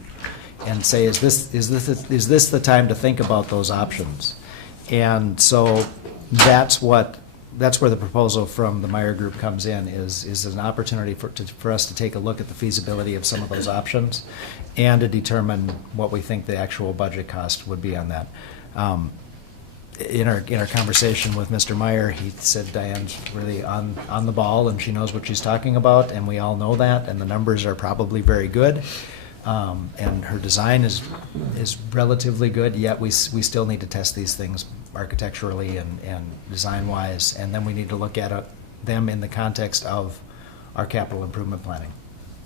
and say, is this the time to think about those options? And so that's where the proposal from the Meyer Group comes in, is an opportunity for us to take a look at the feasibility of some of those options and to determine what we think the actual budget cost would be on that. In our conversation with Mr. Meyer, he said Diane's really on the ball and she knows what she's talking about, and we all know that, and the numbers are probably very good. And her design is relatively good, yet we still need to test these things architecturally and design-wise, and then we need to look at them in the context of our capital improvement planning.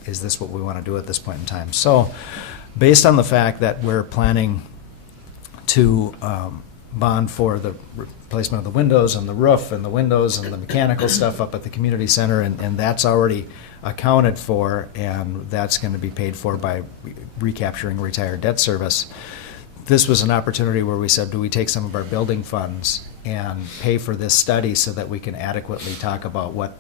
Is this what we want to do at this point in time? So, based on the fact that we're planning to bond for the replacement of the windows and the roof and the windows and the mechanical stuff up at the community center, and that's already accounted for, and that's going to be paid for by recapturing retired debt service. This was an opportunity where we said, do we take some of our building funds and pay for this study so that we can adequately talk about what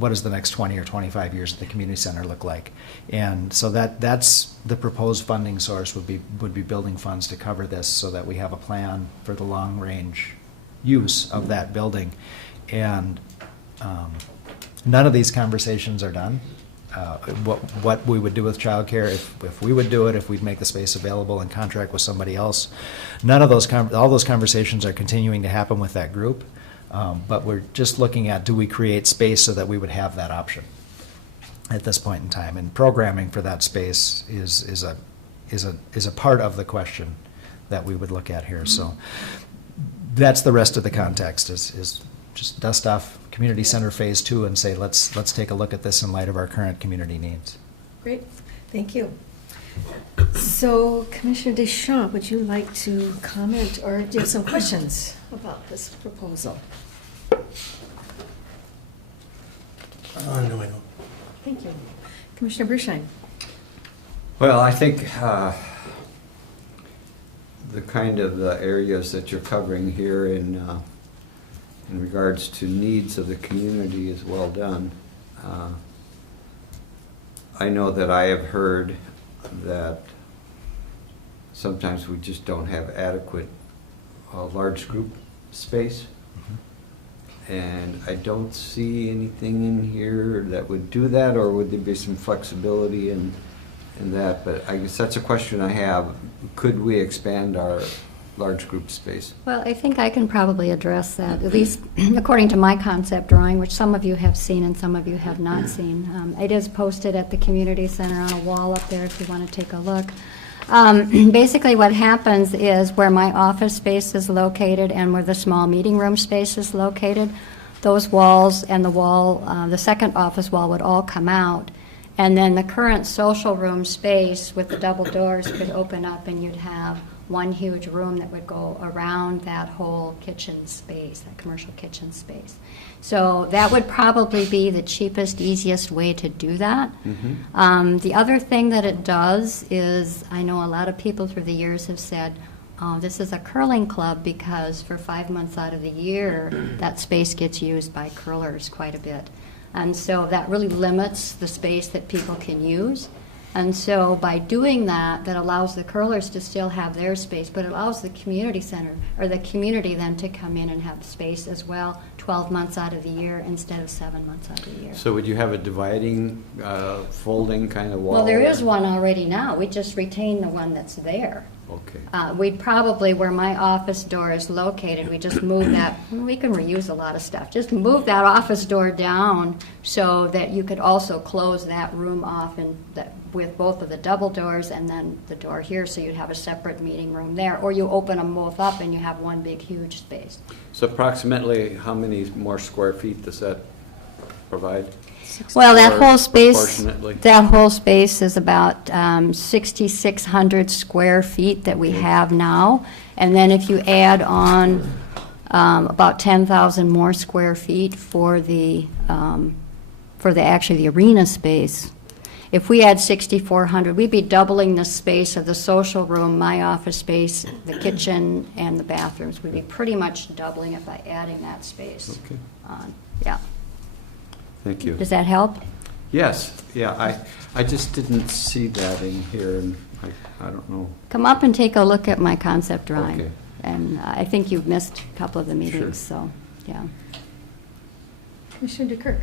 does the next 20 or 25 years of the community center look like? And so that's the proposed funding source would be building funds to cover this, so that we have a plan for the long range use of that building. And none of these conversations are done. What we would do with childcare, if we would do it, if we'd make the space available and contract with somebody else, none of those all those conversations are continuing to happen with that group. But we're just looking at, do we create space so that we would have that option at this point in time? And programming for that space is a part of the question that we would look at here. So that's the rest of the context, is just dust off Community Center Phase 2 and say, let's take a look at this in light of our current community needs. Great, thank you. So Commissioner Deschamps, would you like to comment, or do you have some questions about this proposal? No, I don't. Thank you. Commissioner Bershine. Well, I think the kind of areas that you're covering here in regards to needs of the community is well done. I know that I have heard that sometimes we just don't have adequate large group space. And I don't see anything in here that would do that, or would there be some flexibility in that? But I guess that's a question I have. Could we expand our large group space? Well, I think I can probably address that, at least according to my concept drawing, which some of you have seen and some of you have not seen. It is posted at the community center on a wall up there if you want to take a look. Basically what happens is where my office space is located and where the small meeting room space is located, those walls and the wall, the second office wall would all come out. And then the current social room space with the double doors could open up, and you'd have one huge room that would go around that whole kitchen space, that commercial kitchen space. So that would probably be the cheapest, easiest way to do that. Mm-hmm. The other thing that it does is, I know a lot of people through the years have said, oh, this is a curling club because for 5 months out of the year, that space gets used by curlers quite a bit. And so that really limits the space that people can use. And so by doing that, that allows the curlers to still have their space, but it allows the community center, or the community then, to come in and have space as well, 12 months out of the year instead of 7 months out of the year. So would you have a dividing, folding kind of wall? Well, there is one already now. We just retain the one that's there. Okay. We'd probably, where my office door is located, we just move that, we can reuse a lot of stuff, just move that office door down so that you could also close that room off and with both of the double doors and then the door here, so you'd have a separate meeting room there. Or you open them both up and you have one big, huge space. So approximately how many more square feet does that provide? Well, that whole space, proportionately? that whole space is about 6,600 square feet that we have now. And then if you add on about 10,000 more square feet for the actually the arena space, if we add 6,400, we'd be doubling the space of the social room, my office space, the kitchen, and the bathrooms. We'd be pretty much doubling it by adding that space. Okay. Yeah. Thank you. Does that help? Yes. Yeah, I just didn't see that in here, and I don't know. Come up and take a look at my concept drawing. Okay. And I think you've missed a couple of the meetings, so, yeah. Commissioner DeKirk.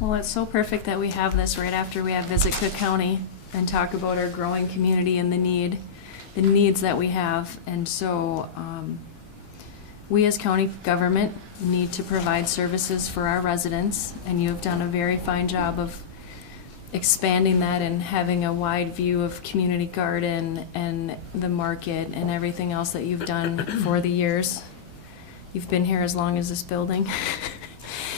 Well, it's so perfect that we have this right after we have Visit Cook County and talk about our growing community and the needs that we have. And so we as county government need to provide services for our residents, and you have done a very fine job of expanding that and having a wide view of community garden and the market and everything else that you've done for the years. You've been here as long as this building.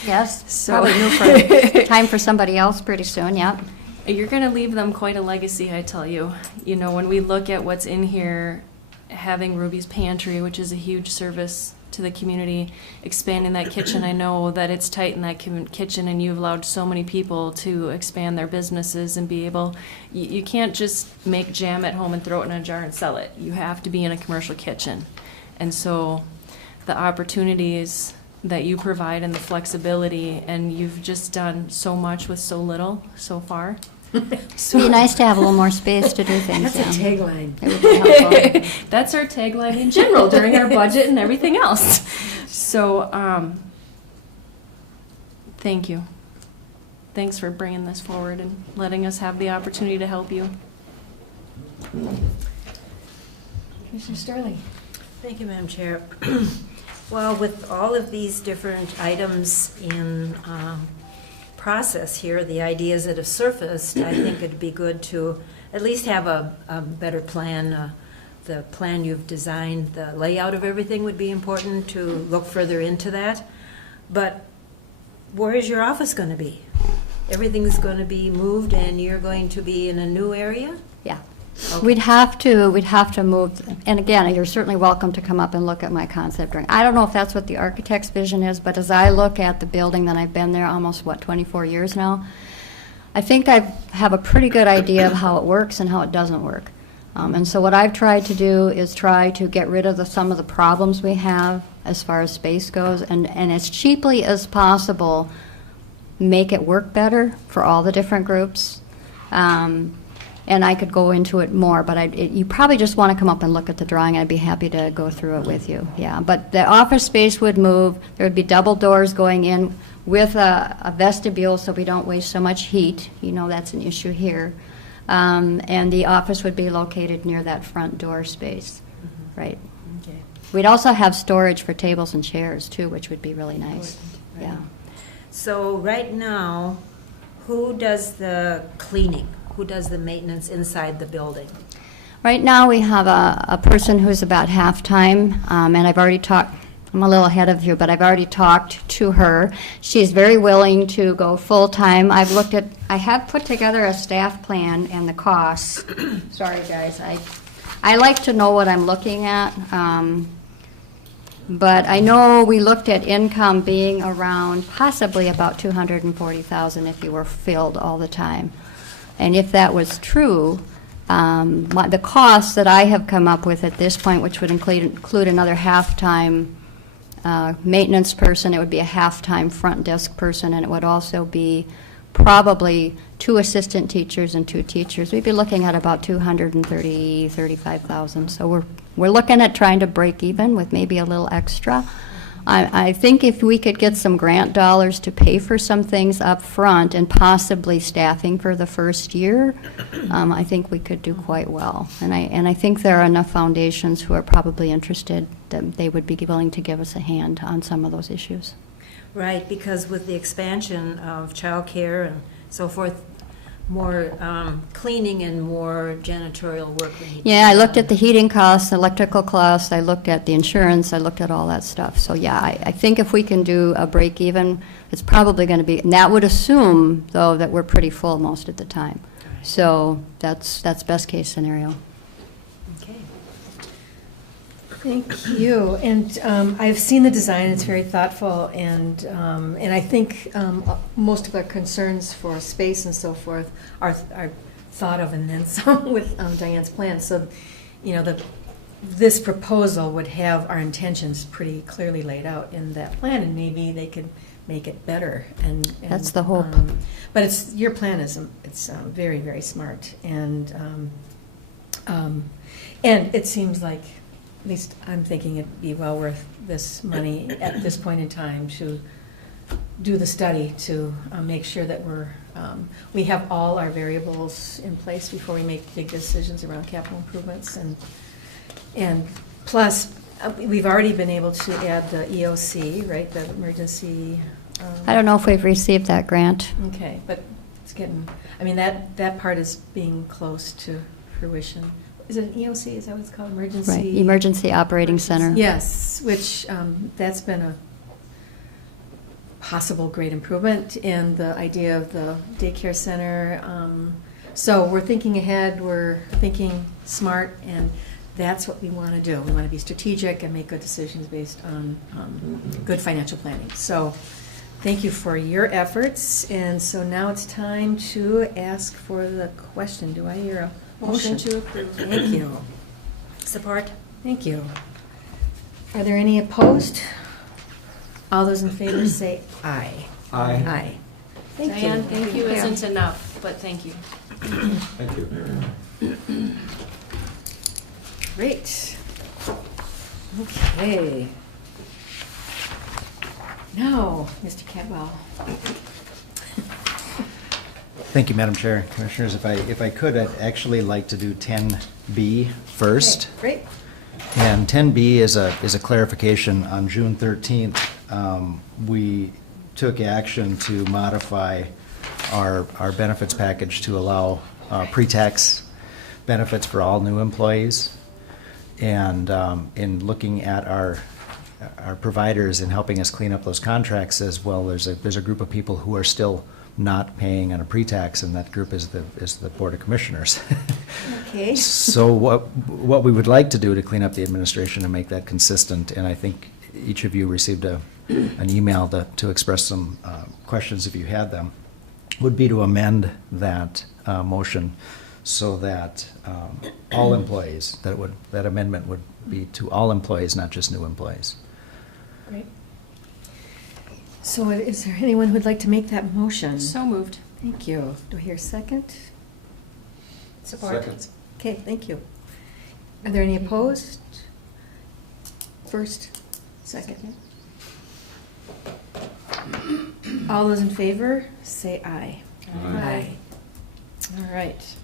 Yes, So- probably new for, time for somebody else pretty soon, yeah. You're going to leave them quite a legacy, I tell you. You know, when we look at what's in here, having Ruby's Pantry, which is a huge service to the community, expanding that kitchen. I know that it's tight in that kitchen, and you've allowed so many people to expand their businesses and be able, you can't just make jam at home and throw it in a jar and sell it. You have to be in a commercial kitchen. And so the opportunities that you provide and the flexibility, and you've just done so much with so little so far. It'd be nice to have a little more space to do things. That's a yeah. tagline. It would be helpful. That's our tagline in general during our budget and everything else. So, thank you. Thanks for bringing this forward and letting us have the opportunity to help you. Commissioner Sterling. Thank you, Madam Chair. Well, with all of these different items in process here, the ideas that have surfaced, I think it'd be good to at least have a better plan. The plan you've designed, the layout of everything would be important to look further into that. But where is your office going to be? Everything's going to be moved and you're going to be in a new area? Yeah. Okay. We'd have to move, and again, you're certainly welcome to come up and look at my concept drawing. I don't know if that's what the architect's vision is, but as I look at the building, that I've been there almost, 24 years now, I think I have a pretty good idea of how it works and how it doesn't work. And so what I've tried to do is try to get rid of some of the problems we have as far as space goes, and as cheaply as possible, make it work better for all the different groups. And I could go into it more, but you probably just want to come up and look at the drawing. I'd be happy to go through it with you. Yeah, but the office space would move. There would be double doors going in with a vestibule so we don't waste so much heat. You know, that's an issue here. And the office would be located near that front door space. Mm-hmm. Right. Okay. We'd also have storage for tables and chairs, too, which would be really nice. Right. Yeah. So right now, who does the cleaning? Who does the maintenance inside the building? Right now, we have a person who's about half-time, and I've already talked, I'm a little ahead of you, but I've already talked to her. She's very willing to go full-time. I have put together a staff plan and the costs. Sorry, guys, I like to know what I'm looking at, but I know we looked at income being around possibly about $240,000 if you were filled all the time. And if that was true, the costs that I have come up with at this point, which would include another half-time maintenance person, it would be a half-time front desk person, and it would also be probably 2 assistant teachers and 2 teachers. We'd be looking at about $235,000. So we're looking at trying to break even with maybe a little extra. I think if we could get some grant dollars to pay for some things up front and possibly staffing for the first year, I think we could do quite well. And I think there are enough foundations who are probably interested that they would be willing to give us a hand on some of those issues. Right, because with the expansion of childcare and so forth, more cleaning and more janitorial work. Yeah, I looked at the heating costs, electrical costs, I looked at the insurance, I looked at all that stuff. So yeah, I think if we can do a break even, it's probably going to be, and that would assume, though, that we're pretty full most of the time. So that's best case scenario. Okay. Thank you. And I've seen the design. It's very thoughtful, and I think most of our concerns for space and so forth are thought of and then some with Diane's plan. So, you know, this proposal would have our intentions pretty clearly laid out in that plan, and maybe they could make it better. And That's the hope. But your plan is very, very smart, and it seems like, at least I'm thinking it'd be well worth this money at this point in time to do the study to make sure that we have all our variables in place before we make big decisions around capital improvements. And plus, we've already been able to add the EOC, right, the emergency. I don't know if we've received that grant. Okay, but it's getting, I mean, that part is being close to fruition. Is it an EOC? Is that what it's called? Emergency? Right, Emergency Operating Center. Yes, which that's been a possible great improvement in the idea of the daycare center. So we're thinking ahead, we're thinking smart, and that's what we want to do. We want to be strategic and make good decisions based on good financial planning. So thank you for your efforts. And so now it's time to ask for the question. Do I hear a motion? Motion to approve. Thank you. Support? Thank you. Are there any opposed? All those in favor say aye. Aye. Aye. Thank you. Diane, thank you isn't enough, but thank you. Thank you. Great. Okay. Now, Mr. Cadwell. Thank you, Madam Chair. Commissioners, if I could, I'd actually like to do 10B first. Great. And 10B is a clarification. On June 13th, we took action to modify our benefits package to allow pre-tax benefits for all new employees. And in looking at our providers and helping us clean up those contracts as well, there's a group of people who are still not paying on a pre-tax, and that group is the Board of Commissioners. Okay. So what we would like to do to clean up the administration and make that consistent, and I think each of you received an email to express some questions if you had them, would be to amend that motion so that all employees, that amendment would be to all employees, not just new employees. Great. So is there anyone who would like to make that motion? So moved. Thank you. Do I hear a second? Support. Second. Okay, thank you. Are there any opposed? First, second. All those in favor, say aye. Aye. All right.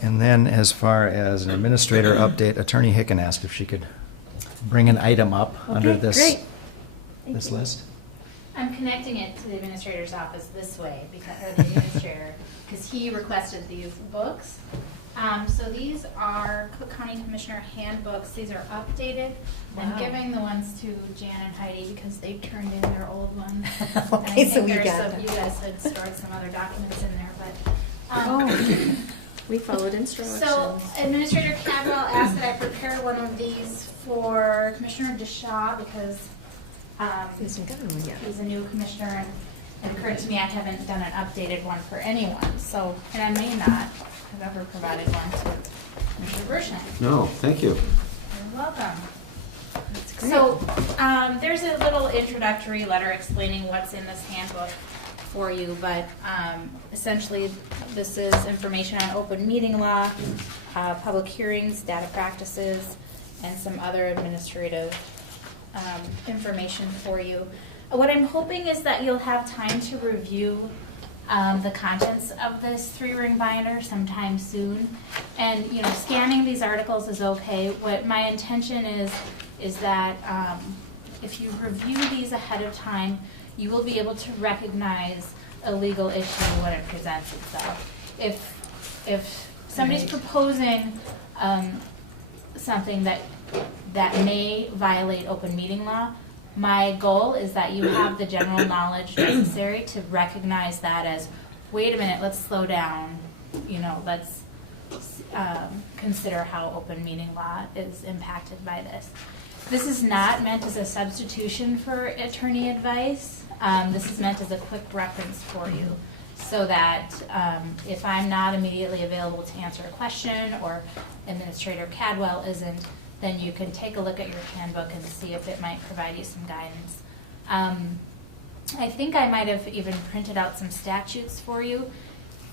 And then as far as an administrator update, Attorney Hicken asked if she could bring an item up under Okay, this great. Thank this you. list. I'm connecting it to the administrator's office this way, or the administrator, because he requested these books. So these are Cook County Commissioner handbooks. These are updated. I'm Wow. giving the ones to Jan and Heidi because they turned in their old ones. Okay, so we there's got some, that. you guys had stored some other documents in there, but. Oh. We followed instructions. So Administrator Cadwell asked that I prepare one of these for Commissioner DeShaw because Isn't got one yet. he's a new commissioner, and it occurred to me I haven't done an updated one for anyone. So, and I may not have ever provided one to Commissioner Bershon. No, thank you. You're welcome. That's great. So, there's a little introductory letter explaining what's in this handbook for you, but essentially this is information on open meeting law, public hearings, data practices, and some other administrative information for you. What I'm hoping is that you'll have time to review the contents of this 3-ring binder sometime soon. And, you know, scanning these articles is okay. What my intention is that if you review these ahead of time, you will be able to recognize a legal issue when it presents itself. If somebody's proposing something that may violate open meeting law, my goal is that you have the general knowledge necessary to recognize that as, wait a minute, let's slow down, you know, let's consider how open meeting law is impacted by this. This is not meant as a substitution for attorney advice. This is meant as a quick reference for you so that if I'm not immediately available to answer a question or Administrator Cadwell isn't, then you can take a look at your handbook and see if it might provide you some guidance. I think I might have even printed out some statutes for you.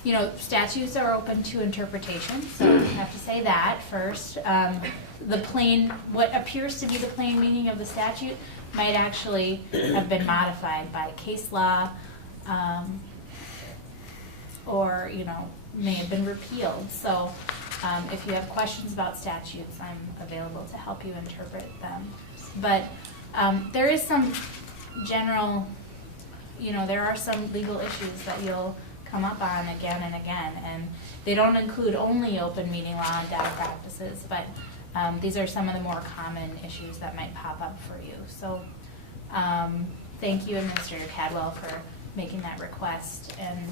You know, statutes are open to interpretation, so I have to say that first. What appears to be the plain meaning of the statute might actually have been modified by case law, or, you know, may have been repealed. So if you have questions about statutes, I'm available to help you interpret them. But there is some general, you know, there are some legal issues that you'll come up on again and again, and they don't include only open meeting law and data practices, but these are some of the more common issues that might pop up for you. So thank you, Administrator Cadwell, for making that request, and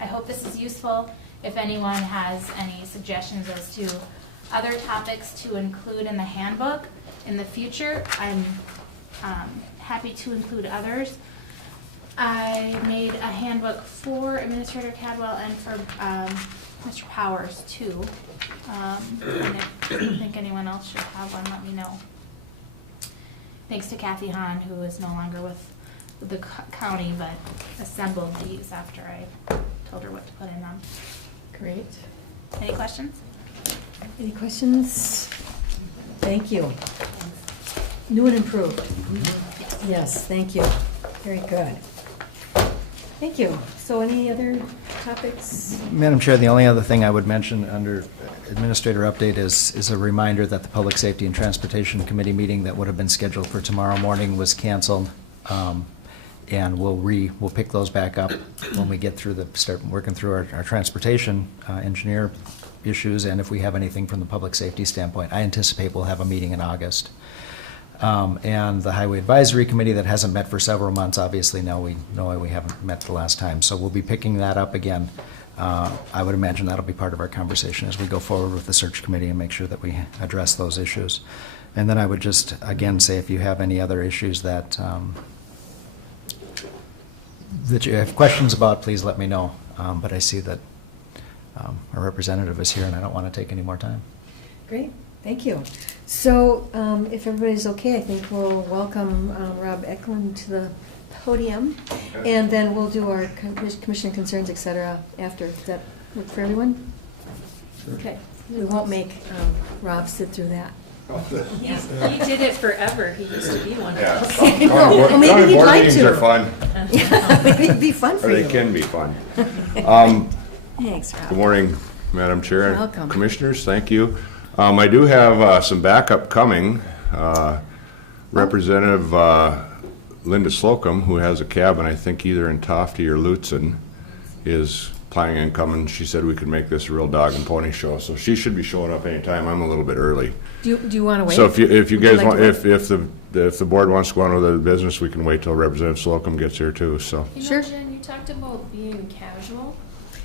I hope this is useful. If anyone has any suggestions as to other topics to include in the handbook. In the future, I'm happy to include others. I made a handbook for Administrator Cadwell and for Mr. Powers too. And if you think anyone else should have one, let me know. Thanks to Kathy Hahn, who is no longer with the county, but assembled these after I told her what to put in them. Great. Any questions? Any questions? Thank you. New and improved. Yes, thank you. Very good. Thank you. So any other topics? Madam Chair, the only other thing I would mention under Administrator Update is a reminder that the Public Safety and Transportation Committee meeting that would have been scheduled for tomorrow morning was canceled. And we'll pick those back up when we get through start working through our transportation engineer issues, and if we have anything from the public safety standpoint. I anticipate we'll have a meeting in August. And the Highway Advisory Committee that hasn't met for several months, obviously now we know why we haven't met the last time. So we'll be picking that up again. I would imagine that'll be part of our conversation as we go forward with the search committee and make sure that we address those issues. And then I would just, again, say if you have any other issues that you have questions about, please let me know. But I see that our representative is here and I don't want to take any more time. Great, thank you. So if everybody's okay, I think we'll welcome Rob Eklund to the podium. And then we'll do our commission concerns, et cetera, after. Does that work for everyone? Sure. Okay. We won't make Rob sit through that. He did it forever. He used to be one of us. Okay, no, well, maybe he'd board like meetings to. are fun. Yeah, maybe it'd be fun for Or you. they can be fun. Thanks, Rob. Good morning, Madam Chair and Welcome. Commissioners. Thank you. I do have some backup coming. Representative Linda Slocum, who has a cabin, I think either in Tofty or Lutsen, is planning on coming. She said we could make this a real dog and pony show, so she should be showing up anytime. I'm a little bit early. Do you want to wait? So if you Would guys like want, to wait? if the board wants to go on with the business, we can wait till Representative Slocum gets here too. So. You know, Sure. Jen, you talked about being casual.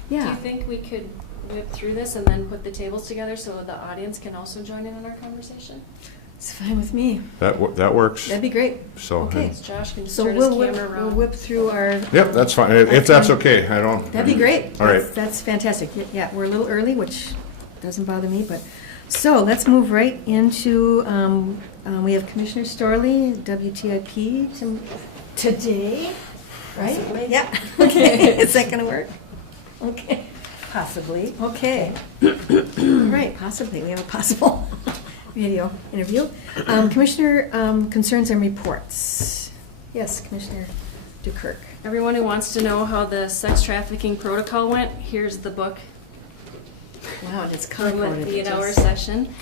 Yeah. Do you think we could whip through this and then put the tables together so the audience can also join in on our conversation? It's fine with me. That works. That'd be great. So. Okay. Josh can just So turn his we'll camera whip, around. we'll whip through our. Yep, that's fine. If that's okay, I don't. That'd be great. All right. That's fantastic. Yeah, we're a little early, which doesn't bother me, but, so let's move right into, we have Commissioner Storley, WTIP today, right? Possibly. Yeah, okay. Is that gonna work? Okay, Possibly. okay. All right, possibly, we have a possible video interview. Commissioner, concerns and reports. Yes, Commissioner Dukirk. Everyone who wants to know how the sex trafficking protocol went, here's the book Wow, and it's from the color-coded. 8-hour session.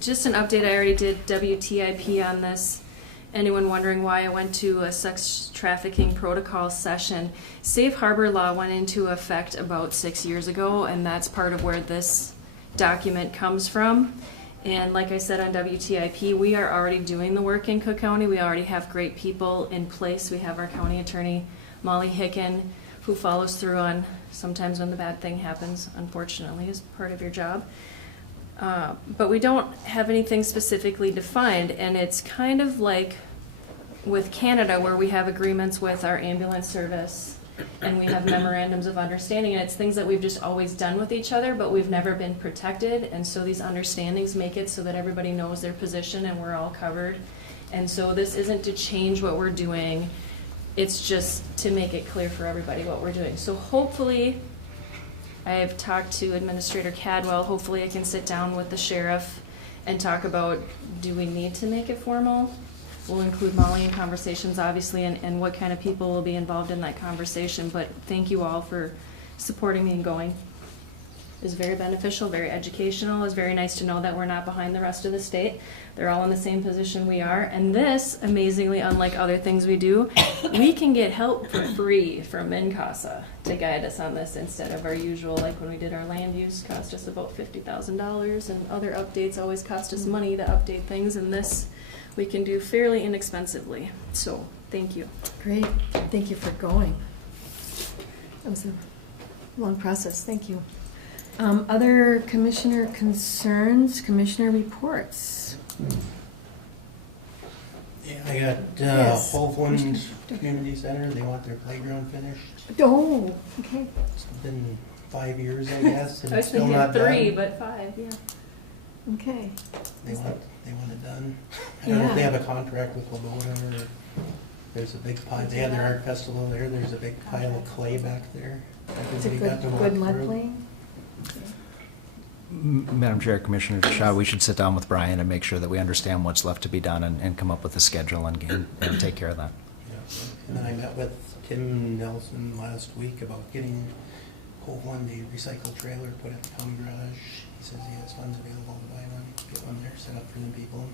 Just an update, I already did WTIP on this. Anyone wondering why I went to a sex trafficking protocol session? Safe harbor law went into effect about 6 years ago, and that's part of where this document comes from. And like I said on WTIP, we are already doing the work in Cook County. We already have great people in place. We have our county attorney, Molly Hicken, who follows through on sometimes when the bad thing happens, unfortunately, is part of your job. But we don't have anything specifically defined, and it's kind of like with Canada where we have agreements with our ambulance service and we have memorandums of understanding, and it's things that we've just always done with each other, but we've never been protected, and so these understandings make it so that everybody knows their position and we're all covered. And so this isn't to change what we're doing, it's just to make it clear for everybody what we're doing. So hopefully, I've talked to Administrator Cadwell, hopefully I can sit down with the sheriff and talk about, do we need to make it formal? We'll include Molly in conversations, obviously, and what kind of people will be involved in that conversation, but thank you all for supporting me and going. It was very beneficial, very educational. It was very nice to know that we're not behind the rest of the state. They're all in the same position we are, and this, amazingly, unlike other things we do, we can get help for free from MnCASA to guide us on this instead of our usual, like when we did our land use, cost us about $50,000, and other updates always cost us money to update things, and this we can do fairly inexpensively. So, thank you. Great, thank you for going. That was a long process, thank you. Other commissioner concerns, commissioner reports. Yeah, I got Yes. Hoveland Community Center, they want their playground finished. Oh, okay. It's been 5 years, I guess, and I was it's still thinking not 3, done. but 5, yeah. Okay. They want it done. I don't know if they Yeah. have a contract with Lobota or there's a big pile, they had their art festival there, there's a big pile of clay back there. It's a Everybody got to walk good mud through. playing? Madam Chair, Commissioner Shaw, we should sit down with Brian and make sure that we understand what's left to be done and come up with a schedule and take care of that. Yeah. And then I met with Tim Nelson last week about getting Hoveland a recycled trailer put at the county garage. He says he has funds available to buy one, get one there set up for the people.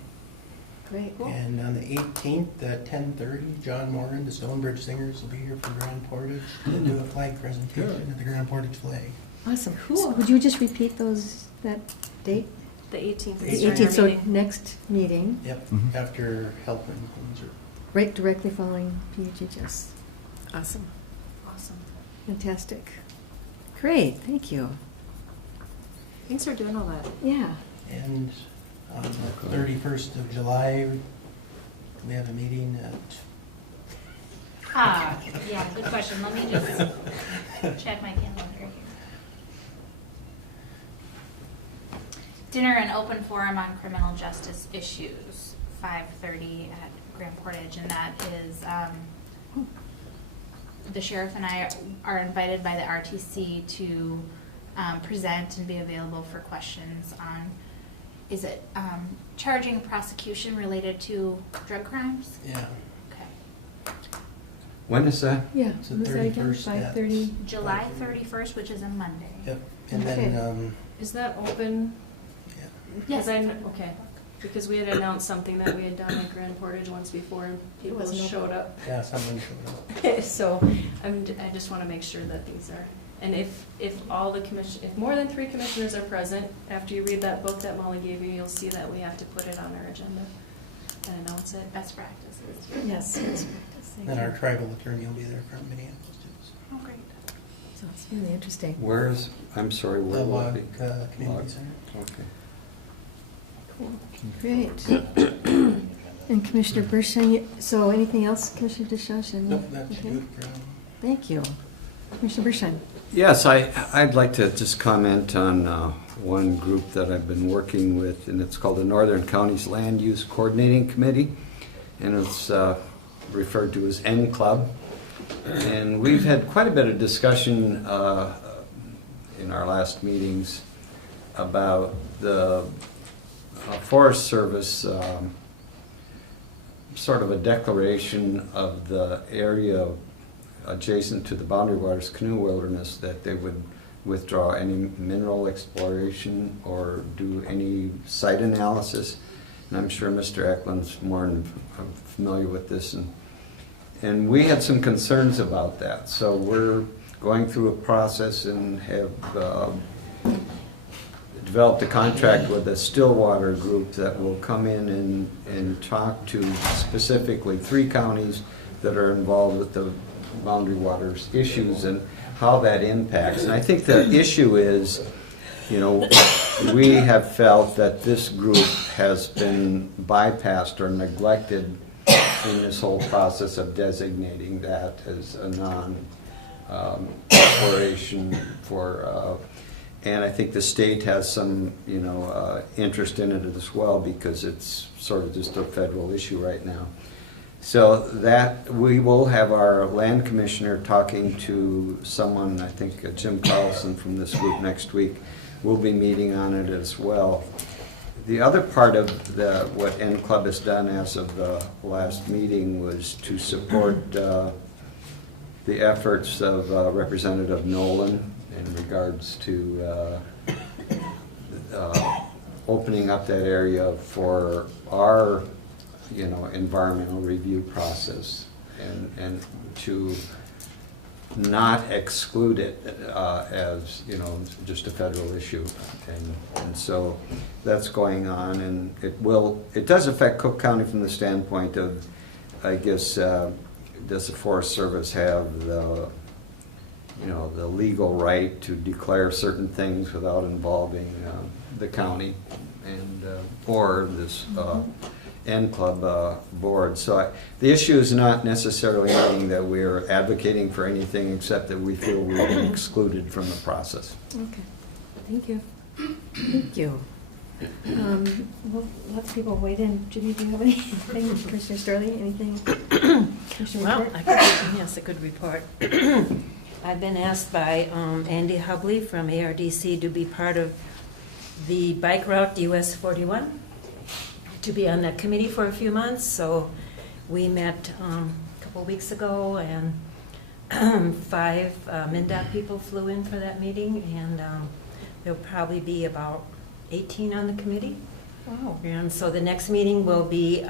Great. And on the 18th at 10:30, John Moran, the Stonebridge Singers, will be here for Grand Portage to do a flag presentation of the Grand Portage flag. Awesome. So would you just repeat that date? The 18th The is The our 18th, so meeting. next meeting, Yep, Mhm. after Helpman Windsor. right directly following PHHS. Awesome. Awesome. Fantastic. Great, thank you. Thanks for doing all that. Yeah. And on the 31st of July, we have a meeting at Yeah, good question. Let me just check my calendar here. Dinner and open forum on criminal justice issues, 5:30 at Grand Portage, and that is, the sheriff and I are invited by the RTC to present and be available for questions on, is it charging prosecution related to drug crimes? Yeah. Okay. When is that? Yeah. It's the was that again? 31st at- 5:30? July 31st, which is a Monday. Yep, and Okay. then, Is that open? Yes. Okay, because we had announced something that we had done at Grand Portage once before and people wasn't open. showed up. yeah, someone showed up. So I just want to make sure that these are, and if all the if more than 3 commissioners are present, after you read that book that Molly gave you, you'll see that we have to put it on our agenda and announce it. Best practices. Yes, yes, practice. Thank Then you. our tribal attorney will be there from Minneapolis too. Oh, great. So it's really interesting. Where is, I'm sorry, The where will Log it be? Community Log. Center. Okay. Cool. Great. And Commissioner Bershon, so anything else, Commissioner DeShaw? Nope, that's Okay. good for now. Thank you. Commissioner Bershon? Yes, I'd like to just comment on one group that I've been working with, and it's called the Northern Counties Land Use Coordinating Committee, and it's referred to as N-Club. And we've had quite a bit of discussion in our last meetings about the Forest Service, sort of a declaration of the area adjacent to the Boundary Waters Canoe Wilderness that they would withdraw any mineral exploration or do any site analysis. And I'm sure Mr. Eklund's more familiar with this. And we had some concerns about that. So we're going through a process and have developed a contract with a Stillwater group that will come in and talk to specifically 3 counties that are involved with the Boundary Waters issues and how that impacts. And I think the issue is, you know, we have felt that this group has been bypassed or neglected in this whole process of designating that as a non-exploration for, and I think the state has some, you know, interest in it as well because it's sort of just a federal issue right now. So that we will have our land commissioner talking to someone, I think Jim Carlson from this group next week. We'll be meeting on it as well. The other part of what N-Club has done as of the last meeting was to support the efforts of Representative Nolan in regards to opening up that area for our, you know, environmental review process and to not exclude it as, you know, just a federal issue. And so that's going on, and it does affect Cook County from the standpoint of, I guess, does the Forest Service have the, you know, the legal right to declare certain things without involving the county and or this N Club board. So the issue is not necessarily meaning that we're advocating for anything except that we feel we've been excluded from the process. Okay, thank you. Thank you. Well, lots of people weighed in. Judy, do you have anything? Commissioner Sterling, anything? Commissioner Well, report? yes, a good report. I've been asked by Andy Hubley from ARDC to be part of the bike route US 41, to be on that committee for a few months. So we met a couple weeks ago, and 5 MnDOT people flew in for that meeting, and there'll probably be about 18 on the committee. Wow. And so the next meeting will be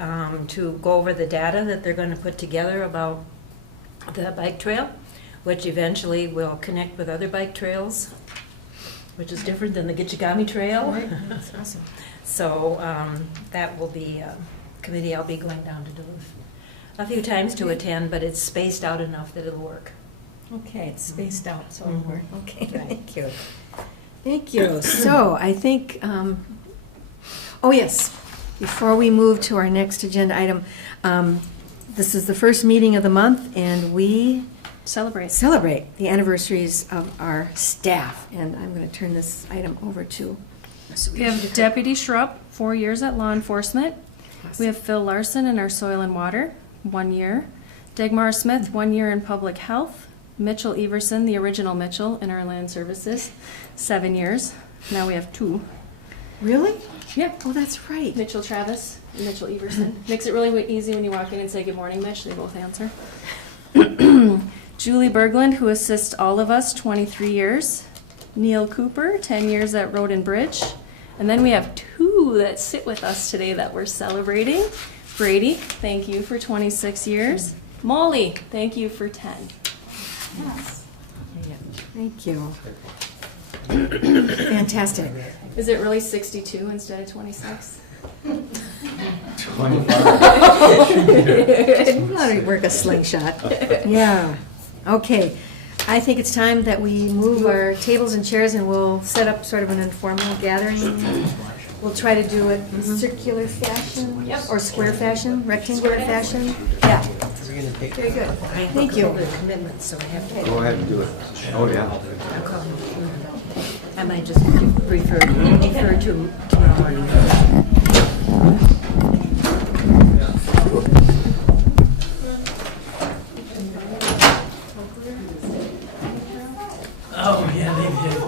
to go over the data that they're going to put together about the bike trail, which eventually will connect with other bike trails, which is different than the Gitchigami Trail. Right. That's awesome. So that will be a committee I'll be going down to Duluth a few times to attend, but it's spaced out enough that it'll work. Okay, it's spaced out, so it'll work. Okay, Right. thank you. Thank you. So I think, oh yes, before we move to our next agenda item, this is the first meeting of the month, and we celebrate the anniversaries of our staff. And I'm going to turn this item over to. We have Deputy Schrupp, 4 years at law enforcement. We have Phil Larson in our soil and water, 1 year. Dagmar Smith, 1 year in public health. Mitchell Everson, the original Mitchell, in our land services, 7 years. Now we have 2. Really? Yeah. Oh, that's right. Mitchell Travis and Mitchell Everson. Makes it really easy when you walk in and say, "Good morning, Mitch." They both answer. Julie Berglund, who assists all of us, 23 years. Neil Cooper, 10 years at Road and Bridge. And then we have 2 that sit with us today that we're celebrating. Brady, thank you for 26 years. Molly, thank you for 10. Yes. Thank you. Fantastic. Is it really 62 instead of 26? 25. How to work a slingshot. Yeah. Okay. I think it's time that we move our tables and chairs, and we'll set up sort of an informal gathering. We'll try to do it in circular fashion, or square fashion, rectangular fashion. Yeah. Very good. Thank you. Commitment, so I have to. Go ahead and do it. Oh, yeah. I'll call him. I might just defer to tomorrow morning. Oh, yeah, they did.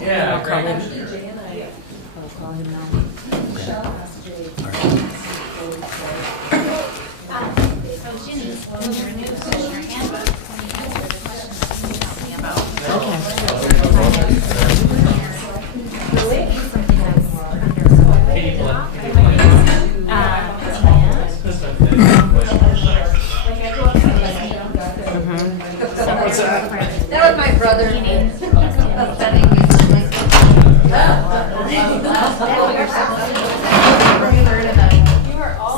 Yeah, I'll call him. I'll call him now. So Ginny, your new commissioner handbook, when you answer the questions you tell me about. That was my brother.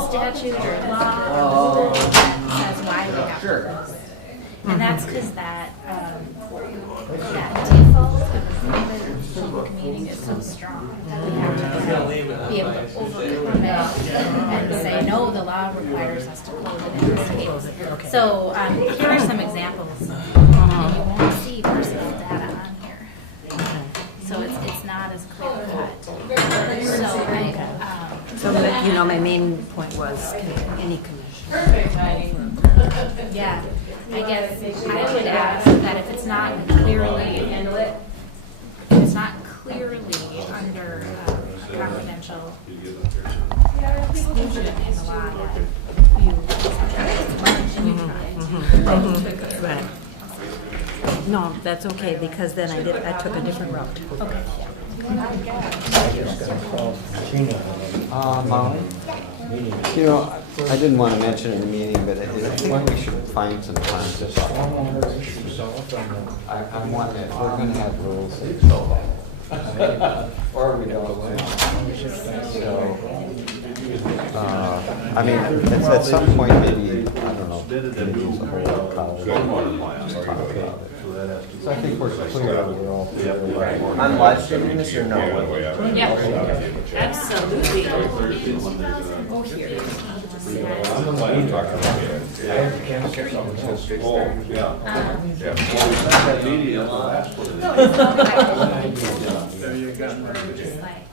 Statute or law says why we have to do this. And that's because that default of the public meeting is so strong that we have to be able to overcome it and say, no, the law requires us to close it in this case. So here are some examples. And you won't see personal data on here. So it's not as clear cut. So, my main point was any commission. Yeah, I guess I would ask that if it's not clearly under confidential exclusion in the law, that you Right. No, that's okay, because then I took a different route. Okay. Molly, I didn't want to mention it in the meeting, but I think we should find some time to talk. I'm wanting it, we're gonna have rules. Or we don't. So, I mean, at some point, maybe, I don't know, maybe use a whole college. So I think we're clear on the role. I'm live streaming this or no? Yeah, absolutely. Oh, here. I'm the one who talked about it.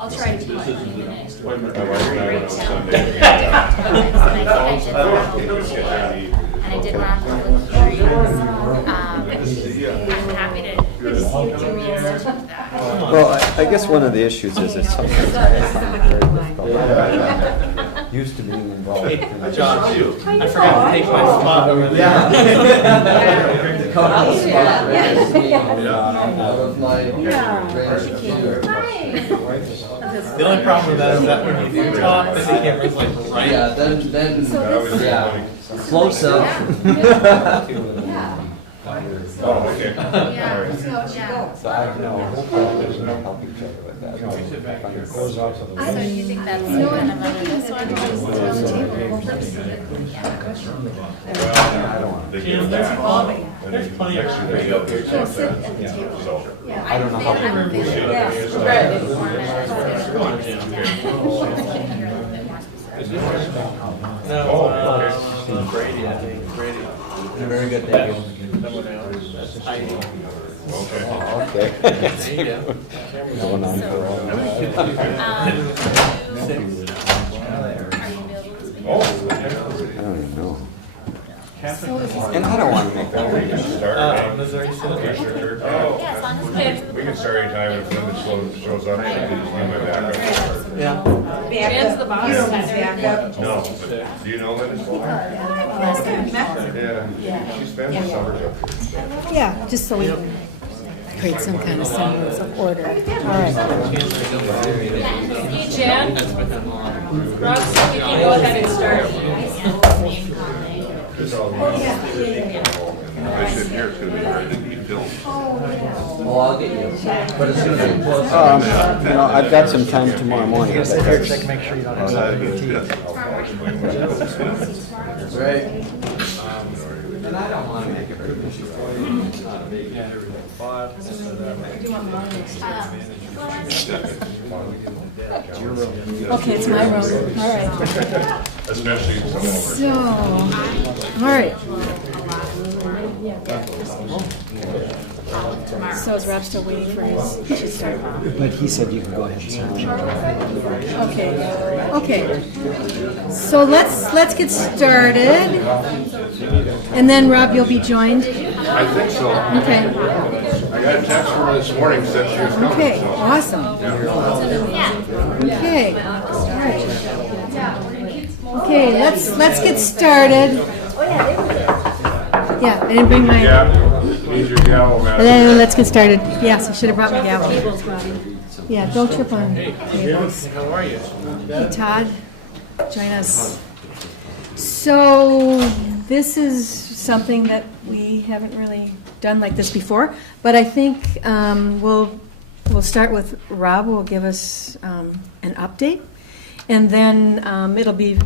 I'll try to do it. And I did run public hearings. I'm happy to research that. Well, I guess one of the issues is that sometimes I am used to being involved. John, I forgot to take my spot over there. The only problem with that is that when you do talk, the camera's like right. Yeah, then close up. Oh, okay. So I know, we'll help each other with that. So do you think that's kind of under this one? There's plenty of room. I don't know how. Brady, I think. Brady. Very good, thank you. Okay. There you go. Going on for a while. I don't even know. And I don't want to make that work. Missouri We can start anytime if Linda shows up. Yeah. Dan's the boss. No, but do you know Linda? Yeah, she spends the summers up here. Yeah, just so we can create some kind of semblance of order. All right. Hey, Jan. Rox, you can go ahead and start. I sit here, it's gonna be hard to be filmed. Well, I'll get you. But as soon as we close. You know, I've got some time tomorrow morning. Make sure you don't have Right. And I don't want to make it very busy. Okay, it's my room. All right. Especially in some So, all right. So is Rob still waiting for his to start? But he said you can go ahead and start. Okay. Okay. So let's get started. And then Rob, you'll be joined. I think so. Okay. I got a text from her this morning, said she was coming. Okay. so. Awesome. Okay. Okay. Let's get started. Yeah, I didn't bring my. Need your gavel, madam. Let's get started. Yes, I should have brought my gavel. Yeah, don't trip on tables. How are you? Hey, Todd, join us. So this is something that we haven't really done like this before, but I think we'll start with Rob, who will give us an update, and then it'll be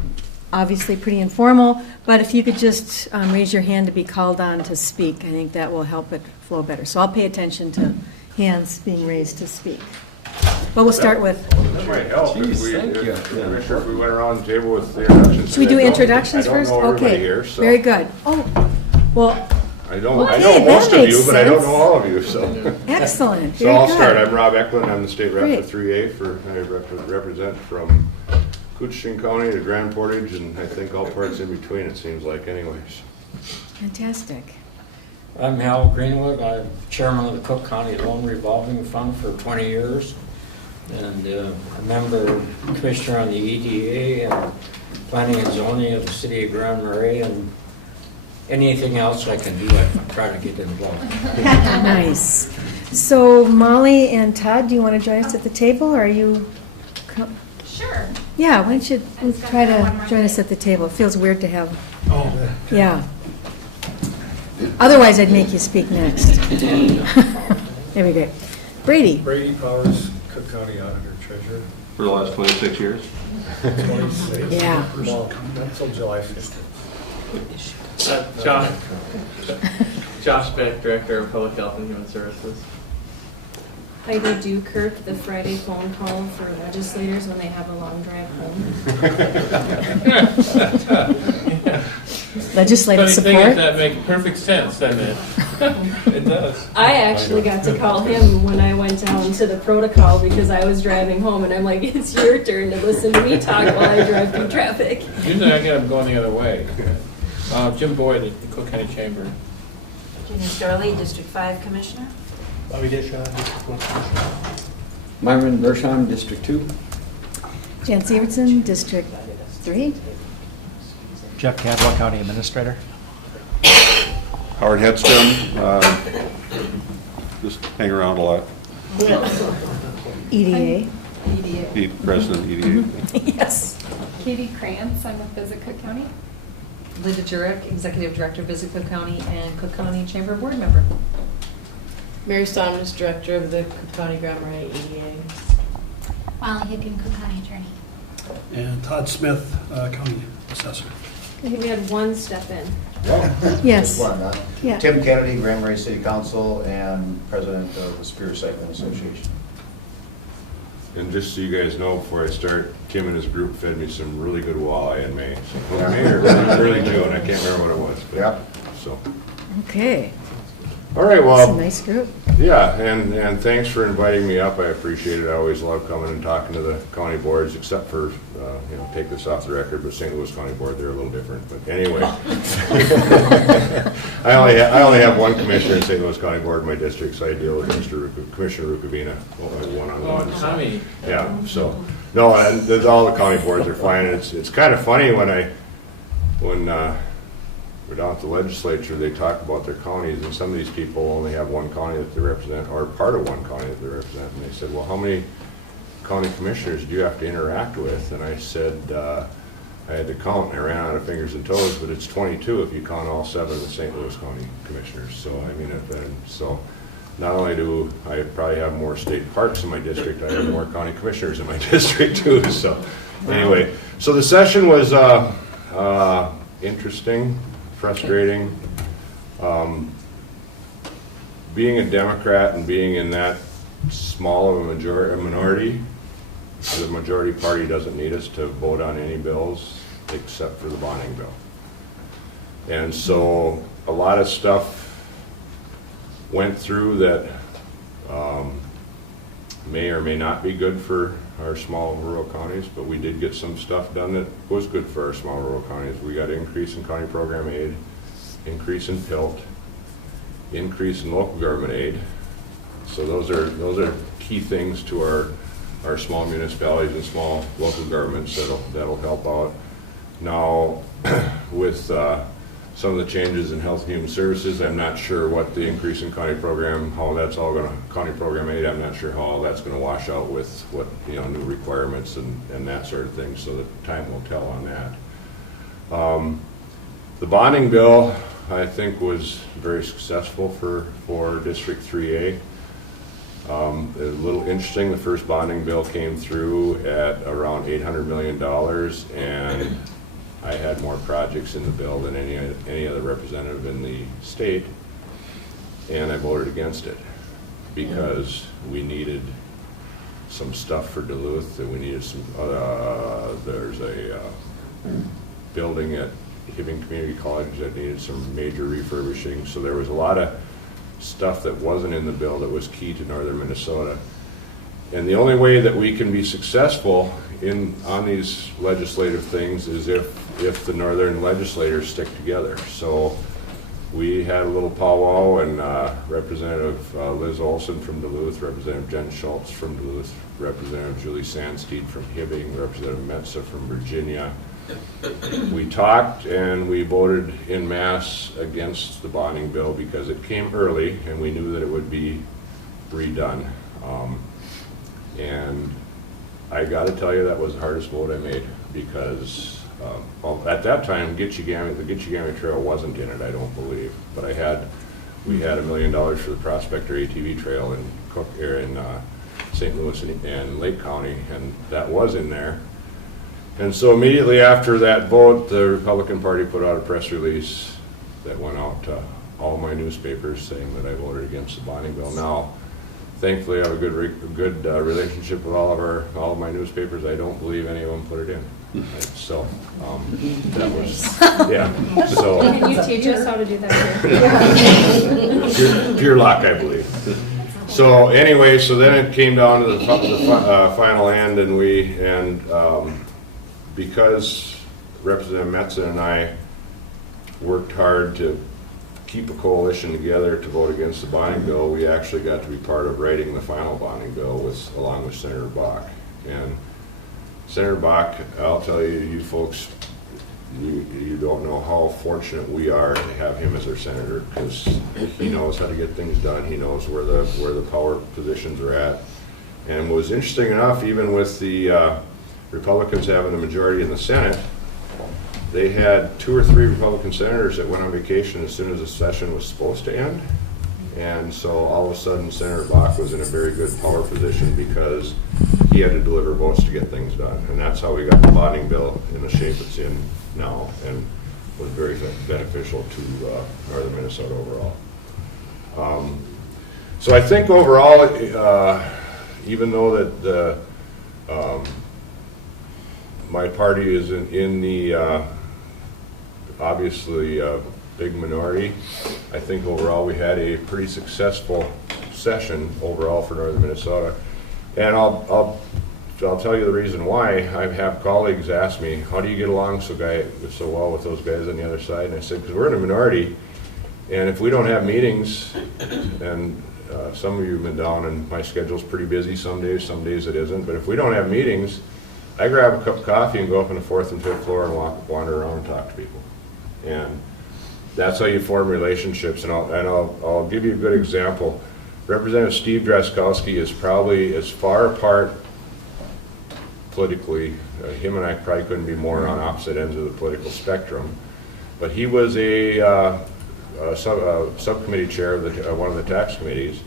obviously pretty informal, but if you could just raise your hand to be called on to speak, I think that will help it flow better. So I'll pay attention to hands being raised to speak. But we'll start with. That might help if we went around the table with the introductions. Should we do introductions first? I don't know everybody Okay, here, so. very good. Oh, well, I know okay, most that of you, makes but I don't sense. know all of you, so. Excellent, So very I'll good. start. I'm Rob Eklund. I'm the state rep Great. for 3A I represent from Coochin County to Grand Portage and I think all parts in between, it seems like anyways. Fantastic. I'm Hal Greenwood. I'm chairman of the Cook County Loan Revolving Fund for 20 years and a member commissioner on the EDA and planning and zoning of the city of Grand Marais, and anything else I can do, I try to get involved. Nice. So Molly and Todd, do you want to join us at the table, or are you? Sure. Sure. Yeah, why don't you just gotta try have one to more join us thing. at the table? It feels weird to have, Oh, yeah. Otherwise, I'd make you speak next. There we go. Brady. Brady Powers, Cook County Auditor Treasurer. For the last 26 years? 26. Yeah. No, not until July 15th. Josh Beck, Director of Public Health and Human Services. Heidi Dukirk, the Friday phone call for legislators when they have a long drive home. Legislative Funny thing support? is that makes perfect sense, doesn't it? It does. I actually got to call him when I went down to the protocol because I was driving home and I'm like, it's your turn to listen to me talk while I drive through traffic. Usually I get them going the other way. Jim Boyd at the Cook County Chamber. Virginia Storley, District 5 Commissioner. Bobby Dishaw, District 1 Commissioner. Myron Bershon, District 2. Jan Severson, District 3. Jeff Cadwell, County Administrator. Howard Hedstrom, just hang around a lot. EDA. President EDA. Yes. Katie Krantz, I'm with Visit Cook County. Linda Jurek, Executive Director of Visit Cook County and Cook County Chamber Board Member. Mary Stoners, Director of the Cook County Grammar EDA. Molly Higgin, Cook County Attorney. And Todd Smith, County Assessor. I think we had one step in. Yes. Just one, huh? Yeah. Tim Kennedy, Grand Marais City Council, and President of the Superior Cycling Association. And just so you guys know, before I start, Tim and his group fed me some really good walleye in May. So, May or early June, I can't remember what it was. But, yeah. So. Okay. All right, well. It's a nice group. Yeah, and thanks for inviting me up. I appreciate it. I always love coming and talking to the county boards, except for, take this off the record, but St. Louis County Board, they're a little different. But anyway, I only have one commissioner in St. Louis County Board in my district, so I deal with Commissioner Rukavina one-on-one. Oh, Tommy. Yeah, so, no, and all the county boards are fine. It's kind of funny when we're down at the legislature, they talk about their counties, and some of these people only have one county that they represent, or part of one county that they represent, and they said, well, how many county commissioners do you have to interact with? And I said, I had to count, and I ran out of fingers and toes, but it's 22 if you count all 7 of the St. Louis County commissioners. So, I mean, so not only do I probably have more state parks in my district, I have more county commissioners in my district too. So, anyway, so the session was interesting, frustrating. Being a Democrat and being in that small of a minority, the majority party doesn't need us to vote on any bills except for the bonding bill. And so a lot of stuff went through that may or may not be good for our small rural counties, but we did get some stuff done that was good for our small rural counties. We got an increase in county program aid, increase in PILT, increase in local government aid. So those are key things to our small municipalities and small local governments that'll help out. Now, with some of the changes in health and human services, I'm not sure what the increase in county program, how that's all going to, county program aid, I'm not sure how all that's going to wash out with what, new requirements and that sort of thing, so that time will tell on that. The bonding bill, I think, was very successful for District 3A. A little interesting, the first bonding bill came through at around $800 million, and I had more projects in the bill than any other representative in the state, and I voted against it because we needed some stuff for Duluth, and we needed some, there's a building at Hibbing Community College that needed some major refurbishing, so there was a lot of stuff that wasn't in the bill that was key to northern Minnesota. And the only way that we can be successful on these legislative things is if the northern legislators stick together. So we had a little powwow, and Representative Liz Olson from Duluth, Representative Jen Schultz from Duluth, Representative Julie Sandsteed from Hibbing, Representative Metza from Virginia. We talked and we voted en masse against the bonding bill because it came early and we knew that it would be redone. And I gotta tell you, that was the hardest vote I made, because, well, at that time, the Gitchigami Trail wasn't in it, I don't believe, but we had $1 million for the Prospector ATV Trail in St. Louis and Lake County, and that was in there. And so immediately after that vote, the Republican Party put out a press release that went out to all my newspapers saying that I voted against the bonding bill. Now, thankfully, I have a good relationship with all of my newspapers. I don't believe any of them put it in. So that was, yeah. So Can you teach us how to do that? pure luck, I believe. So anyway, so then it came down to the final end, and because Representative Metzen and I worked hard to keep a coalition together to vote against the bonding bill, we actually got to be part of writing the final bonding bill along with Senator Bach. And Senator Bach, I'll tell you, you folks, you don't know how fortunate we are to have him as our senator, because he knows how to get things done. He knows where the power positions are at. And what was interesting enough, even with the Republicans having the majority in the Senate, they had 2 or 3 Republican senators that went on vacation as soon as the session was supposed to end. And so all of a sudden, Senator Bach was in a very good power position because he had to deliver votes to get things done. And that's how we got the bonding bill in the shape it's in now, and was very beneficial to northern Minnesota overall. So I think overall, even though that my party is in the obviously big minority, I think overall we had a pretty successful session overall for northern Minnesota. And I'll tell you the reason why. I have colleagues ask me, how do you get along so well with those guys on the other side? And I said, because we're in a minority, and if we don't have meetings, and some of you have been down, and my schedule's pretty busy some days it isn't, but if we don't have meetings, I grab a cup of coffee and go up on the 4th and 5th floor and wander around and talk to people. And that's how you form relationships. And I'll give you a good example. Representative Steve Drazkowski is probably as far apart politically. Him and I probably couldn't be more on opposite ends of the political spectrum. But he was a subcommittee chair of one of the tax committees,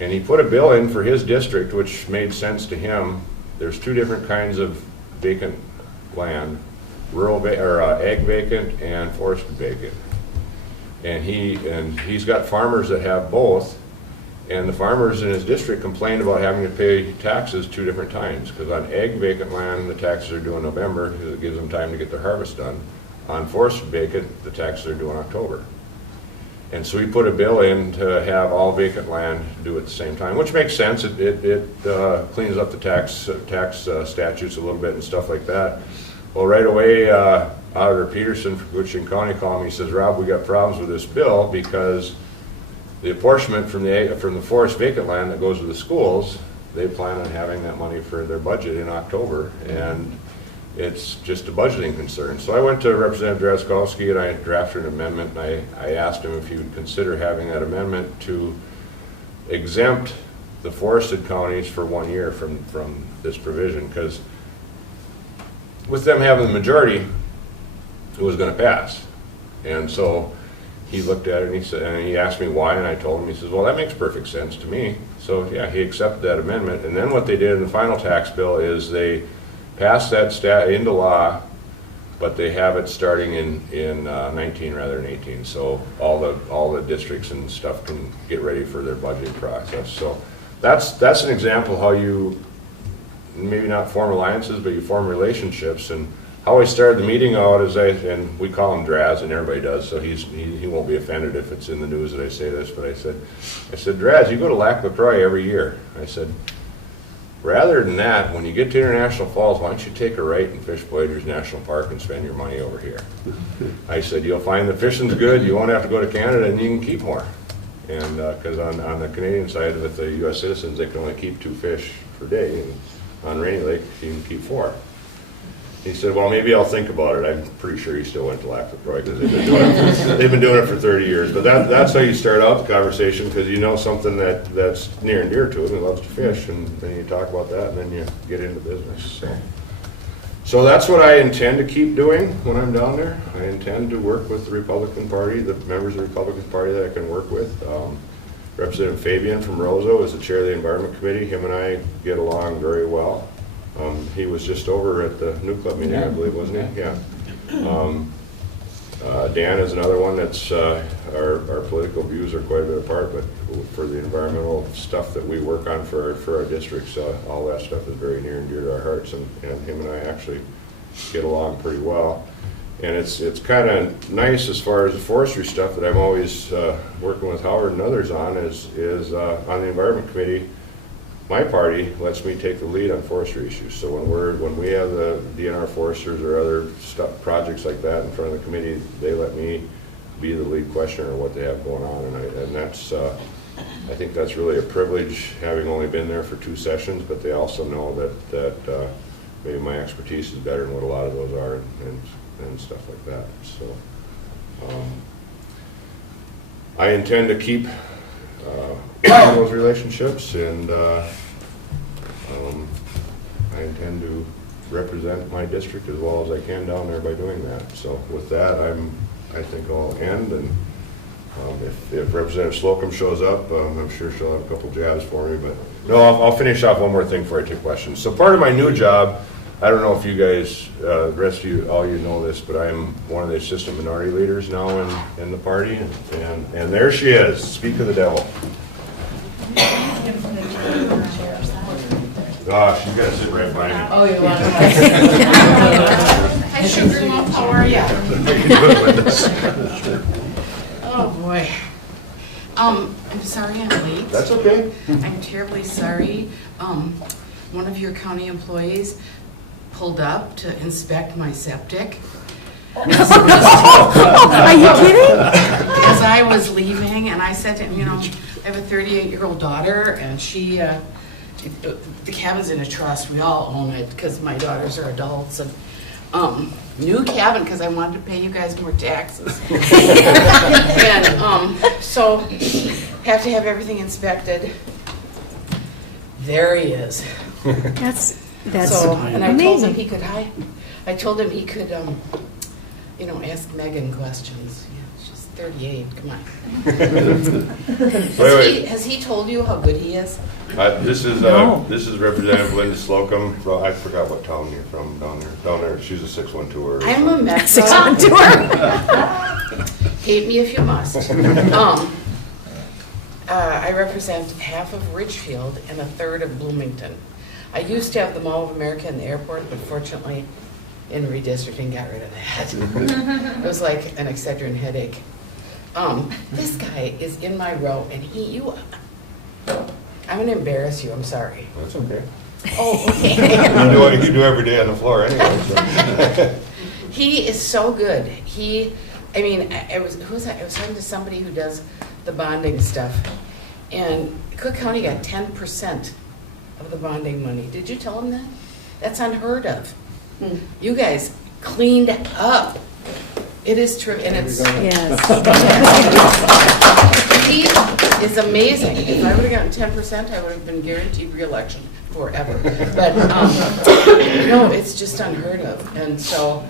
and he put a bill in for his district, which made sense to him. There's 2 different kinds of vacant land: ag vacant and forested vacant. And he's got farmers that have both, and the farmers in his district complained about having to pay taxes 2 different times, because on ag vacant land the taxes are due in November because it gives them time to get their harvest done. On forested vacant, the taxes are due in October. And so he put a bill in to have all vacant land due at the same time, which makes sense. It cleans up the tax statutes a little bit and stuff like that. Well, right away, Auditor Peterson from Gwich'in County called me. He says, Rob, we got problems with this bill because the apportionment from the forest vacant land that goes to the schools, they plan on having that money for their budget in October, and it's just a budgeting concern. So I went to Representative Drazkowski and I drafted an amendment, and I asked him if he would consider having that amendment to exempt the forested counties for 1 year from this provision, because with them having the majority, it was going to pass. And so he looked at it and he asked me why, and I told him. He says, well, that makes perfect sense to me. So yeah, he accepted that amendment. And then what they did in the final tax bill is they passed that into law, but they have it starting in 19 rather than 18. So all the districts and stuff can get ready for their budgeting process. So that's an example how you maybe not form alliances, but you form relationships. And how I started the meeting out is and we call him Draz, and everybody does, so he won't be offended if it's in the news that I say this, but I said, Draz, you go to Lac La Croix every year. I said, rather than that, when you get to International Falls, why don't you take a right in Fish Voyageurs National Park and spend your money over here? I said, you'll find the fishing's good, you won't have to go to Canada, and you can keep more. And because on the Canadian side with the U.S. citizens, they can only keep 2 fish per day, and on Rainy Lake, you can keep 4. He said, well, maybe I'll think about it. I'm pretty sure he still went to Lac-La-Croix because they've been doing it for 30 years. But that's how you start out the conversation, because you know something that's near and dear to him. He loves to fish, and then you talk about that, and then you get into business. So that's what I intend to keep doing when I'm down there. I intend to work with the Republican Party, the members of the Republican Party that I can work with. Representative Fabian from Roseau is the chair of the Environment Committee. Him and I get along very well. He was just over at the New Club meeting, I believe, wasn't he? Yeah. Dan is another one that's, our political views are quite a bit apart, but for the environmental stuff that we work on for our districts, all that stuff is very near and dear to our hearts, and him and I actually get along pretty well. And it's kind of nice as far as the forestry stuff that I'm always working with Howard and others on is on the Environment Committee. My party lets me take the lead on forestry issues. So when we have the DNR foresters or other projects like that in front of the committee, they let me be the lead questioner of what they have going on, and that's I think that's really a privilege, having only been there for 2 sessions. But they also know that maybe my expertise is better than what a lot of those are, and stuff like that. So I intend to keep those relationships, and I intend to represent my district as well as I can down there by doing that. So with that, I think I'll end, and if Representative Slocum shows up, I'm sure she'll have a couple jabs for me. But no, I'll finish off one more thing before I take questions. So part of my new job, I don't know if you guys, the rest of you, all you know this, but I'm one of the assistant minority leaders now in the party, and there she is. Speak of the devil. Gosh, you gotta sit right by me. Oh, you want to? Hi, Sugar Mom. How are you? Oh boy. I'm sorry I'm late. That's okay. I'm terribly sorry. One of your county employees pulled up to inspect my septic. Are you kidding? As I was leaving, and I said to him, I have a 38-year-old daughter, and she, the cabin's in a trust. We all own it because my daughters are adults. And new cabin because I wanted to pay you guys more taxes. And so have to have everything inspected. There he is. That's so, and amazing. I told him he could ask Megan questions. Yeah, she's 38. Come on. Has he told you how good he is? This is Representative Linda Slocum. Well, I forgot what town you're from down there. Down there, she's a 612er. I'm a Metro. 612er. Hate me if you must. I represent half of Ridgefield and a third of Bloomington. I used to have the Mall of America in the airport, but fortunately, in redistricting, got rid of that. It was like an Excedrin headache. This guy is in my row, and I'm going to embarrass you. I'm sorry. That's okay. Oh, okay. You do every day on the floor anyway. So. He is so good. I was talking to somebody who does the bonding stuff, and Cook County got 10% of the bonding money. Did you tell him that? That's unheard of. You guys cleaned up. It is true, and it's yes. He is amazing. If I would have gotten 10%, I would have been guaranteed re-election forever. But no, it's just unheard of, and so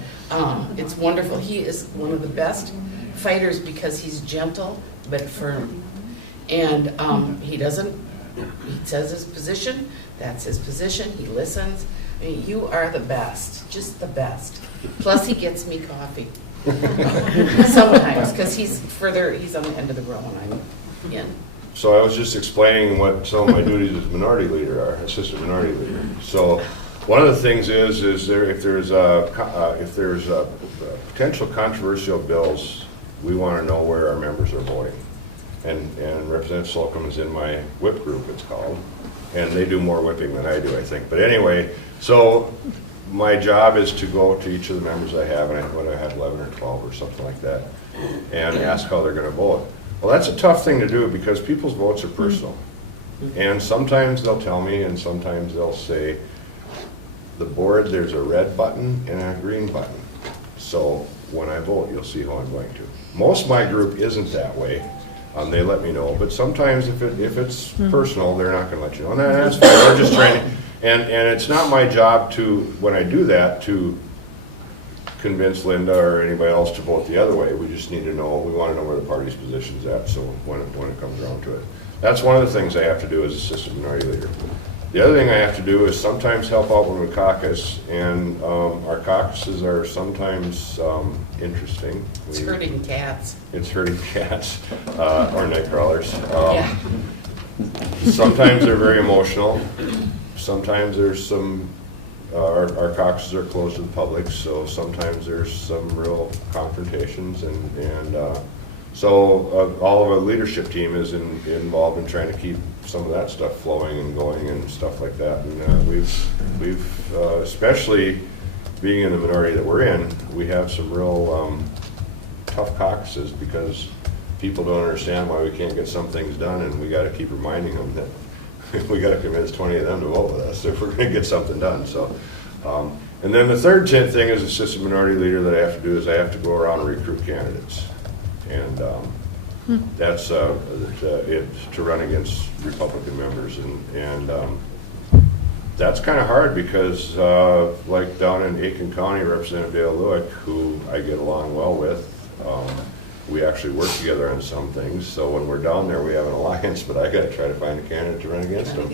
it's wonderful. He is one of the best fighters because he's gentle but firm, and he says his position. That's his position. He listens. I mean, you are the best, just the best. Plus, he gets me coffee sometimes because he's on the end of the row and I'm in. So I was just explaining what some of my duties as minority leader are, assistant minority leader. So one of the things is if there's potential controversial bills, we want to know where our members are voting. And Representative Slocum is in my whip group, it's called, and they do more whipping than I do, I think. But anyway, so my job is to go to each of the members I have, and I have 11 or 12 or something like that, and ask how they're going to vote. Well, that's a tough thing to do because people's votes are personal. And sometimes they'll tell me, and sometimes they'll say, the board, there's a red button and a green button. So when I vote, you'll see who I'm going to. Most of my group isn't that way. They let me know, but sometimes if it's personal, they're not gonna let you know. And that's fine, we're just trying, and it's not my job to, when I do that, to convince Linda or anybody else to vote the other way. We just need to know, we wanna know where the party's position's at, so when it comes around to it. That's one of the things I have to do as assistant minority leader. The other thing I have to do is sometimes help out when we caucus, and our caucuses are sometimes interesting. It's herding cats. It's herding cats, or night crawlers. Sometimes they're very emotional. Sometimes there's some, our caucuses are closed to the public, so sometimes there's some real confrontations, and so all of our leadership team is involved in trying to keep some of that stuff flowing and going and stuff like that. And we've especially being in the minority that we're in, we have some real tough caucuses because people don't understand why we can't get some things done, and we got to keep reminding them that we got to convince 20 of them to vote with us if we're going to get something done. So, and then the third thing as assistant minority leader that I have to do is I have to go around and recruit candidates. And that's it's to run against Republican members, and that's kind of hard because like down in Aiken County, Representative Dale Lewick, who I get along well with, we actually work together on some things. So when we're down there, we have an alliance, but I got to try to find a candidate to run against him.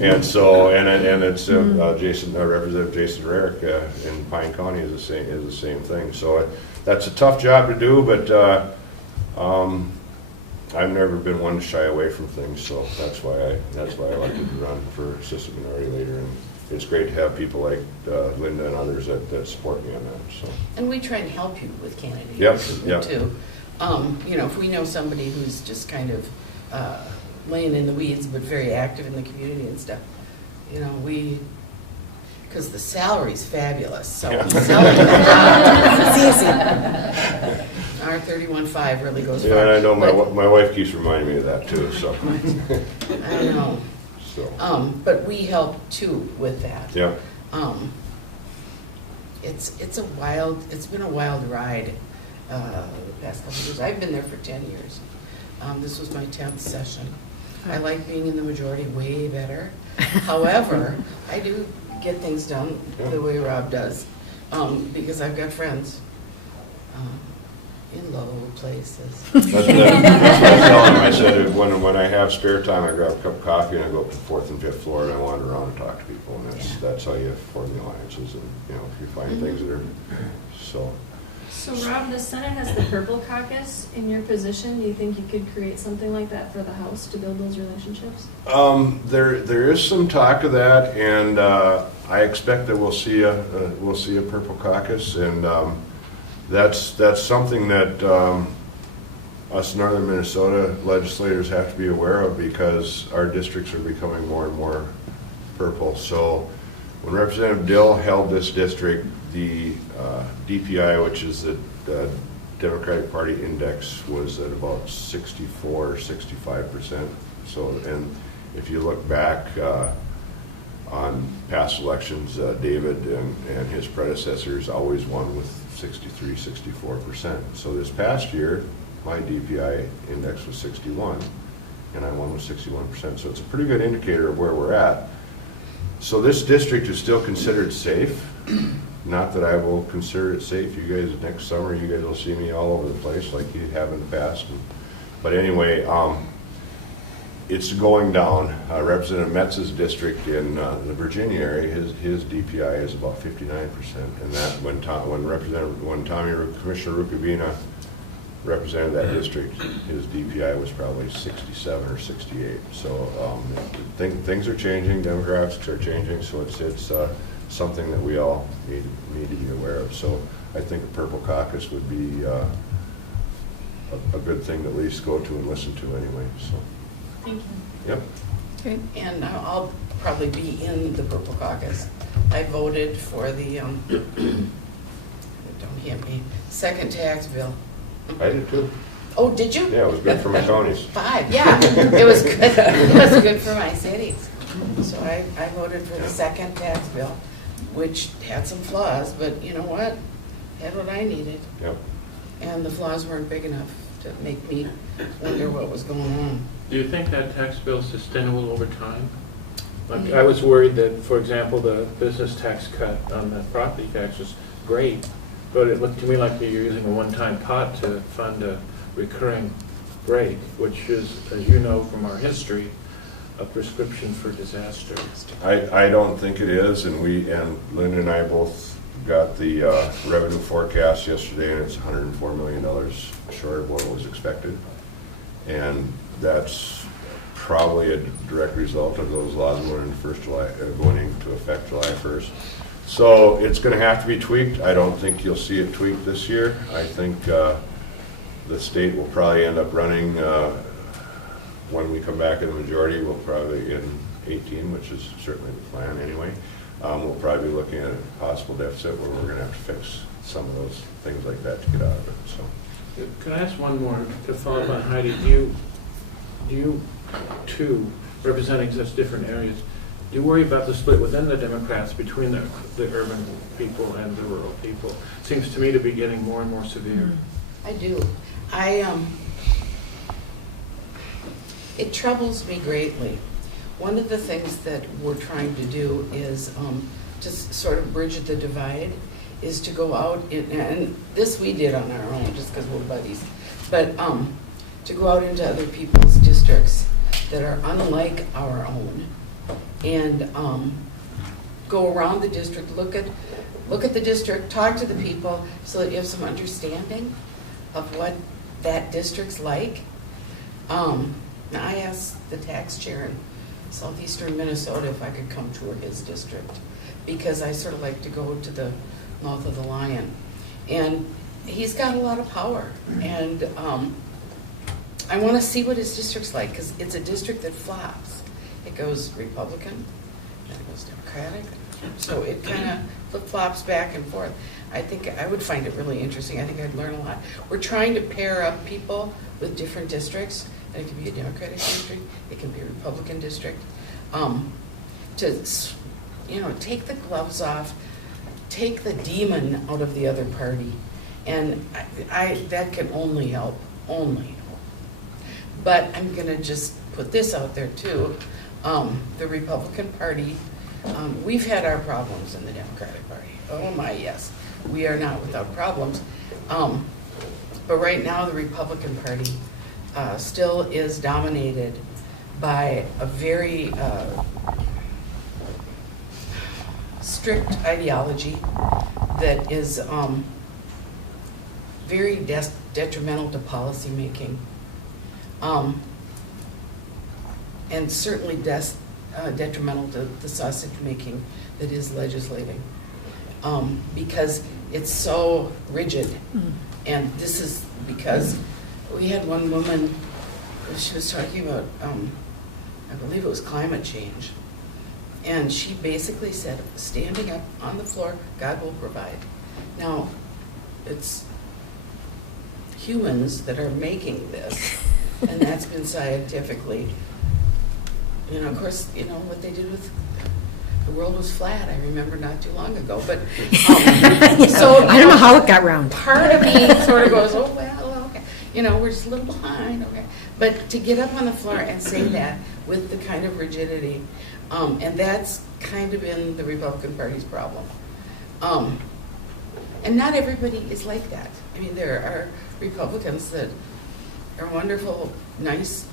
And so and it's Representative Jason Rarick in Pine County is the same thing. So that's a tough job to do, but. I've never been one to shy away from things, so that's why I like to run for assistant minority leader, and it's great to have people like Linda and others that support me on that. So. And we try and help you with candidates Yep. too. You know, if we know somebody who's just kind of laying in the weeds but very active in the community and stuff, you know, because the salary's fabulous, so it's easy. Our 31.5 really goes far. Yeah, and I know my wife keeps reminding me of that too. So I know. So. But we help too with that. Yeah. It's been a wild ride the past couple of years. I've been there for 10 years. This was my 10th session. I like being in the majority way better. However, I do get things done the way Rob does because I've got friends. In low places. That's what I tell him. I said when I have spare time, I grab a cup of coffee and I go up to the 4th and 5th floor and I wander around and talk to people, and that's how you form the alliances, and you know, if you find things that are so. So Rob, the Senate has the Purple Caucus in your position. Do you think you could create something like that for the House to build those relationships? There is some talk of that, and I expect that we'll see a Purple Caucus, and that's something that us Northern Minnesota legislators have to be aware of because our districts are becoming more and more purple. So when Representative Dill held this district, the DPI, which is the Democratic Party index, was at about 64 or 65%. So, and if you look back on past elections, David and his predecessors always won with 63, 64%. So this past year, my DPI index was 61, and I won with 61%. So it's a pretty good indicator of where we're at. So this district is still considered safe. Not that I will consider it safe. You guys, next summer, you guys will see me all over the place like you have in the past. But anyway, it's going down. Representative Metz's district in the Virginia area, his DPI is about 59%, and that when Commissioner Rukavina represented that district, his DPI was probably 67 or 68. So things are changing, demographics are changing, so it's something that we all need to be aware of. So I think a Purple Caucus would be a good thing to at least go to and listen to anyway. So. Thank you. Yep. Great. And I'll probably be in the Purple Caucus. I voted for the, don't hit me, second tax bill. I did too. Oh, did you? Yeah, it was good for my counties. 5, yeah. It was good. It was good for my cities. So I voted for the second tax bill. which had some flaws, but you know what? Had what I needed. Yep. And the flaws weren't big enough to make me wonder what was going on. Do you think that tax bill is sustainable over time? Like, I was worried that, for example, the business tax cut on the property tax was great, but it looked to me like you're using a one-time pot to fund a recurring break, which is, as you know from our history, a prescription for disaster. I don't think it is, and Linda and I both got the revenue forecast yesterday, and it's $104 million short of what was expected. And that's probably a direct result of those laws going into effect July 1st. So it's going to have to be tweaked. I don't think you'll see it tweaked this year. I think the state will probably end up running, when we come back in the majority, we'll probably in 18, which is certainly the plan anyway, we'll probably be looking at a possible deficit where we're going to have to fix some of those things like that to get out of it. So, Can I ask one more to follow up on Heidi? Do you too, representing such different areas, do you worry about the split within the Democrats between the urban people and the rural people? It seems to me to be getting more and more severe. I do. It troubles me greatly. One of the things that we're trying to do is to sort of bridge the divide, is to go out, and this we did on our own just because we're buddies, but to go out into other people's districts that are unlike our own, and go around the district, look at the district, talk to the people, so that you have some understanding of what that district's like. Now I asked the tax chair in southeastern Minnesota if I could come tour his district, because I sort of like to go to the mouth of the lion, and he's got a lot of power, and I want to see what his district's like, because it's a district that flops. It goes Republican, then it goes Democratic, so it kind of flip-flops back and forth. I think I would find it really interesting. I think I'd learn a lot. We're trying to pair up people with different districts, and it can be a Democratic district, it can be a Republican district, to take the gloves off, take the demon out of the other party, and that can only help, But I'm going to just put this out there too. The Republican Party, we've had our problems in the Democratic Party. Oh my, yes. We are not without problems. But right now the Republican Party still is dominated by a very strict ideology that is very detrimental to policy making. And certainly detrimental to the sausage making that is legislating, because it's so rigid. And this is because we had one woman, she was talking about, I believe it was climate change, and she basically said, standing up on the floor, God will provide. Now, it's humans that are making this, and that's been scientifically, of course, what they did with the world was flat, I remember not too long ago, but so I don't know how it got round. Part of me sort of goes, oh well, okay, we're just a little behind, okay. But to get up on the floor and say that with the kind of rigidity, and that's kind of been the Republican Party's problem. And not everybody is like that. I mean, there are Republicans that are wonderful, nice,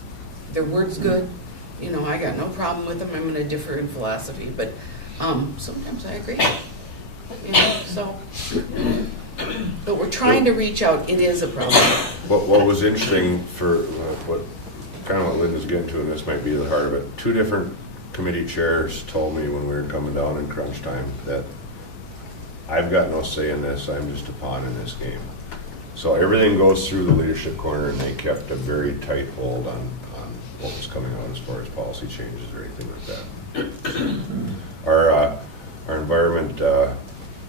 their word's good. I got no problem with them. I'm going to differ in philosophy, but sometimes I agree. But we're trying to reach out. It is a problem. what was interesting for what Linda's getting to, and this might be the heart of it, 2 different committee chairs told me when we were coming down in crunch time that I've got no say in this, I'm just a pawn in this game. So everything goes through the leadership corner, and they kept a very tight hold on what was coming out as far as policy changes or anything like that. Our environment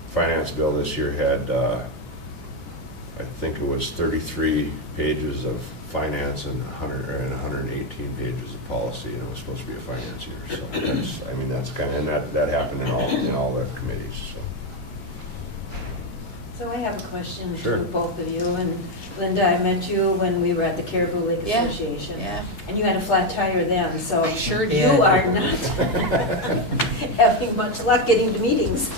finance bill this year had, I think it was 33 pages of finance and 118 pages of policy, and it was supposed to be a finance year. So that's, I mean, that's kind of, and that happened in all the committees, so. So I have a question Sure. to both of you. And Linda, I met you when we were at the Caribou Lake Yeah, Association. yeah. And you had a flat tire then, so. I sure did. You are not having much luck getting to meetings.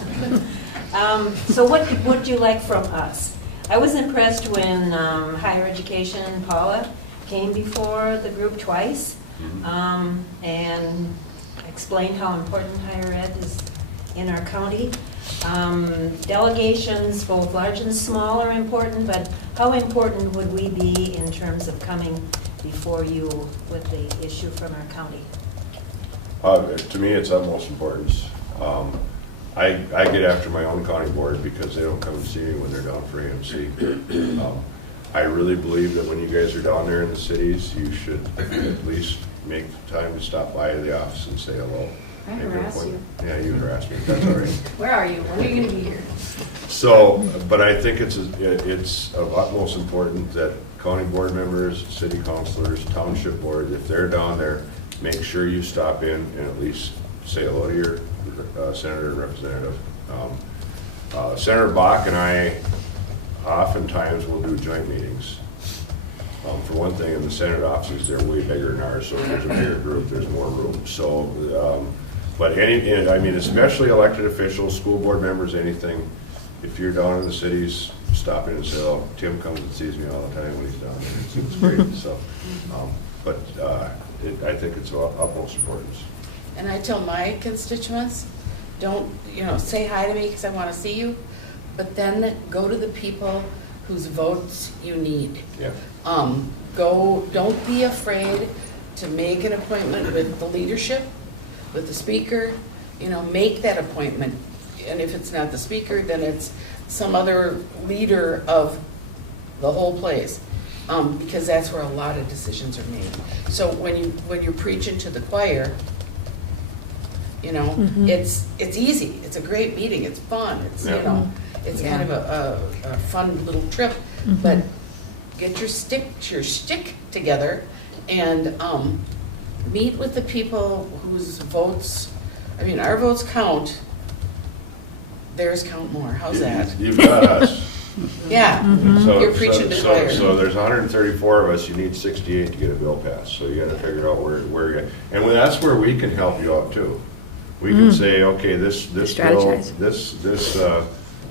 So what do you like from us? I was impressed when Higher Education, Paula, came before the group twice and explained how important higher ed is in our county. Delegations, both large and small, are important, but how important would we be in terms of coming before you with the issue from our county? To me, it's utmost importance. I get after my own county board because they don't come and see me when they're down for AMC. I really believe that when you guys are down there in the cities, you should at least make the time to stop by the office and say hello. I Make an harass appointment. you. Yeah, you harass me, that's all right. Where are you? When are you gonna be here? So, but I think it's of utmost importance that county board members, city councilors, township boards, if they're down there, make sure you stop in and at least say hello to your senator and representative. Senator Bach and I oftentimes will do joint meetings. For one thing, in the Senate offices, they're way bigger than ours, so if there's a bigger group, there's more room. So, but I mean, especially elected officials, school board members, anything, if you're down in the cities, stop in and say, oh, Tim comes and sees me all the time when he's down there. It's great. So, but I think it's of utmost importance. And I tell my constituents, don't, say hi to me because I want to see you, but then go to the people whose votes you need. Yeah. Don't be afraid to make an appointment with the leadership, with the speaker, make that appointment. And if it's not the speaker, then it's some other leader of the whole place, because that's where a lot of decisions are made. So when you're preaching to the choir, it's easy. It's a great meeting. It's fun. It's it's kind of a fun little trip. But get your stick together and meet with the people whose votes. I mean, our votes count. Theirs count more. How's that? You've got us. Yeah. So, You're preaching to the choir. So there's 134 of us. You need 68 to get a bill passed. So you got to figure out where you're. And that's where we can help you out too. We can say, okay, this bill, this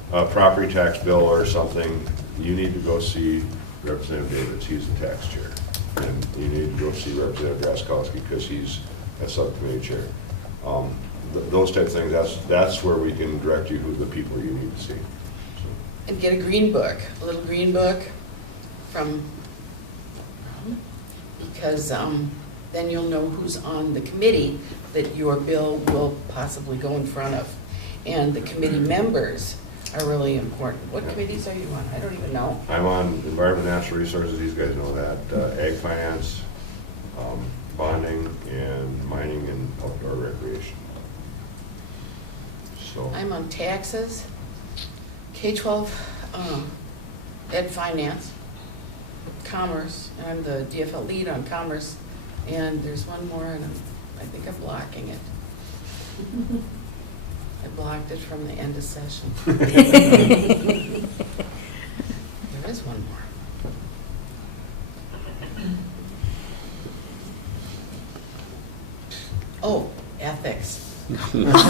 property tax bill or something, you need to go see Representative Davids. He's the tax chair, and you need to go see Representative Graskowski because he's a subcommittee chair. Those type of things. That's where we can direct you who the people you need to see. And get a green book, a little green book from, because then you'll know who's on the committee that your bill will possibly go in front of. And the committee members are really important. What committees are you on? I don't even know. I'm on Environment and Natural Resources. These guys know that. Ag Finance, bonding, and mining and outdoor recreation. So I'm on taxes, K-12 Ed Finance, Commerce, and I'm the DFL lead on Commerce. And there's one more, and I think I'm blocking it. I blocked it from the end of session. There is one more. Oh, ethics. You blocked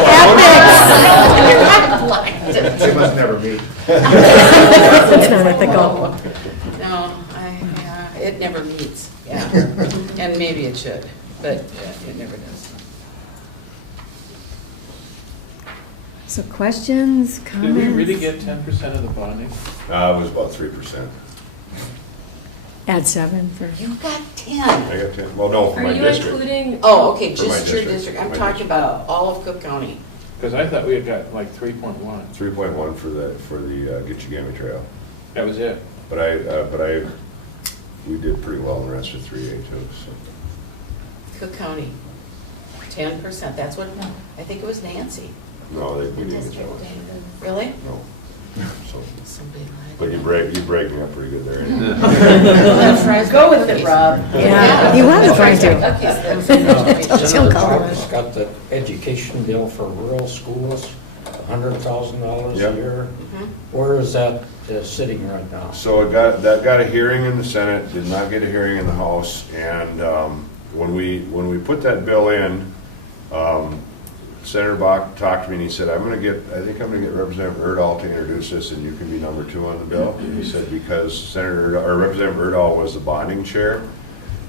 ethics. I blocked it. They must never meet. That's not ethical. No, it never meets, yeah. And maybe it should, but it never does. So questions, comments? Did we really get 10% of the bonding? it was about 3%. Add 7 for. You got 10. I got 10. Well, no, for my district. Oh, okay, For my just your district. district. I'm My talking district. about all of Cook County. Because I thought we had got like 3.1. 3.1 for the Gitchigami Trail. That was it. But we did pretty well in the rest of 3A too. So. Cook County, 10%. That's what, I think it was Nancy. No, we didn't get that much. Really? No. so. Somebody like. But you break me up pretty good there. Go with it, Rob. Yeah, you want to find to. Senator Thomas got the education bill for rural schools, $100,000 a Yep. year. Where is that sitting right now? So that got a hearing in the Senate, did not get a hearing in the House, and when we put that bill in, Senator Bach talked to me and he said, I think I'm gonna get Representative Erdahl to introduce this and you can be number 2 on the bill. And he said, because Representative Erdahl was the bonding chair,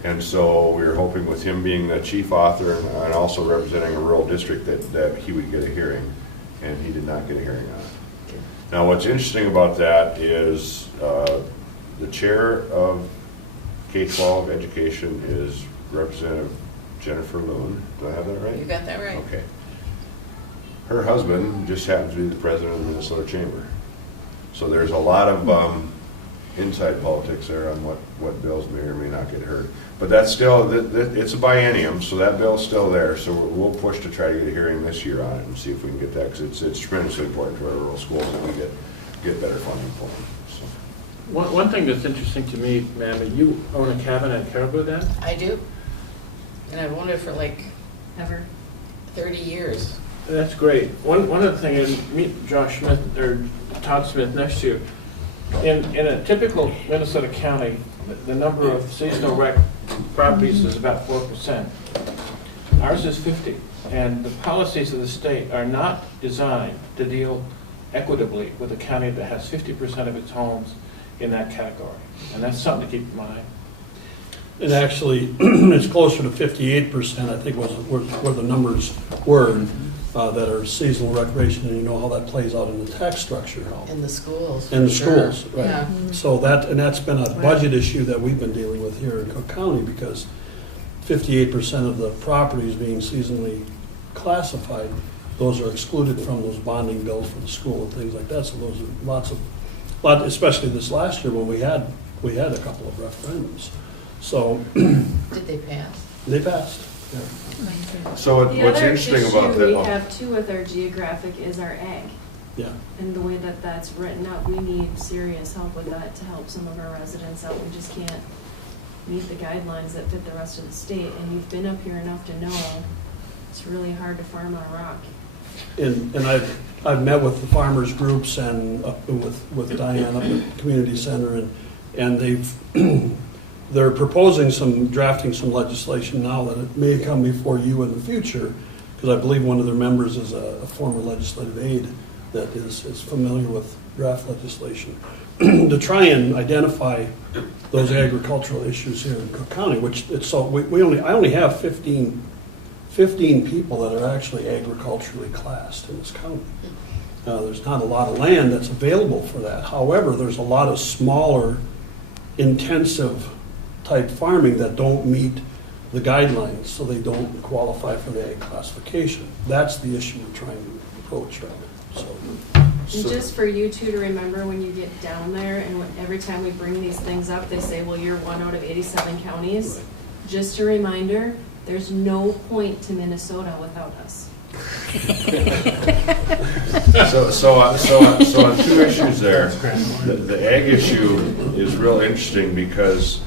and so we were hoping with him being the chief author and also representing a rural district that he would get a hearing, and he did not get a hearing on it. Now, what's interesting about that is the chair of K-12 education is Representative Jennifer Loon. Do I have that right? You got that right. Okay. Her husband just happens to be the president of the Minnesota Chamber. So there's a lot of inside politics there on what bills may or may not get heard. But that's still, it's a biennium, so that bill's still there. So we'll push to try to get a hearing this year on it and see if we can get that, because it's tremendously important to our rural schools that we get better funding for them. So. One thing that's interesting to me, ma'am, you own a cabin at Caribou then? I do. And I've owned it for like ever 30 years. That's great. One other thing is, meet Josh Smith, or Todd Smith next year. In a typical Minnesota county, the number of seasonal rec properties is about 4%. Ours is 50. And the policies of the state are not designed to deal equitably with a county that has 50% of its homes in that category. And that's something to keep in mind. And actually, it's closer to 58%, I think, was where the numbers were, that are seasonal recreation, and you know how that plays out in the tax structure. In the schools. In the sure. schools, right. Yeah. So that's been a budget issue that we've been dealing with here in Cook County, because 58% of the properties being seasonally classified, those are excluded from those bonding bills for the school and things like that. So those are especially this last year when we had a couple of referendums. So did they pass? They passed. Yeah. So what's interesting about that? The other issue we have too with our geographic is our ag. Yeah. And the way that that's written up, we need serious help with that to help some of our residents out. We just can't meet the guidelines that fit the rest of the state. And you've been up here enough to know it's really hard to farm on a rock. And I've met with the farmers groups and with Diane up at the community center, and they're proposing drafting some legislation now that it may come before you in the future, because I believe one of their members is a former legislative aide that is familiar with draft legislation, to try and identify those agricultural issues here in Cook County, which I only have 15 people that are actually agriculturally classed in this county. There's not a lot of land that's available for that. However, there's a lot of smaller, intensive type farming that don't meet the guidelines, so they don't qualify for the ag classification. That's the issue we're trying to approach right now. And just for you two to remember when you get down there, and every time we bring these things up, they say, well, you're 1 out of 87 counties. Right. Just a reminder, there's no point to Minnesota without us. So on 2 issues there, the ag issue is real interesting because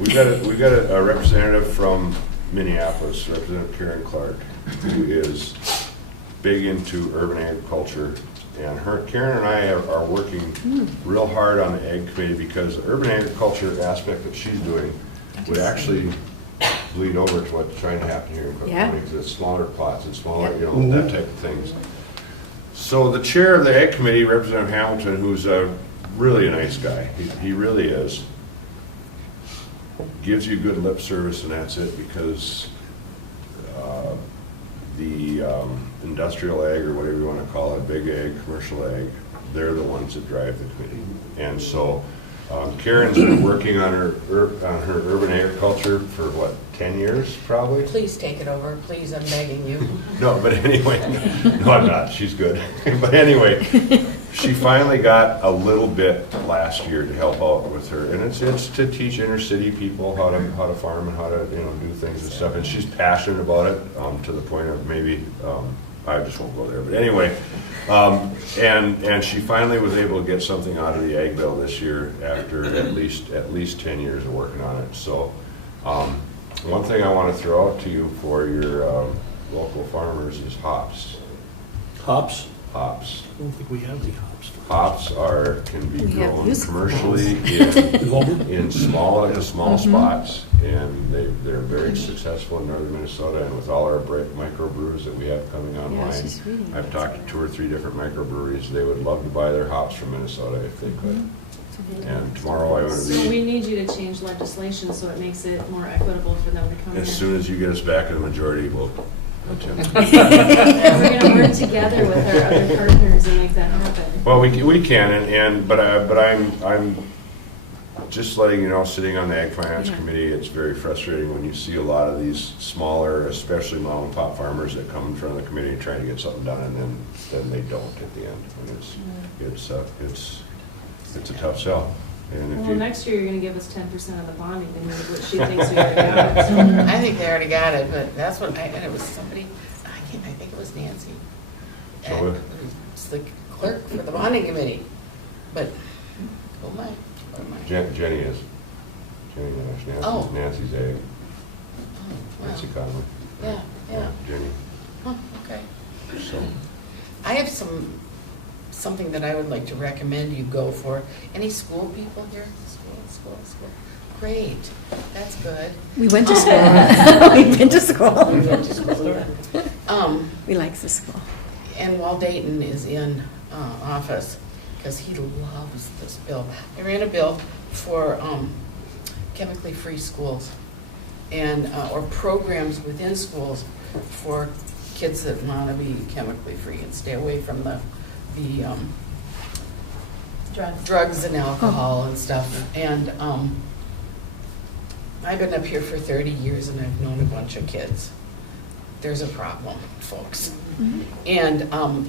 we've got a representative from Minneapolis, Representative Karen Clark, who is big into urban agriculture, and Karen and I are working real hard on the ag committee, because the urban agriculture aspect that she's doing would actually bleed over to what's trying to happen here in Cook County, because it's smaller plots and smaller, that type of things. So the chair of the ag committee, Representative Hamilton, who's really a nice guy, he really is, gives you good lip service and that's it, because the industrial ag, or whatever you want to call it, big ag, commercial ag, they're the ones that drive the committee. And so Karen's been working on her urban agriculture for what, 10 years probably? Please take it over, please, I'm begging you. No, but anyway, no, I'm not, she's good. But anyway, she finally got a little bit last year to help out with her, and it's to teach inner city people how to farm and how to do things and stuff. And she's passionate about it, to the point of maybe I just won't go there. But anyway, and she finally was able to get something out of the ag bill this year after at least 10 years of working on it. So one thing I want to throw out to you for your local farmers is hops. Hops? I Hops. don't think we have any hops. Hops can be We have grown used commercially in small spots, and they're very successful in northern Minnesota. And with all our microbrews that we have coming online, I've talked to 2 or 3 different microbreweries. They would love to buy their hops from Minnesota if they could. And tomorrow I want to So be. we need you to change legislation so it makes it more equitable for them to come in. As soon as you get us back in the majority, we'll attempt. We're gonna work together with our other partners and make that happen. Well, we can, but I'm just letting you know, sitting on the Ag Finance Committee, it's very frustrating when you see a lot of these smaller, especially mom and pop farmers that come in front of the committee and try to get something done, and then they don't at the end. And it's a tough sell. And if Well, next year you're gonna give us 10% of the bonding, and what she thinks we already got it. So. I think they already got it, but that's what and it was somebody, I think it was Nancy. And it was the clerk for the bonding committee. But, oh my. Jenny is. Jenny Nash. Oh. Nancy's ag. Oh, wow. Nancy Conley. Yeah. Jenny. Huh, okay. So. I have something that I would like to recommend you go for. Any school people here? School. Great. That's good. We went to school. We've been to school. We went to school. We like the school. And while Dayton is in office, because he loves this bill, I ran a bill for chemically free schools and or programs within schools for kids that want to be chemically free and stay away from the drugs and alcohol and stuff. And I've been up here for 30 years and I've known a bunch of kids. There's a problem, folks. Mm-hmm. And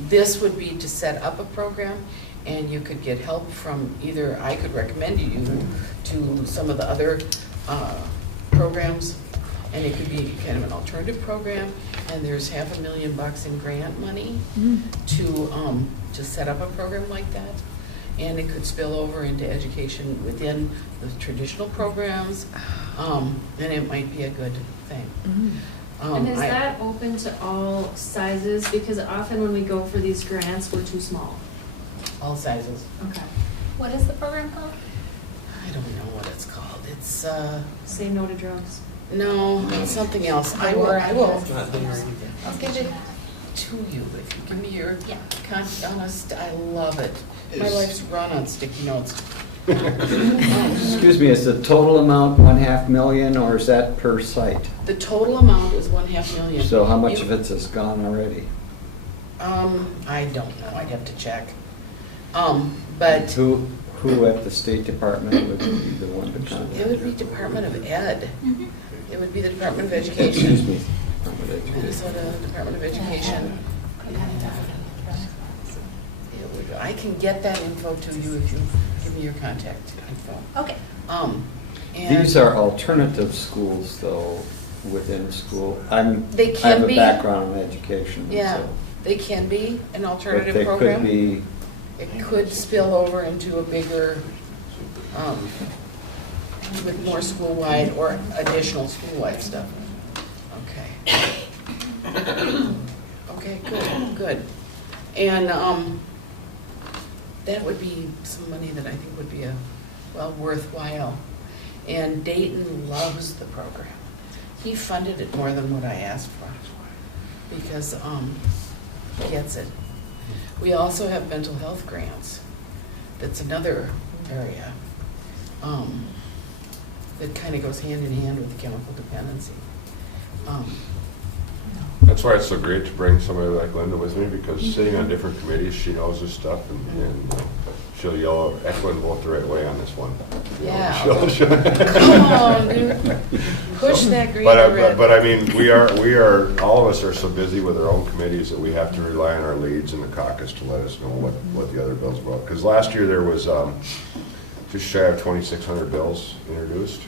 this would be to set up a program, and you could get help from either, I could recommend you to some of the other programs, and it could be kind of an alternative program, and there's $500,000 in grant money to set up a program like that. And it could spill over into education within the traditional programs, and it might be a good thing. And is that open to all sizes? Because often when we go for these grants, we're too small. All sizes. Okay. What is the program called? I don't know what it's called. It's Say No to Drugs. No, it's something else. I will. I'll give it to you if you give me your honest. I love it. My life's run on sticky notes. Excuse me, is the total amount 1/2 million, or is that per site? The total amount is $1.5 million. So how much of it is gone already? I don't know. I'd have to check. But Who at the State Department would be the one to contact? it would be Department of Ed. It would be the Department of Education. Excuse me. Department of Education. Minnesota Department of Education. I can get that info to you if you give me your contact info. Okay. And These are alternative schools, though, within school. They I can have a be. background in education. Yeah, so- they can be an But alternative they program. could be, It could spill over into a bigger, with more school-wide or additional school-wide stuff. Okay. Okay, good. And that would be some money that I think would be worthwhile. And Dayton loves the program. He funded it more than what I asked for because he gets it. We also have mental health grants. That's another area that kind of goes hand in hand with the chemical dependency. That's why it's so great to bring somebody like Linda with me, because sitting on different committees, she knows this stuff, and she'll yell echo and vote the right way on this one. Yeah. Come on, dude. Push that green and red. But I mean, we are, all of us are so busy with our own committees that we have to rely on our leads in the caucus to let us know what the other bills were. Because last year there was just shy of 2,600 bills introduced.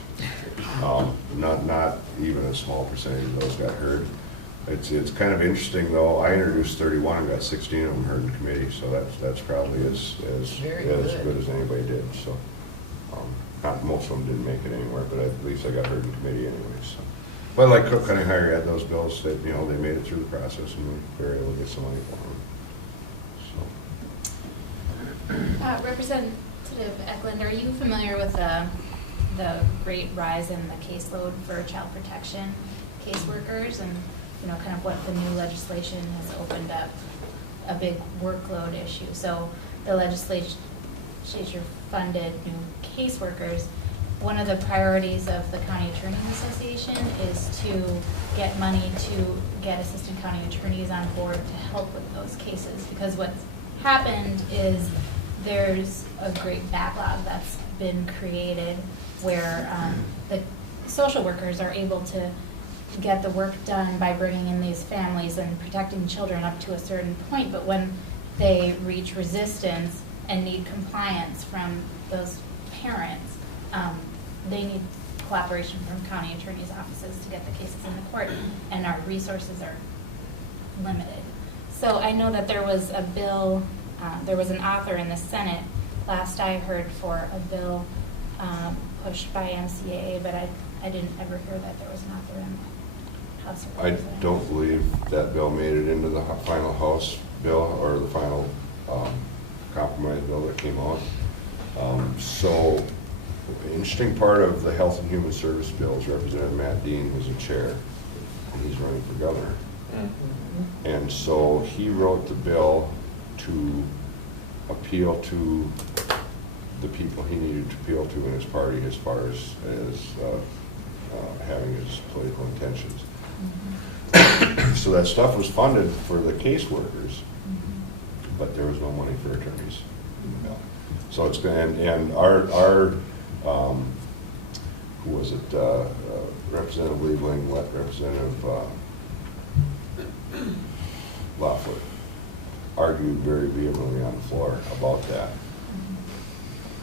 Not even a small percentage of those got heard. It's kind of interesting, though. I introduced 31 and got 16 of them heard in committee, so that's probably as Very good good. as anybody did. So, not most of them didn't make it anywhere, but at least I got heard in committee anyway. So, but like Cook County Higher had those bills that they made it through the process and we were able to get some money for them. So. Representative Eklund, are you familiar with the great rise in the caseload for child protection caseworkers and kind of what the new legislation has opened up a big workload issue? So the legislature funded new caseworkers. One of the priorities of the County Attorneys Association is to get money to get assistant county attorneys on board to help with those cases, because what's happened is there's a great backlog that's been created where the social workers are able to get the work done by bringing in these families and protecting children up to a certain point, but when they reach resistance and need compliance from those parents, they need cooperation from county attorneys' offices to get the cases in the court, and our resources are limited. So I know that there was a bill, there was an author in the Senate, last I heard, for a bill pushed by MCAA, but I didn't ever hear that there was an author in the House of I Representatives. don't believe that bill made it into the final House bill or the final compromise bill that came out. So the interesting part of the Health and Human Service bill is Representative Matt Dean, who's the chair, and he's running for governor. And so he wrote the bill to appeal to the people he needed to appeal to in his party as far as having his political intentions. So that stuff was funded for the caseworkers, but there was no money for attorneys in the bill. So it's going, and our who was it, Representative Liebling, Representative Loeffler, argued very vehemently on the floor about that,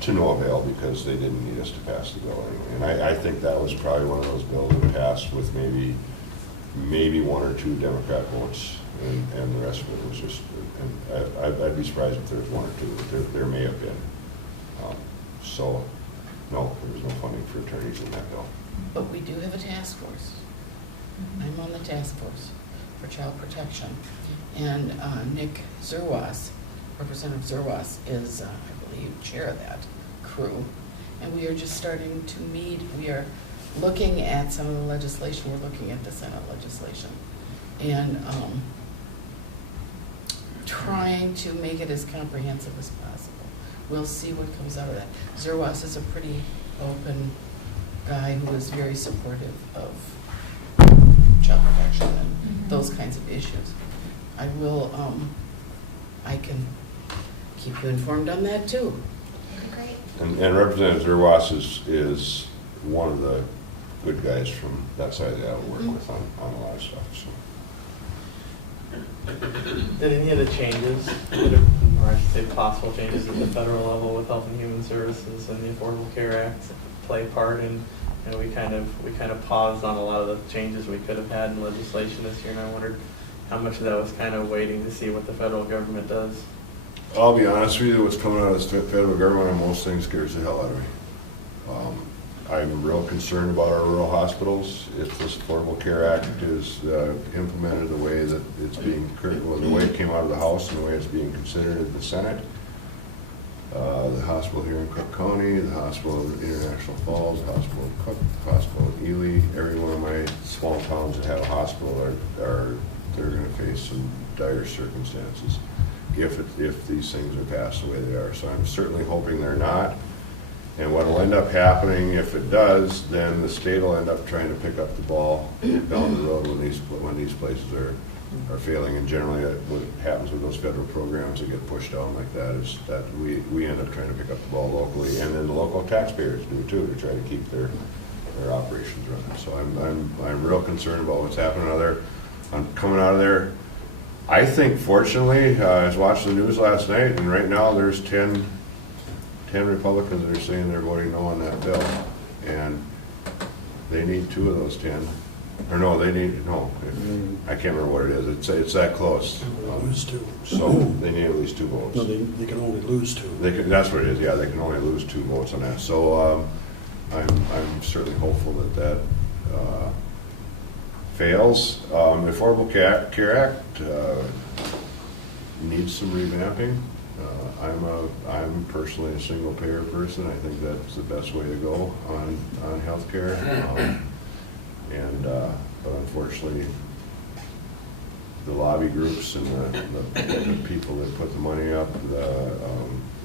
to no avail, because they didn't need us to pass the bill anyway. And I think that was probably one of those bills that passed with maybe one or two Democrat votes, and the rest of it was just, and I'd be surprised if there was one or two, but there may have been. So, no, there was no funding for attorneys in that bill. But we do have a task force. I'm on the task force for child protection. And Nick Zerwas, Representative Zerwas, is, I believe, chair of that crew. And we are just starting to meet. We are looking at some of the legislation. We're looking at the Senate legislation. And trying to make it as comprehensive as possible. We'll see what comes out of that. Zerwas is a pretty open guy who is very supportive of child protection and those kinds of issues. I will, I can keep you informed on that too. Great. And Representative Zerwas is one of the good guys from that side of the aisle to work with on a lot of stuff. So. Did any of the changes, or I should say possible changes at the federal level with Health and Human Services and the Affordable Care Act play part in, we kind of paused on a lot of the changes we could have had in legislation this year, and I wondered how much of that was kind of waiting to see what the federal government does. I'll be honest with you, what's coming out of the federal government on most things scares the hell out of me. I'm real concerned about our rural hospitals. If this Affordable Care Act is implemented the way that it's being, well, the way it came out of the House and the way it's being considered at the Senate, the hospital here in Cook County, the hospital in International Falls, the hospital in Cook, the hospital in Ely, every one of my small towns that have a hospital they're going to face some dire circumstances if these things are passed the way they are. So I'm certainly hoping they're not. And what will end up happening, if it does, then the state will end up trying to pick up the ball down the road when these places are failing. And generally, what happens with those federal programs that get pushed down like that is that we end up trying to pick up the ball locally, and then the local taxpayers do too, to try to keep their operations running. So I'm real concerned about what's happening coming out of there. I think, fortunately, I was watching the news last night, and right now there's 10 Republicans that are saying they're voting no on that bill, and they need 2 of those 10 Or no, they need, no, I can't remember what it is. It's that close. Lose two. So they need at least 2 votes. No, they can only lose two. That's what it is, yeah, they can only lose 2 votes on that. So I'm certainly hopeful that fails. The Affordable Care Act needs some revamping. I'm personally a single payer person. I think that's the best way to go on healthcare. But unfortunately, the lobby groups and the people that put the money up, the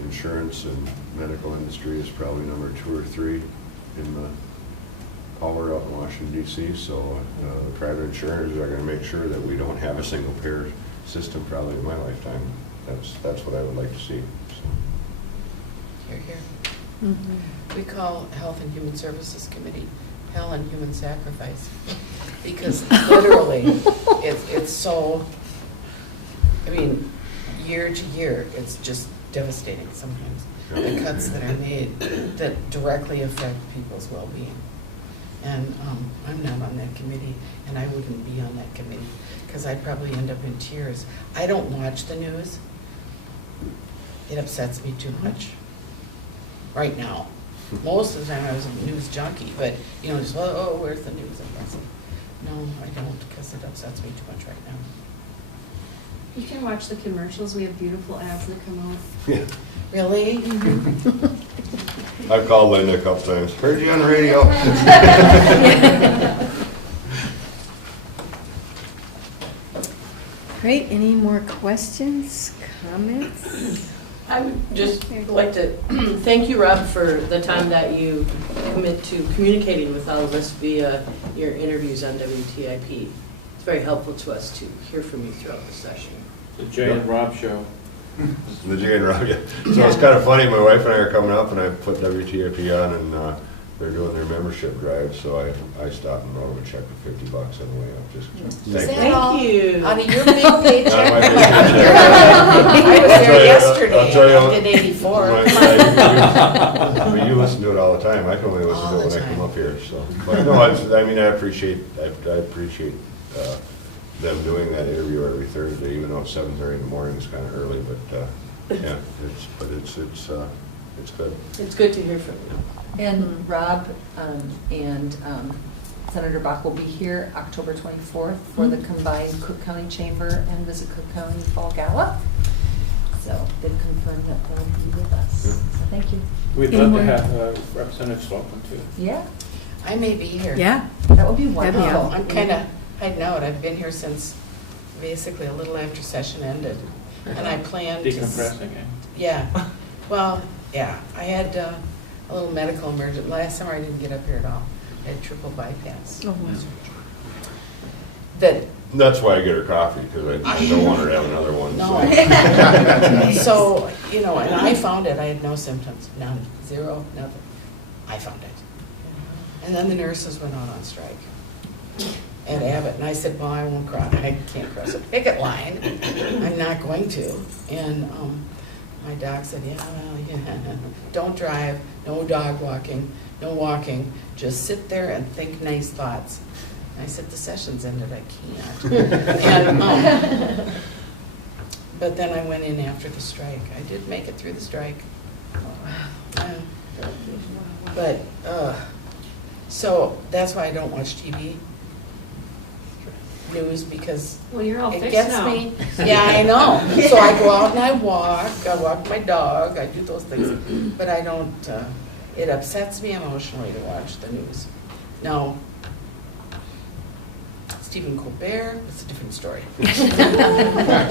insurance and medical industry is probably number 2 or 3 in the power out in Washington D.C. So the private insurers are going to make sure that we don't have a single payer system probably in my lifetime. That's what I would like to see. So. Here, here. We call Health and Human Services Committee Hell and Human Sacrifice, because literally it's so, I mean, year to year, it's just devastating sometimes, the cuts that are made that directly affect people's well-being. And I'm not on that committee, and I wouldn't be on that committee, because I'd probably end up in tears. I don't watch the news. It upsets me too much right now. Most of the time I was a news junkie, but you know, just, oh, where's the news? No, I don't, because it upsets me too much right now. You can watch the commercials. We have beautiful ads that come out. Yeah. Really? I've called Linda a couple times. Heard you on the radio. Great, any more questions, comments? I would just like to thank you, Rob, for the time that you commit to communicating with all of us via your interviews on WTIP. It's very helpful to us to hear from you throughout the session. The Jay and Rob show. The Jay and Rob, yeah. So it's kind of funny, my wife and I are coming up and I put WTIP on and they're doing their membership drive, so I stopped and wrote them a check for $50 on the way up. Just Thank you. Out of your big Not paycheck? my big paycheck. I was there yesterday. I'll tell you, I did 84. But you listen to it all the time. I can only listen to it when I come up here. So, but no, I mean, I appreciate them doing that interview every Thursday, even though it's 7:30 in the morning. It's kind of early, but yeah, it's good. It's good to hear from you. And Rob and Senator Bach will be here October 24th for the combined Cook County Chamber and Visit Cook County Fall Gala. So they've confirmed that they'll be with us. So thank you. We'd love to have Representative Slocum too. Yeah. I may be here. Yeah. That would be wonderful. I'm kind of hiding out. I've been here since basically a little after session ended. And I planned to... Decompressing, eh? Yeah. Well, yeah. I had a little medical emergency. Last summer I didn't get up here at all. I had triple bypass. Oh, wow. That's why I get her coffee, because I don't want her to have another one. No. So, you know, and I found it. I had no symptoms. None. Zero. Nothing. I found it. And then the nurses went out on strike at Abbott. And I said, well, I won't cross. I can't cross a picket line. I'm not going to. And my doc said, yeah, well, yeah, don't drive, no dog walking, no walking. Just sit there and think nice thoughts. And I said, the session's ended, I can't. And, but then I went in after the strike. I did make it through the strike. But, so that's why I don't watch TV news, because Well, you're all it fixed gets now. me. Yeah, I know. So I go out and I walk my dog, I do those things, but I don't, it upsets me emotionally to watch the news. Now, Stephen Colbert, it's a different story.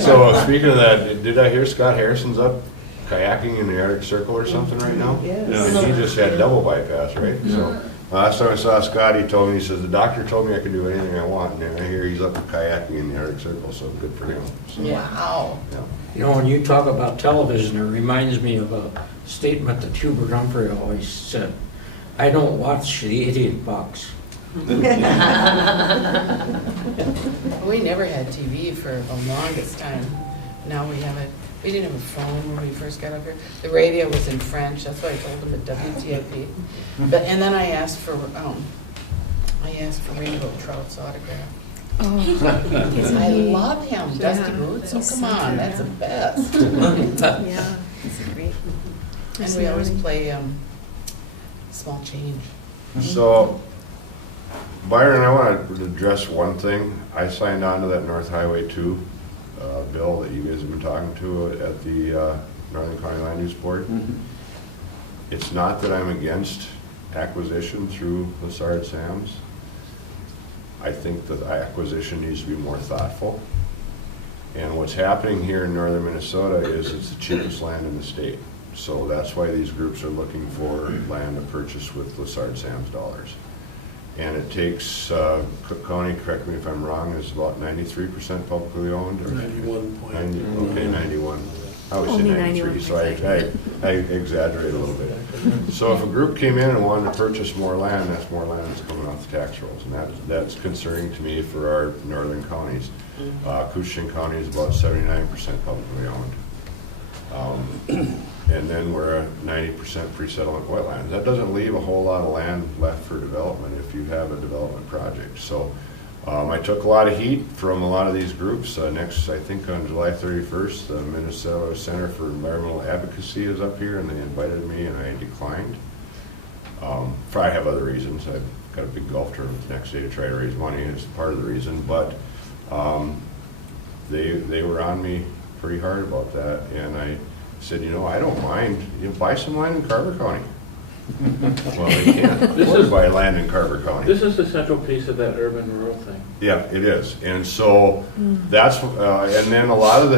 So speaking of that, did I hear Scott Harrison's up kayaking in the Arctic Circle or something right now? Yes. Yeah, he just had double bypass, right? So last time I saw Scott, he told me, he says, the doctor told me I could do anything I want, and I hear he's up kayaking in the Arctic Circle, so good for him. So, Wow. yeah. You know, when you talk about television, it reminds me of a statement that Hubert Humphrey always said, I don't watch the $88. We never had TV for the longest time. Now we have it. We didn't have a phone when we first got up here. The radio was in French. That's why I told them at WTIP. And then I asked for I asked for Rainbow Trout's autograph. Oh. I love him, Dusty Yeah. Roots, oh He's come so on, good. that's the best. Yeah, it's a great. And we always play Small Change. So, Byron, I want to address one thing. I signed on to that North Highway 2 bill that you guys have been talking to at the Northern County Land Use Board. It's not that I'm against acquisition through Lessard Sams. I think that acquisition needs to be more thoughtful. And what's happening here in northern Minnesota is it's the cheapest land in the state. So that's why these groups are looking for land to purchase with Lessard Sams dollars. And it takes, Cook County, correct me if I'm wrong, is about 93% publicly owned? Or 91. Okay, 91. I always say Only 93, 91%. so I exaggerate a little bit. So if a group came in and wanted to purchase more land, that's more land that's coming off the tax rolls. And that's concerning to me for our northern counties. Couchiching County is about 79% publicly owned. And then we're at 90% pre-settlement wetlands. That doesn't leave a whole lot of land left for development if you have a development project. So I took a lot of heat from a lot of these groups. Next, I think on July 31st, the Minnesota Center for Environmental Advocacy is up here, and they invited me, and I declined. I have other reasons. I've got a big golf tournament the next day to try to raise money, and it's part of the reason. But they were on me pretty hard about that, and I said, I don't mind. Buy some land in Carver County. Well, they can't afford to buy land in Carver County. This is the central piece of that urban-rural thing. Yeah, it is, and so that's and then a lot of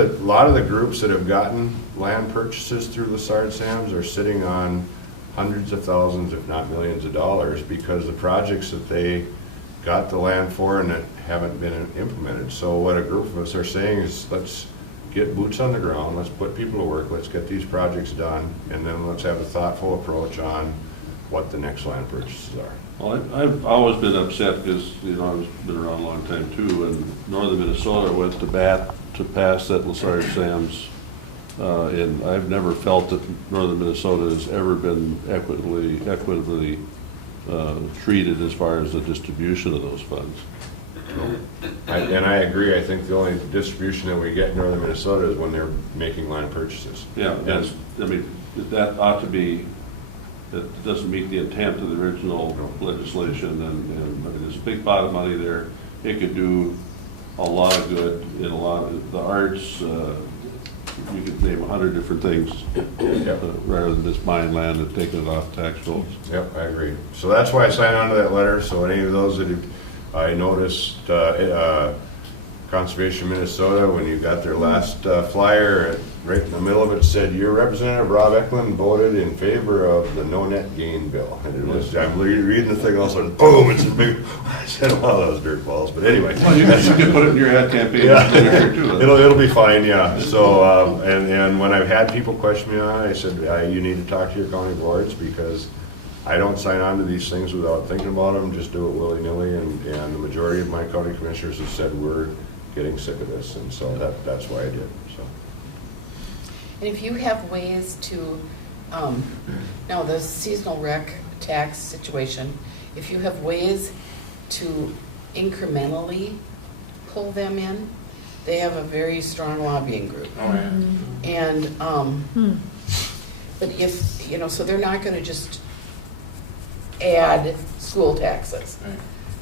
the groups that have gotten land purchases through Lessard Sams are sitting on hundreds of thousands, if not millions of dollars, because the projects that they got the land for and that haven't been implemented. So what a group of us are saying is, let's get boots on the ground, let's put people to work, let's get these projects done, and then let's have a thoughtful approach on what the next land purchases are. Well, I've always been upset because, I've been around a long time too, and northern Minnesota went to bat to pass that Lessard Sams, and I've never felt that northern Minnesota has ever been equitably treated as far as the distribution of those funds. And I agree. I think the only distribution that we get in northern Minnesota is when they're making land purchases. Yeah, that ought to be, that doesn't meet the intent of the original legislation, and there's a big pot of money there. It could do a lot of good in a lot of the arts. You could name 100 different things rather than just buying land and taking it off tax rolls. Yep, I agree. So that's why I signed on to that letter. So any of those that I noticed Conservation Minnesota, when you got their last flyer, right in the middle of it said, your representative Rob Eklund voted in favor of the no net gain bill. And it was, I'm reading the thing, all of a sudden, boom, it's a big, I said, well, that was dirt balls. But anyway. Well, you can put it in your ad campaign. Yeah, it'll be fine, yeah. So, and when I've had people question me on it, I said, you need to talk to your county boards, because I don't sign on to these things without thinking about them, just do it willy-nilly, and the majority of my county commissioners have said we're getting sick of this, and so that's why I did, so. And if you have ways to, now the seasonal rec tax situation, if you have ways to incrementally pull them in, they have a very strong lobbying group. Oh, yeah. And, but if, so they're not gonna just add school taxes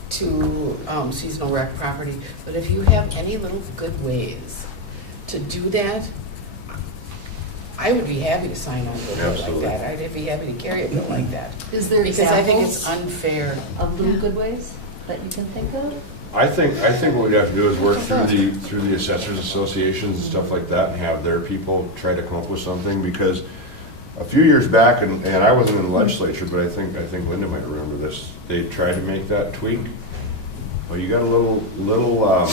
to seasonal rec property, but if you have any little good ways to do that, I would be happy to sign on to a bill like that. I'd be happy to carry a bill like that. Is there because I think it's examples unfair of little good ways that you can think of? I think what we'd have to do is work through the assessors associations and stuff like that, and have their people try to come up with something, because a few years back, and I wasn't in the legislature, but I think Linda might remember this, they tried to make that tweak. Well, you got a little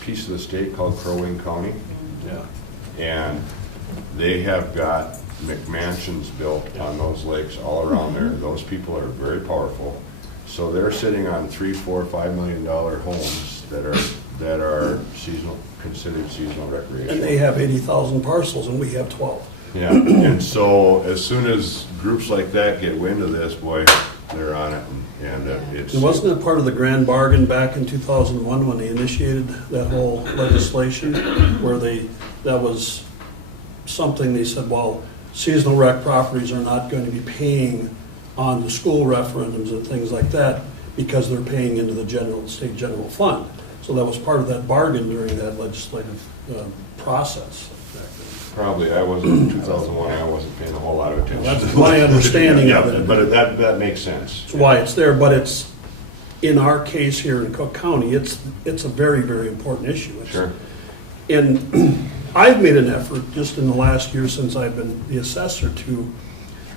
piece of the state called Crow Wing County. Yeah. And they have got McMansions built on those lakes all around there. Those people are very powerful. So they're sitting on $3, $4, $5 million homes that are seasonal, considered seasonal recreation. And they have 80,000 parcels, and we have 12. Yeah, and so as soon as groups like that get wind of this, boy, they're on it, and it's. And wasn't it part of the grand bargain back in 2001 when they initiated that whole legislation, where that was something they said, well, seasonal rec properties are not going to be paying on the school referendums and things like that because they're paying into the state general fund. So that was part of that bargain during that legislative process. Probably, I wasn't, in 2001, I wasn't paying a whole lot of attention. That's my understanding of it. But that makes sense. That's why it's there, but it's, in our case here in Cook County, it's a very, very important issue. Sure. And I've made an effort, just in the last year since I've been the assessor, to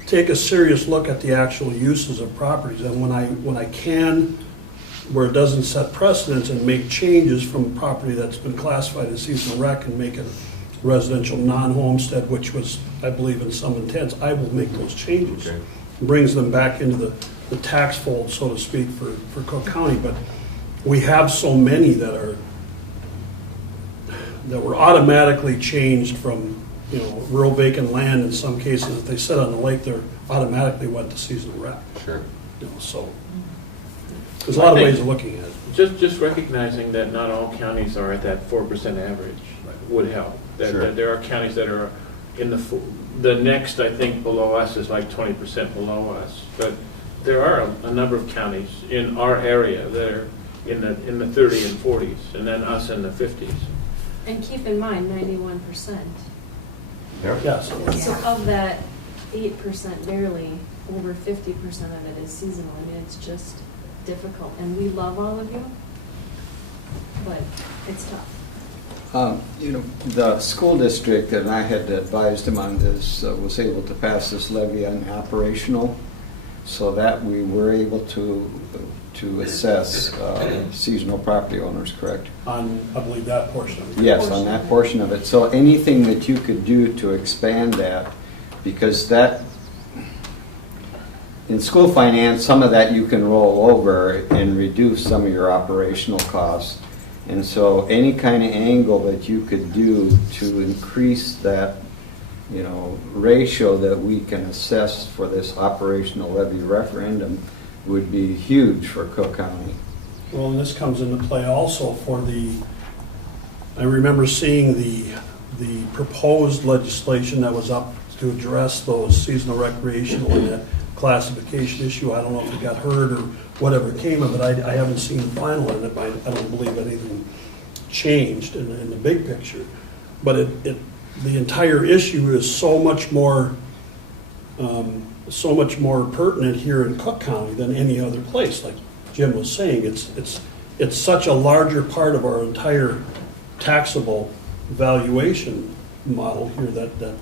take a serious look at the actual uses of properties. And when I can, where it doesn't set precedents, and make changes from a property that's been classified as seasonal rec and make it residential non-homestead, which was, I believe, in some intents, I will make those changes. Okay. Brings them back into the tax fold, so to speak, for Cook County. But we have so many that were automatically changed from, rural vacant land in some cases. If they sit on the lake, they're automatically went to seasonal rec. Sure. So there's a lot of ways of looking at it. Just recognizing that not all counties are at that 4% average would help. That there are counties that are in the next, I think, below us is like 20% below us. But there are a number of counties in our area that are in the 30 and 40s, and then us in the 50s. And keep in mind, 91%. Yes. So of that 8%, barely over 50% of it is seasonal. I mean, it's just difficult. And we love all of you, but it's tough. The school district, and I had advised them on this, was able to pass this levy on operational, so that we were able to assess seasonal property owners, correct? On, I believe, that portion of it. Yes, on that portion of it. So anything that you could do to expand that, because that, in school finance, some of that you can roll over and reduce some of your operational costs. And so any kind of angle that you could do to increase that, ratio that we can assess for this operational levy referendum would be huge for Cook County. Well, and this comes into play also for I remember seeing the proposed legislation that was up to address those seasonal recreational and that classification issue. I don't know if it got heard or whatever came of it. I haven't seen the final in it. I don't believe anything changed in the big picture. But the entire issue is so much more pertinent here in Cook County than any other place. Like Jim was saying, it's such a larger part of our entire taxable valuation model here that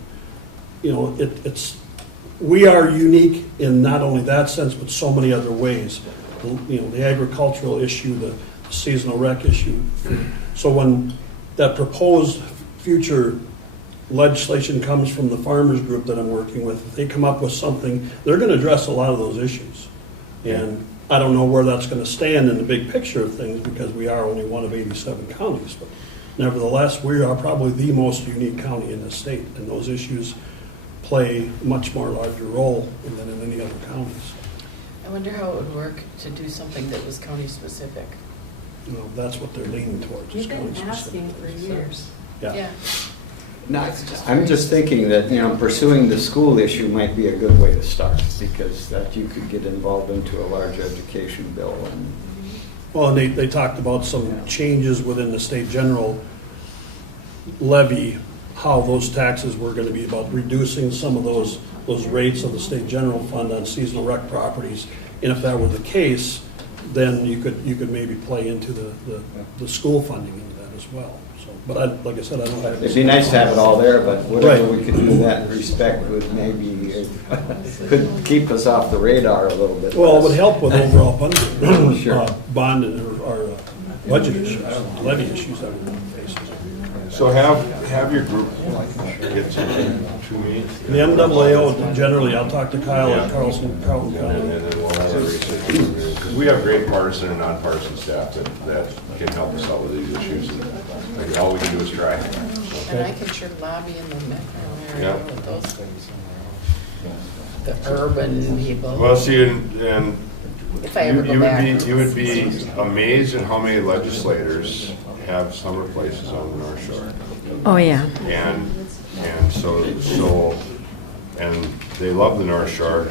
we are unique in not only that sense, but so many other ways. The agricultural issue, the seasonal rec issue. So when that proposed future legislation comes from the farmers group that I'm working with, if they come up with something, they're going to address a lot of those issues. And I don't know where that's going to stand in the big picture of things, because we are only one of 87 counties. But nevertheless, we are probably the most unique county in the state, and those issues play a much more larger role than in any other counties. I wonder how it would work to do something that was county specific. That's what they're leaning towards. You've been asking for years. Yeah. No, I'm just thinking that, pursuing the school issue might be a good way to start, because that you could get involved into a large education bill. Well, and they talked about some changes within the state general levy, how those taxes were going to be about reducing some of those rates of the state general fund on seasonal rec properties. And if that were the case, then you could maybe play into the school funding into that as well. So, but like I said, I don't have. It'd be nice to have it all there, but whatever we could do in that respect would maybe could keep us off the radar a little bit. Well, it would help with overall budget, Sure. bond and our budget issues, levy issues that we're facing. So have your group get something to me. The MAAO, generally, I'll talk to Kyle at Carlton County. And then we'll have a research. Because we have great partisan and nonpartisan staff that can help us out with these issues. And all we can do is try. And I can sure lobby in the metro area with those things. the urban people. Well, see, and If I ever go back. you would be amazed at how many legislators have summer places on the North Shore. Oh, yeah. And so, and they love the North Shore.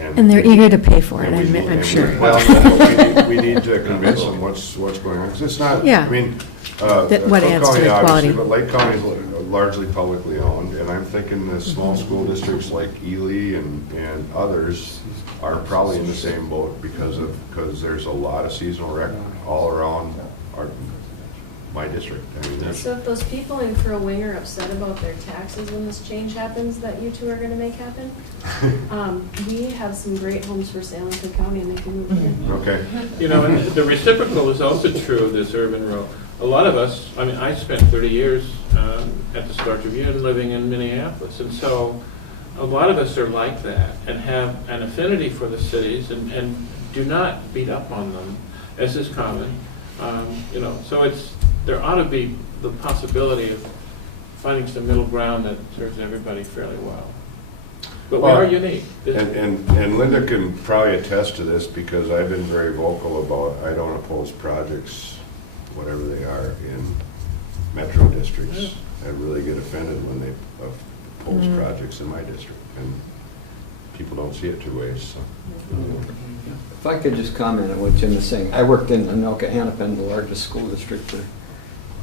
And they're eager to pay for it, and we need- I'm and sure. Well, we need to convince them what's going on, 'cause it's not, Yeah. I mean, That what Cook adds to County, the obviously, quality. but Lake County is largely publicly owned, and I'm thinking the small school districts like Ely and others are probably in the same boat because there's a lot of seasonal rec all around my district. I mean, there's, So if those people in Crow Wing are upset about their taxes when this change happens that you two are gonna make happen, we have some great homes for sale in Cook County and they can move in. okay. You know, and the reciprocal is also true of this urban rural. A lot of us, I mean, I spent 30 years at the Star Tribune living in Minneapolis, and so a lot of us are like that and have an affinity for the cities and do not beat up on them, as is common. You know, so there ought to be the possibility of finding some middle ground that serves everybody fairly well. But we are unique. And Linda can probably attest to this because I've been very vocal about I don't oppose projects, whatever they are, in metro districts. I really get offended when they oppose projects in my district, and people don't see it two ways. So. If I could just comment on what Jim is saying. I worked in Anoka Hennepin, the largest school district, for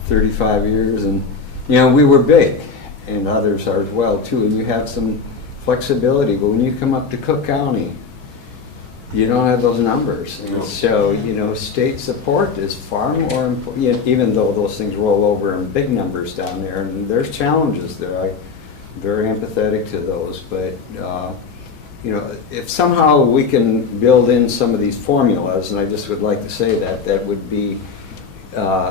35 years, and you know, we were big, and others are as well too, and you have some flexibility, but when you come up to Cook County, you don't have those numbers. And so, you know, state support is far more important, even though those things roll over in big numbers down there, and there's challenges there. I'm very empathetic to those, but you know, if somehow we can build in some of these formulas, and I just would like to say that, that would be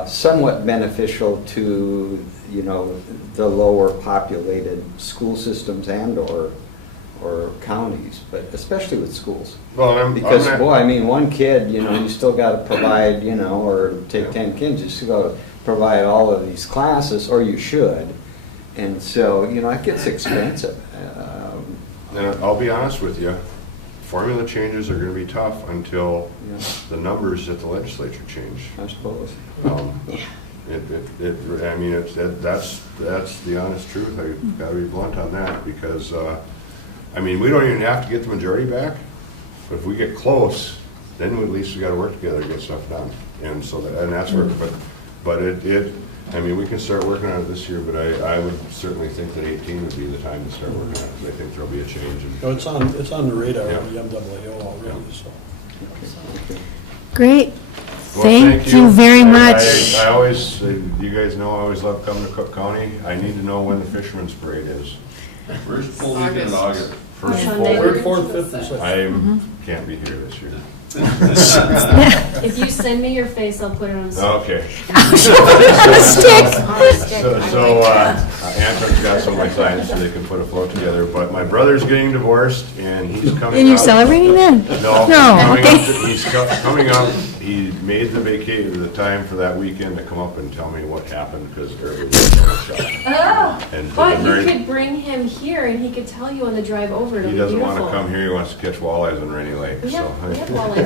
somewhat beneficial to, you know, the lower populated school systems and or counties, but especially with schools. Well, because boy, I mean, one kid, you know, you still got to provide, you know, or take 10 kids, you still got to provide all of these classes, or you should. And so, you know, it gets expensive. And I'll be honest with you, formula changes are going to be tough until the numbers at the legislature change. I suppose. I mean, that's the honest truth. I've got to be blunt on that because, I mean, we don't even have to get the majority back, but if we get close, then at least we got to work together to get stuff done. And so that's where, but I mean, we can start working on it this year, but I would certainly think that 18 would be the time to start working on it, because I think there'll be a change. No, it's on the radar of the MWO already, so. Great. Well, Thank you very much. I always, you guys know, I always love coming to Cook County. I need to know when the Fisherman's Parade is. First full weekend in August. First full Third, week. fourth, fifth, and sixth. I can't be here this year. If you send me your face, I'll put it on a stick. Okay. On a stick. Anton's got some of my signs so they can put a float together, but my brother's getting divorced and he's coming up. And you're celebrating then? No. No, okay. He's coming up, he made the time for that weekend to come up and tell me what happened because everybody was shot. Oh, And but the you could bring him here and he could tell you on the drive over. It'll He be doesn't want to beautiful. come here, he wants to catch walleyes on Rainy Lake, We so. have walleyes.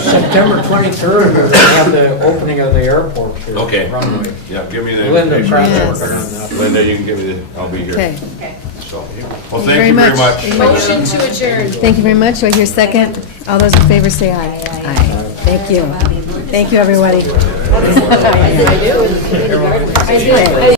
September 23rd, we're going to have the opening of the airport here. Okay. Runway. Yeah, give me the Linda invitation. Pratt's working on that. Linda, you can give me I'll be here. Okay. So, well, thank you very much. Motion to adjourn. Thank you very much. Do I hear a second? All those in favor say aye. Aye. Thank you. Thank you, everybody. I do. I do.